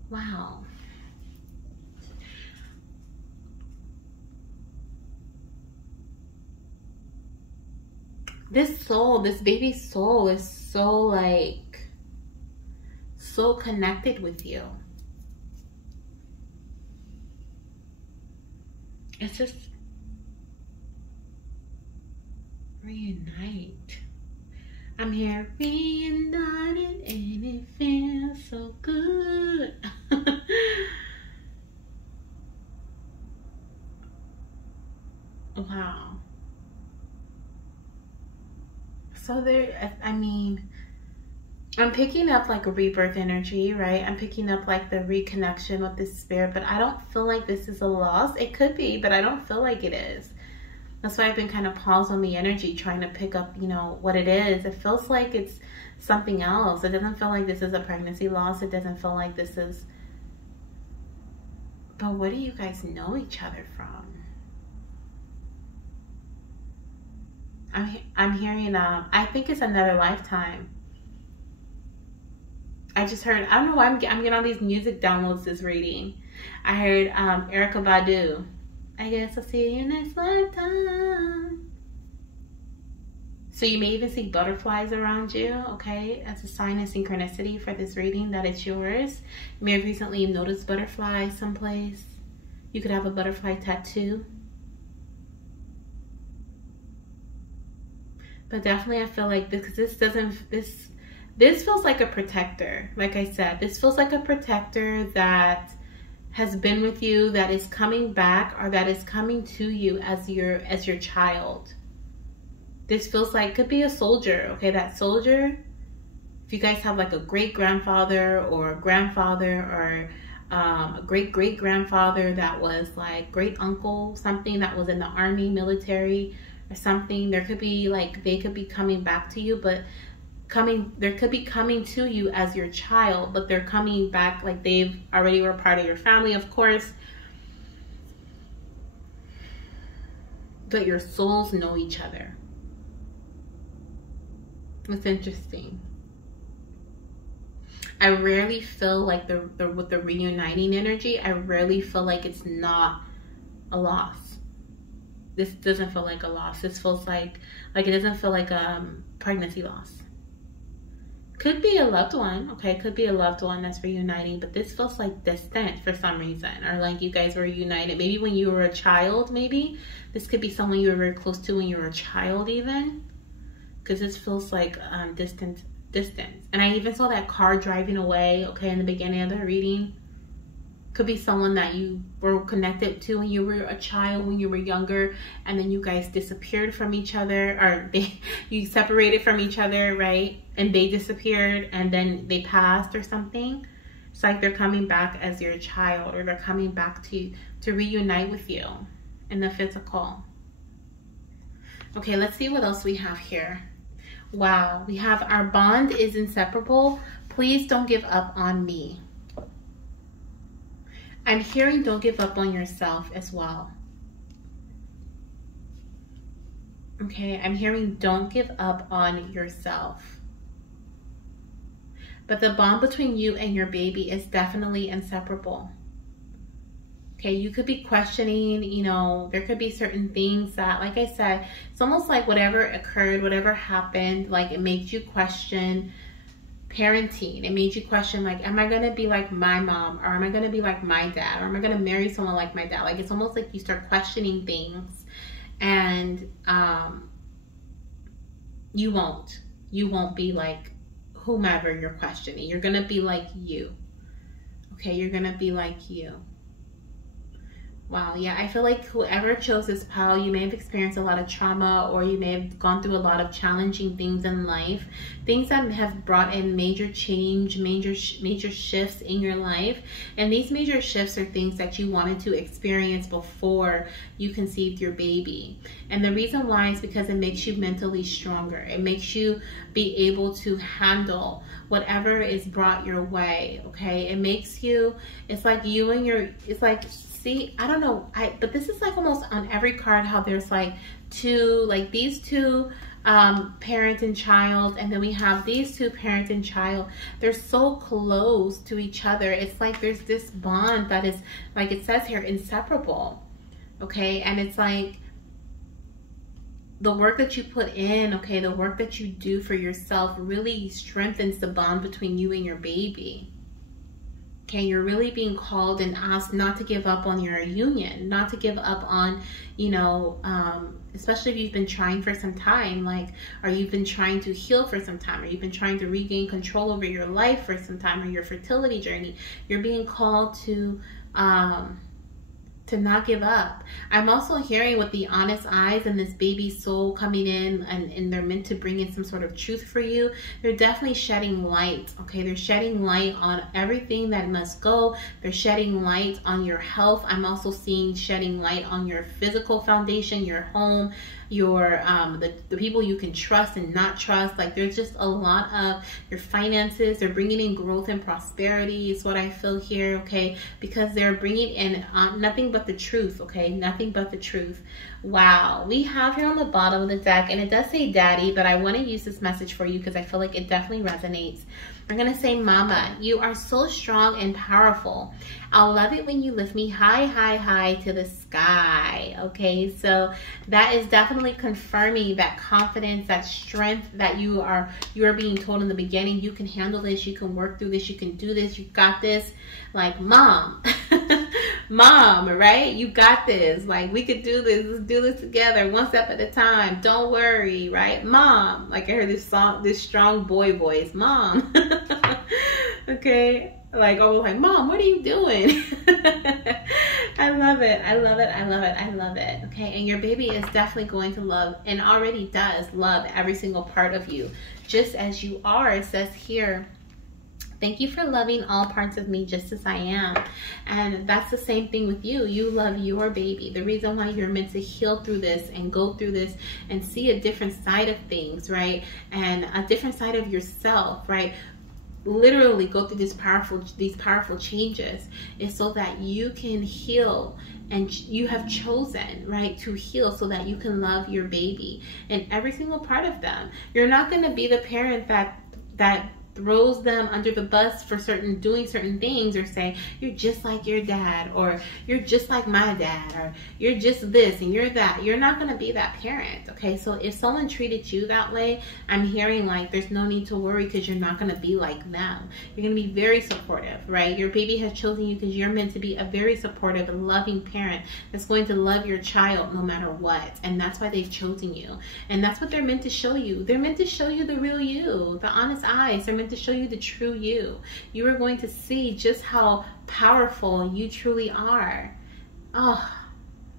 Wow. this soul, this baby's soul is so like, so connected with you. It's just reunite. I'm here reunited and it feels so good. Wow. So there, I mean, I'm picking up like a rebirth energy, right? I'm picking up like the reconnection with this spirit, but I don't feel like this is a loss. It could be, but I don't feel like it is. That's why I've been kind of paused on the energy, trying to pick up, you know, what it is. It feels like it's something else. It doesn't feel like this is a pregnancy loss. It doesn't feel like this is, but what do you guys know each other from? I'm hearing, I think it's another lifetime. I just heard, I don't know why I'm getting all these music downloads this reading. I heard Erykah Badu. I guess I'll see you next lifetime. So you may even see butterflies around you, okay? That's a sign of synchronicity for this reading that it's yours. You may have recently noticed butterflies someplace. You could have a butterfly tattoo. But definitely I feel like this feels like a protector. Like I said, this feels like a protector that has been with you, that is coming back, or that is coming to you as your child. This feels like, could be a soldier, okay? That soldier, if you guys have like a great-grandfather or a grandfather or a great-great-grandfather that was like great-uncle, something that was in the army, military, or something, there could be like, they could be coming back to you, but there could be coming to you as your child, but they're coming back like they've already were part of your family, of course. But your souls know each other. It's interesting. I rarely feel like with the reuniting energy, I rarely feel like it's not a loss. This doesn't feel like a loss. This feels like it doesn't feel like a pregnancy loss. Could be a loved one, okay? Could be a loved one that's reuniting, but this feels like distant for some reason, or like you guys were united. Maybe when you were a child, maybe. This could be someone you were very close to when you were a child even, because this feels like distance. And I even saw that car driving away, okay, in the beginning of the reading. Could be someone that you were connected to when you were a child, when you were younger, and then you guys disappeared from each other, or you separated from each other, right? And they disappeared and then they passed or something. It's like they're coming back as your child, or they're coming back to reunite with you in the physical. Okay, let's see what else we have here. Wow, we have our bond is inseparable. Please don't give up on me. I'm hearing don't give up on yourself as well. Okay, I'm hearing don't give up on yourself. But the bond between you and your baby is definitely inseparable. Okay, you could be questioning, you know, there could be certain things that, like I said, it's almost like whatever occurred, whatever happened, like it made you question parenting. It made you question, like, am I going to be like my mom, or am I going to be like my dad, or am I going to marry someone like my dad? Like, it's almost like you start questioning things, and you won't be like whomever you're questioning. You're going to be like you. Okay, you're going to be like you. Wow, yeah, I feel like whoever chose this pile, you may have experienced a lot of trauma, or you may have gone through a lot of challenging things in life, things that have brought in major change, major shifts in your life. And these major shifts are things that you wanted to experience before you conceived your baby. And the reason why is because it makes you mentally stronger. It makes you be able to handle whatever is brought your way, okay? It makes you, it's like you and your, it's like, see, I don't know, but this is like almost on every card how there's like two, like these two parent and child, and then we have these two parent and child. They're so close to each other. It's like there's this bond that is, like it says here, inseparable. Okay, and it's like the work that you put in, okay, the work that you do for yourself really strengthens the bond between you and your baby. Okay, you're really being called and asked not to give up on your union, not to give up on, you know, especially if you've been trying for some time, like, or you've been trying to heal for some time, or you've been trying to regain control over your life for some time, or your fertility journey. You're being called to not give up. I'm also hearing with the honest eyes and this baby soul coming in, and they're meant to bring in some sort of truth for you. They're definitely shedding light, okay? They're shedding light on everything that must go. They're shedding light on your health. I'm also seeing shedding light on your physical foundation, your home, your the people you can trust and not trust. Like, there's just a lot of your finances. They're bringing in growth and prosperity is what I feel here, okay? Because they're bringing in nothing but the truth, okay? Nothing but the truth. Wow. We have here on the bottom of the deck, and it does say daddy, but I want to use this message for you because I feel like it definitely resonates. I'm going to say, Mama, you are so strong and powerful. I'll love it when you lift me high, high, high to the sky. Okay, so that is definitely confirming that confidence, that strength that you are being told in the beginning. You can handle this. You can work through this. You can do this. You got this. Like, Mom, Mom, right? You got this. Like, we could do this. Let's do this together, one step at a time. Don't worry, right? Mom. Like, I heard this song, this strong boy voice. Mom. Okay, like, oh, like, Mom, what are you doing? I love it. I love it. I love it. I love it. Okay, and your baby is definitely going to love, and already does love, every single part of you, just as you are. It says here, thank you for loving all parts of me just as I am. And that's the same thing with you. You love your baby. The reason why you're meant to heal through this and go through this and see a different side of things, right? And a different side of yourself, right? Literally go through these powerful changes is so that you can heal, and you have chosen, right, to heal so that you can love your baby and every single part of them. You're not going to be the parent that throws them under the bus for doing certain things, or say you're just like your dad, or you're just like my dad, or you're just this and you're that. You're not going to be that parent, okay? So if someone treated you that way, I'm hearing like there's no need to worry, because you're not going to be like them. You're going to be very supportive, right? Your baby has chosen you because you're meant to be a very supportive and loving parent that's going to love your child no matter what. And that's why they've chosen you, and that's what they're meant to show you. They're meant to show you the real you, the honest eyes. They're meant to show you the true you. You are going to see just how powerful you truly are. Oh,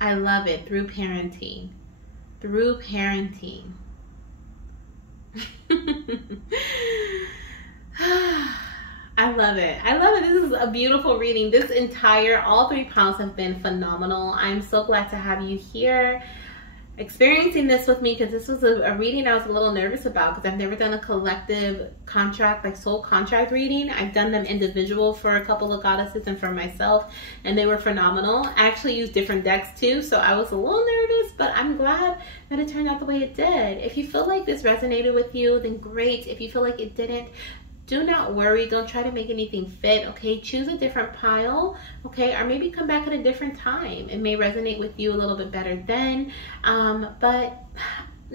I love it. Through parenting. Through parenting. I love it. I love it. This is a beautiful reading. This all 3 piles have been phenomenal. I'm so glad to have you here experiencing this with me, because this was a reading I was a little nervous about, because I've never done a collective contract, like soul contract reading. I've done them individual for a couple of goddesses and for myself, and they were phenomenal. I actually used different decks too, so I was a little nervous, but I'm glad that it turned out the way it did. If you feel like this resonated with you, then great. If you feel like it didn't, do not worry. Don't try to make anything fit, okay? Choose a different pile, okay? Or maybe come back at a different time. It may resonate with you a little bit better then. But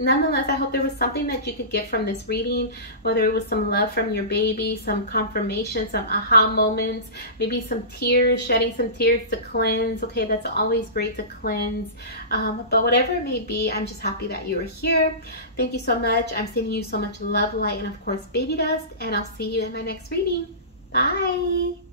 nonetheless, I hope there was something that you could get from this reading, whether it was some love from your baby, some confirmation, some aha moments, maybe some tears, shedding some tears to cleanse. Okay, that's always great to cleanse. But whatever it may be, I'm just happy that you are here. Thank you so much. I'm sending you so much love, light, and of course, baby dust, and I'll see you in my next reading. Bye.